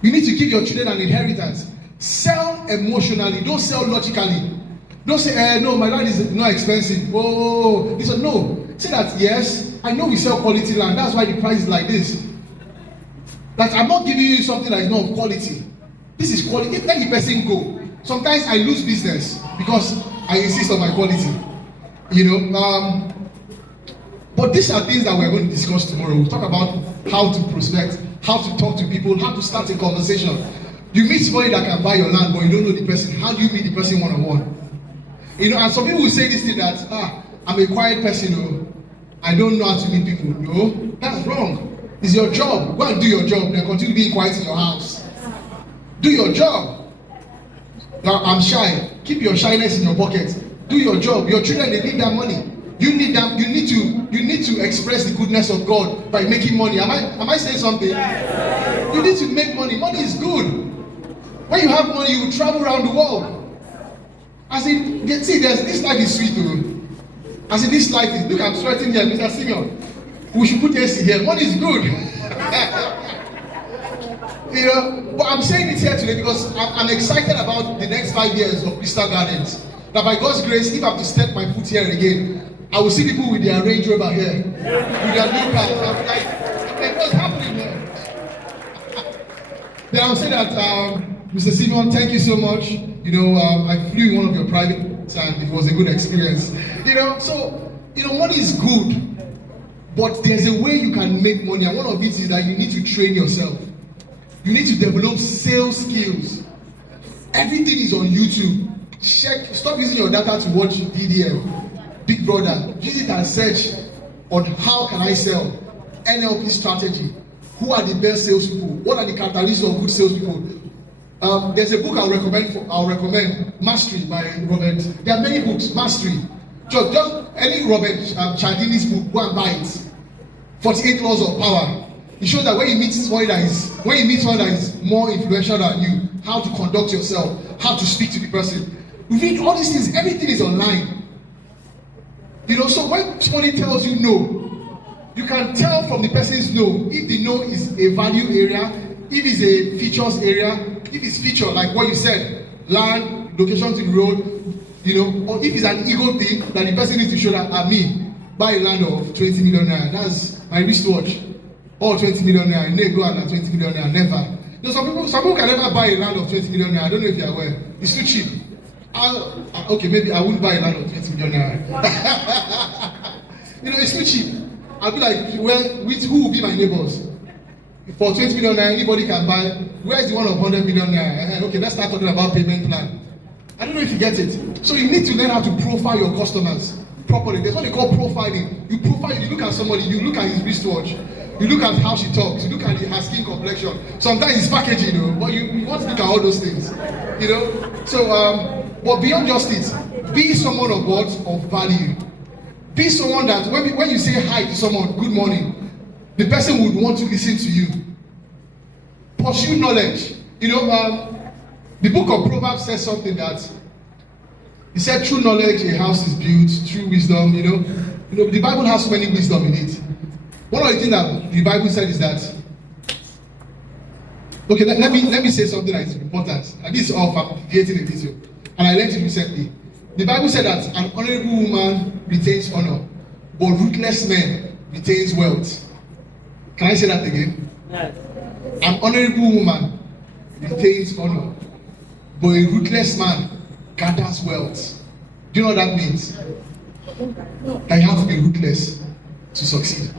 You need to give your children an inheritance. Sell Sell emotionally. Don't sell logically. Don't say, no, my land is not expensive. Oh, this one. No. Say that, yes, I know we sell quality land. That's why the price is like this. That I'm not giving you something that is not of quality. This is quality. Let the person go. Sometimes I lose business because I insist on my quality. But these are things that we're going to discuss tomorrow. We'll talk about how to prospect, how to talk to people, how to start a conversation. You meet somebody that can buy your land, but you don't know the person. How do you meet the person one-on-one? And some people will say this thing that, I'm a quiet person, I don't know how to meet people. No, that's wrong. It's your job. Go and do your job, then continue being quiet in your house. Do your job. Now, I'm shy. Keep your shyness in your pocket. Do your job. Your children, they need that money. You need that. You need to express the goodness of God by making money. Am I saying something? You need to make money. Money is good. When you have money, you will travel around the world. As in, see, this life is sweet, though. As in, this life is. Look, I'm sweating here, Mr. Simeon. We should put AC here. Money is good. But I'm saying it here today because I'm excited about the next 5 years of Crystal Gardens. That by God's grace, if I have to step my foot here again, I will see people with their Range Rover here, with their new cars. I'll be like, what's happening here? Then I'll say that, Mr. Simeon, thank you so much. I flew in one of your privates and it was a good experience. So money is good, but there's a way you can make money, and one of it is that you need to train yourself. You need to develop sales skills. Everything is on YouTube. Stop using your data to watch DDM, Big Brother. Use it and search on how can I sell, NLP strategy. Who are the best salespeople? What are the characteristics of good salespeople? There's a book I'll recommend, Mastery by Robert. There are many books, Mastery. Just any Robert Cialdini's book, go and buy it. 48 Laws of Power. It shows that when you meet someone that is more influential than you, how to conduct yourself, how to speak to the person. Read all these things. Everything is online. So when somebody tells you no, you can tell from the person's no if the no is a value area, if it's a features area, if it's feature like what you said, land, location to the road, or if it's an ego thing that the person needs to show that me buy a land of 20 million naira. That's my wristwatch. Or 20 million naira. You never go out at 20 million naira. Never. Some people can never buy a land of 20 million naira. I don't know if you're aware. It's too cheap. Okay, maybe I wouldn't buy a land of 20 million naira. It's too cheap. I'll be like, who will be my neighbors? For 20 million naira, anybody can buy. Where is the one of 100 million naira? Okay, let's start talking about payment plan. I don't know if you get it. So you need to learn how to profile your customers properly. There's what they call profiling. You profile, you look at somebody, you look at his wristwatch, you look at how she talks, you look at her skin complexion. Sometimes it's packaging, but you want to look at all those things. So, but beyond just it, be someone of what? Of value. Be someone that when you say hi to someone, good morning, the person would want to listen to you. Pursue knowledge. The book of Proverbs says something that he said, through knowledge a house is built, through wisdom, the Bible has so many wisdom in it. One of the things that the Bible said is that, okay, let me say something that is important. And this is off, I'm creating a video. And I learned it recently. The Bible said that an honorable woman retains honor, but ruthless man retains wealth. Can I say that again? Yes. An honorable woman retains honor, but a ruthless man gathers wealth. Do you know what that means? That you have to be ruthless to succeed.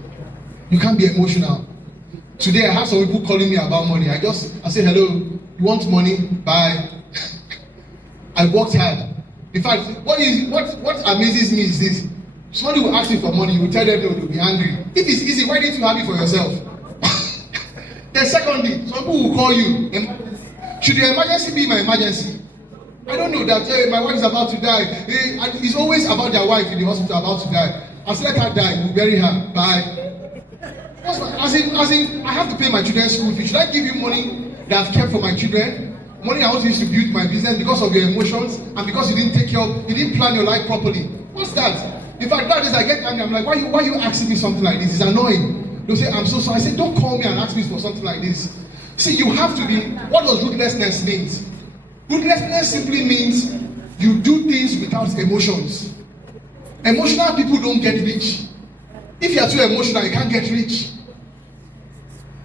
You can't be emotional. Today I have some people calling me about money. I say, hello, you want money? Bye. I worked hard. In fact, what amazes me is this. Somebody will ask you for money, you will tell them no, they'll be angry. If it's easy, why didn't you have it for yourself? Then secondly, some people will call you. Should your emergency be my emergency? I don't know that my wife is about to die. And it's always about their wife in the hospital about to die. I said, let her die, we'll bury her. Bye. As in, I have to pay my children's school fees. Should I give you money that I've kept for my children? Money I want to use to build my business because of your emotions and because you didn't plan your life properly. What's that? In fact, nowadays I get angry. I'm like, why are you asking me something like this? It's annoying. They'll say, I'm so sorry. I say, don't call me and ask me for something like this. See, you have to be, what does ruthlessness mean? Ruthlessness simply means you do things without emotions. Emotional people don't get rich. If you are too emotional, you can't get rich.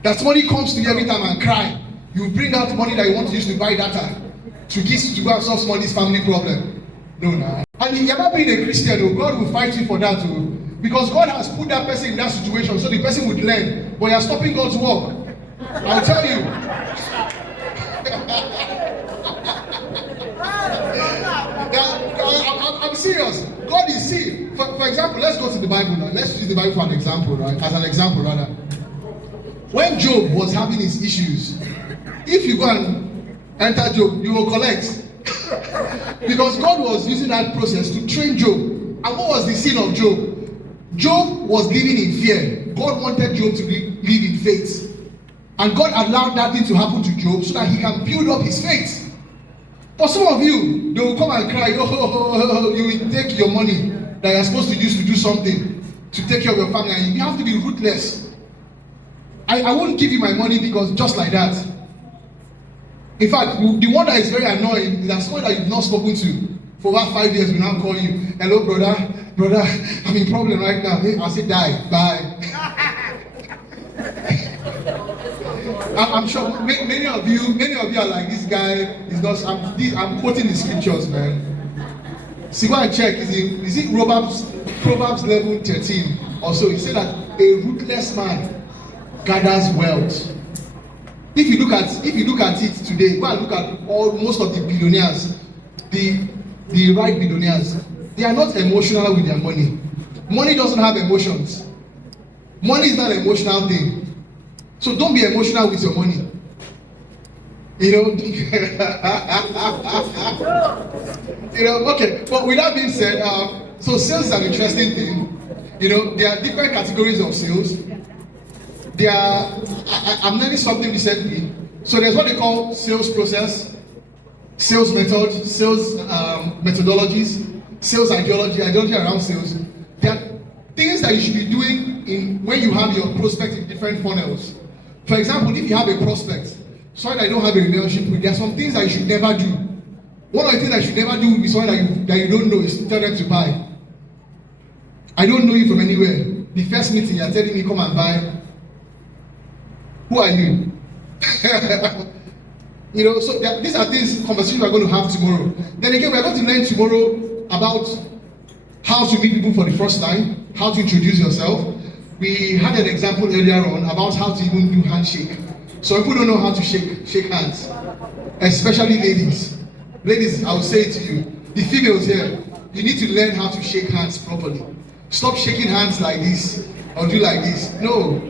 That somebody comes to you every time and cry, you bring out money that you want to use to buy data, to go and solve somebody's family problem. No, no. And if you ever been a Christian, God will fight you for that too. Because God has put that person in that situation so the person would learn. But you are stopping God's work. I'll tell you. I'm serious. God is see. For example, let's go to the Bible now. Let's use the Bible for an example, right? As an example, rather. When Job was having his issues, if you go and enter Job, you will collect. Because God was using that process to train Job. And what was the sin of Job? Job was living in fear. God wanted Job to live in faith. And God allowed that thing to happen to Job so that he can build up his faith. For some of you, they will come and cry, oh, you will take your money that you're supposed to use to do something, to take care of your family, and you have to be ruthless. I won't give you my money because just like that. In fact, the one that is very annoying is that someone that you've not spoken to for about 5 years will now call you, hello brother, I'm in problem right now. I'll say die, bye. I'm sure many of you are like, this guy is not. I'm quoting the scriptures, man. See, go and check. Is it Proverbs 11:13 or so? He said that a ruthless man gathers wealth. If you look at it today, go and look at most of the billionaires, the right billionaires. They are not emotional with their money. Money doesn't have emotions. Money is not an emotional thing. So don't be emotional with your money. You know, okay. But with that being said, so sales is an interesting thing. You know, there are different categories of sales. I'm learning something recently. So there's what they call sales process, sales method, sales methodologies, sales ideology around sales. There are things that you should be doing when you have your prospect in different funnels. For example, if you have a prospect, someone that you don't have a relationship with, there are some things that you should never do. One of the things that you should never do with someone that you don't know is tell them to buy. I don't know you from anywhere. The first meeting you are telling me come and buy. Who are you? You know, so these are things, conversations we're going to have tomorrow. Then again, we're going to learn tomorrow about how to meet people for the first time, how to introduce yourself. We had an example earlier on about how to even do handshake. So people don't know how to shake hands, especially ladies. Ladies, I will say it to you, the females here, you need to learn how to shake hands properly. Stop shaking hands like this or do like this. No.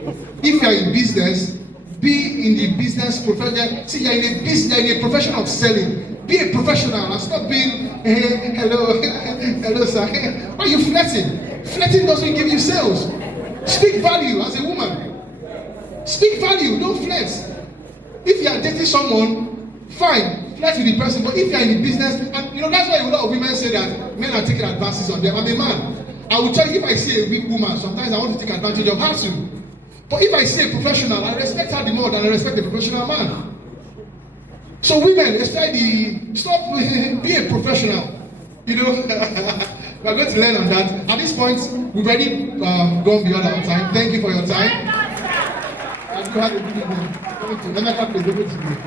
If you are in business, be in the business profession. See, you're in a profession of selling. Be a professional and stop being, hey, hello sir. Why are you flirting? Flirting doesn't give you sales. Speak value as a woman. Speak value, don't flirt. If you are dating someone, fine, flirt with the person. But if you are in the business, and you know that's why a lot of women say that men are taking advances of them. I'm a man. I will tell you, if I see a weak woman, sometimes I want to take advantage of her too. But if I see a professional, I respect her the more than I respect a professional man. So women, stop be a professional. You know, we are going to learn on that. At this point, we've already gone beyond our time. Thank you for your time. And you have a good evening.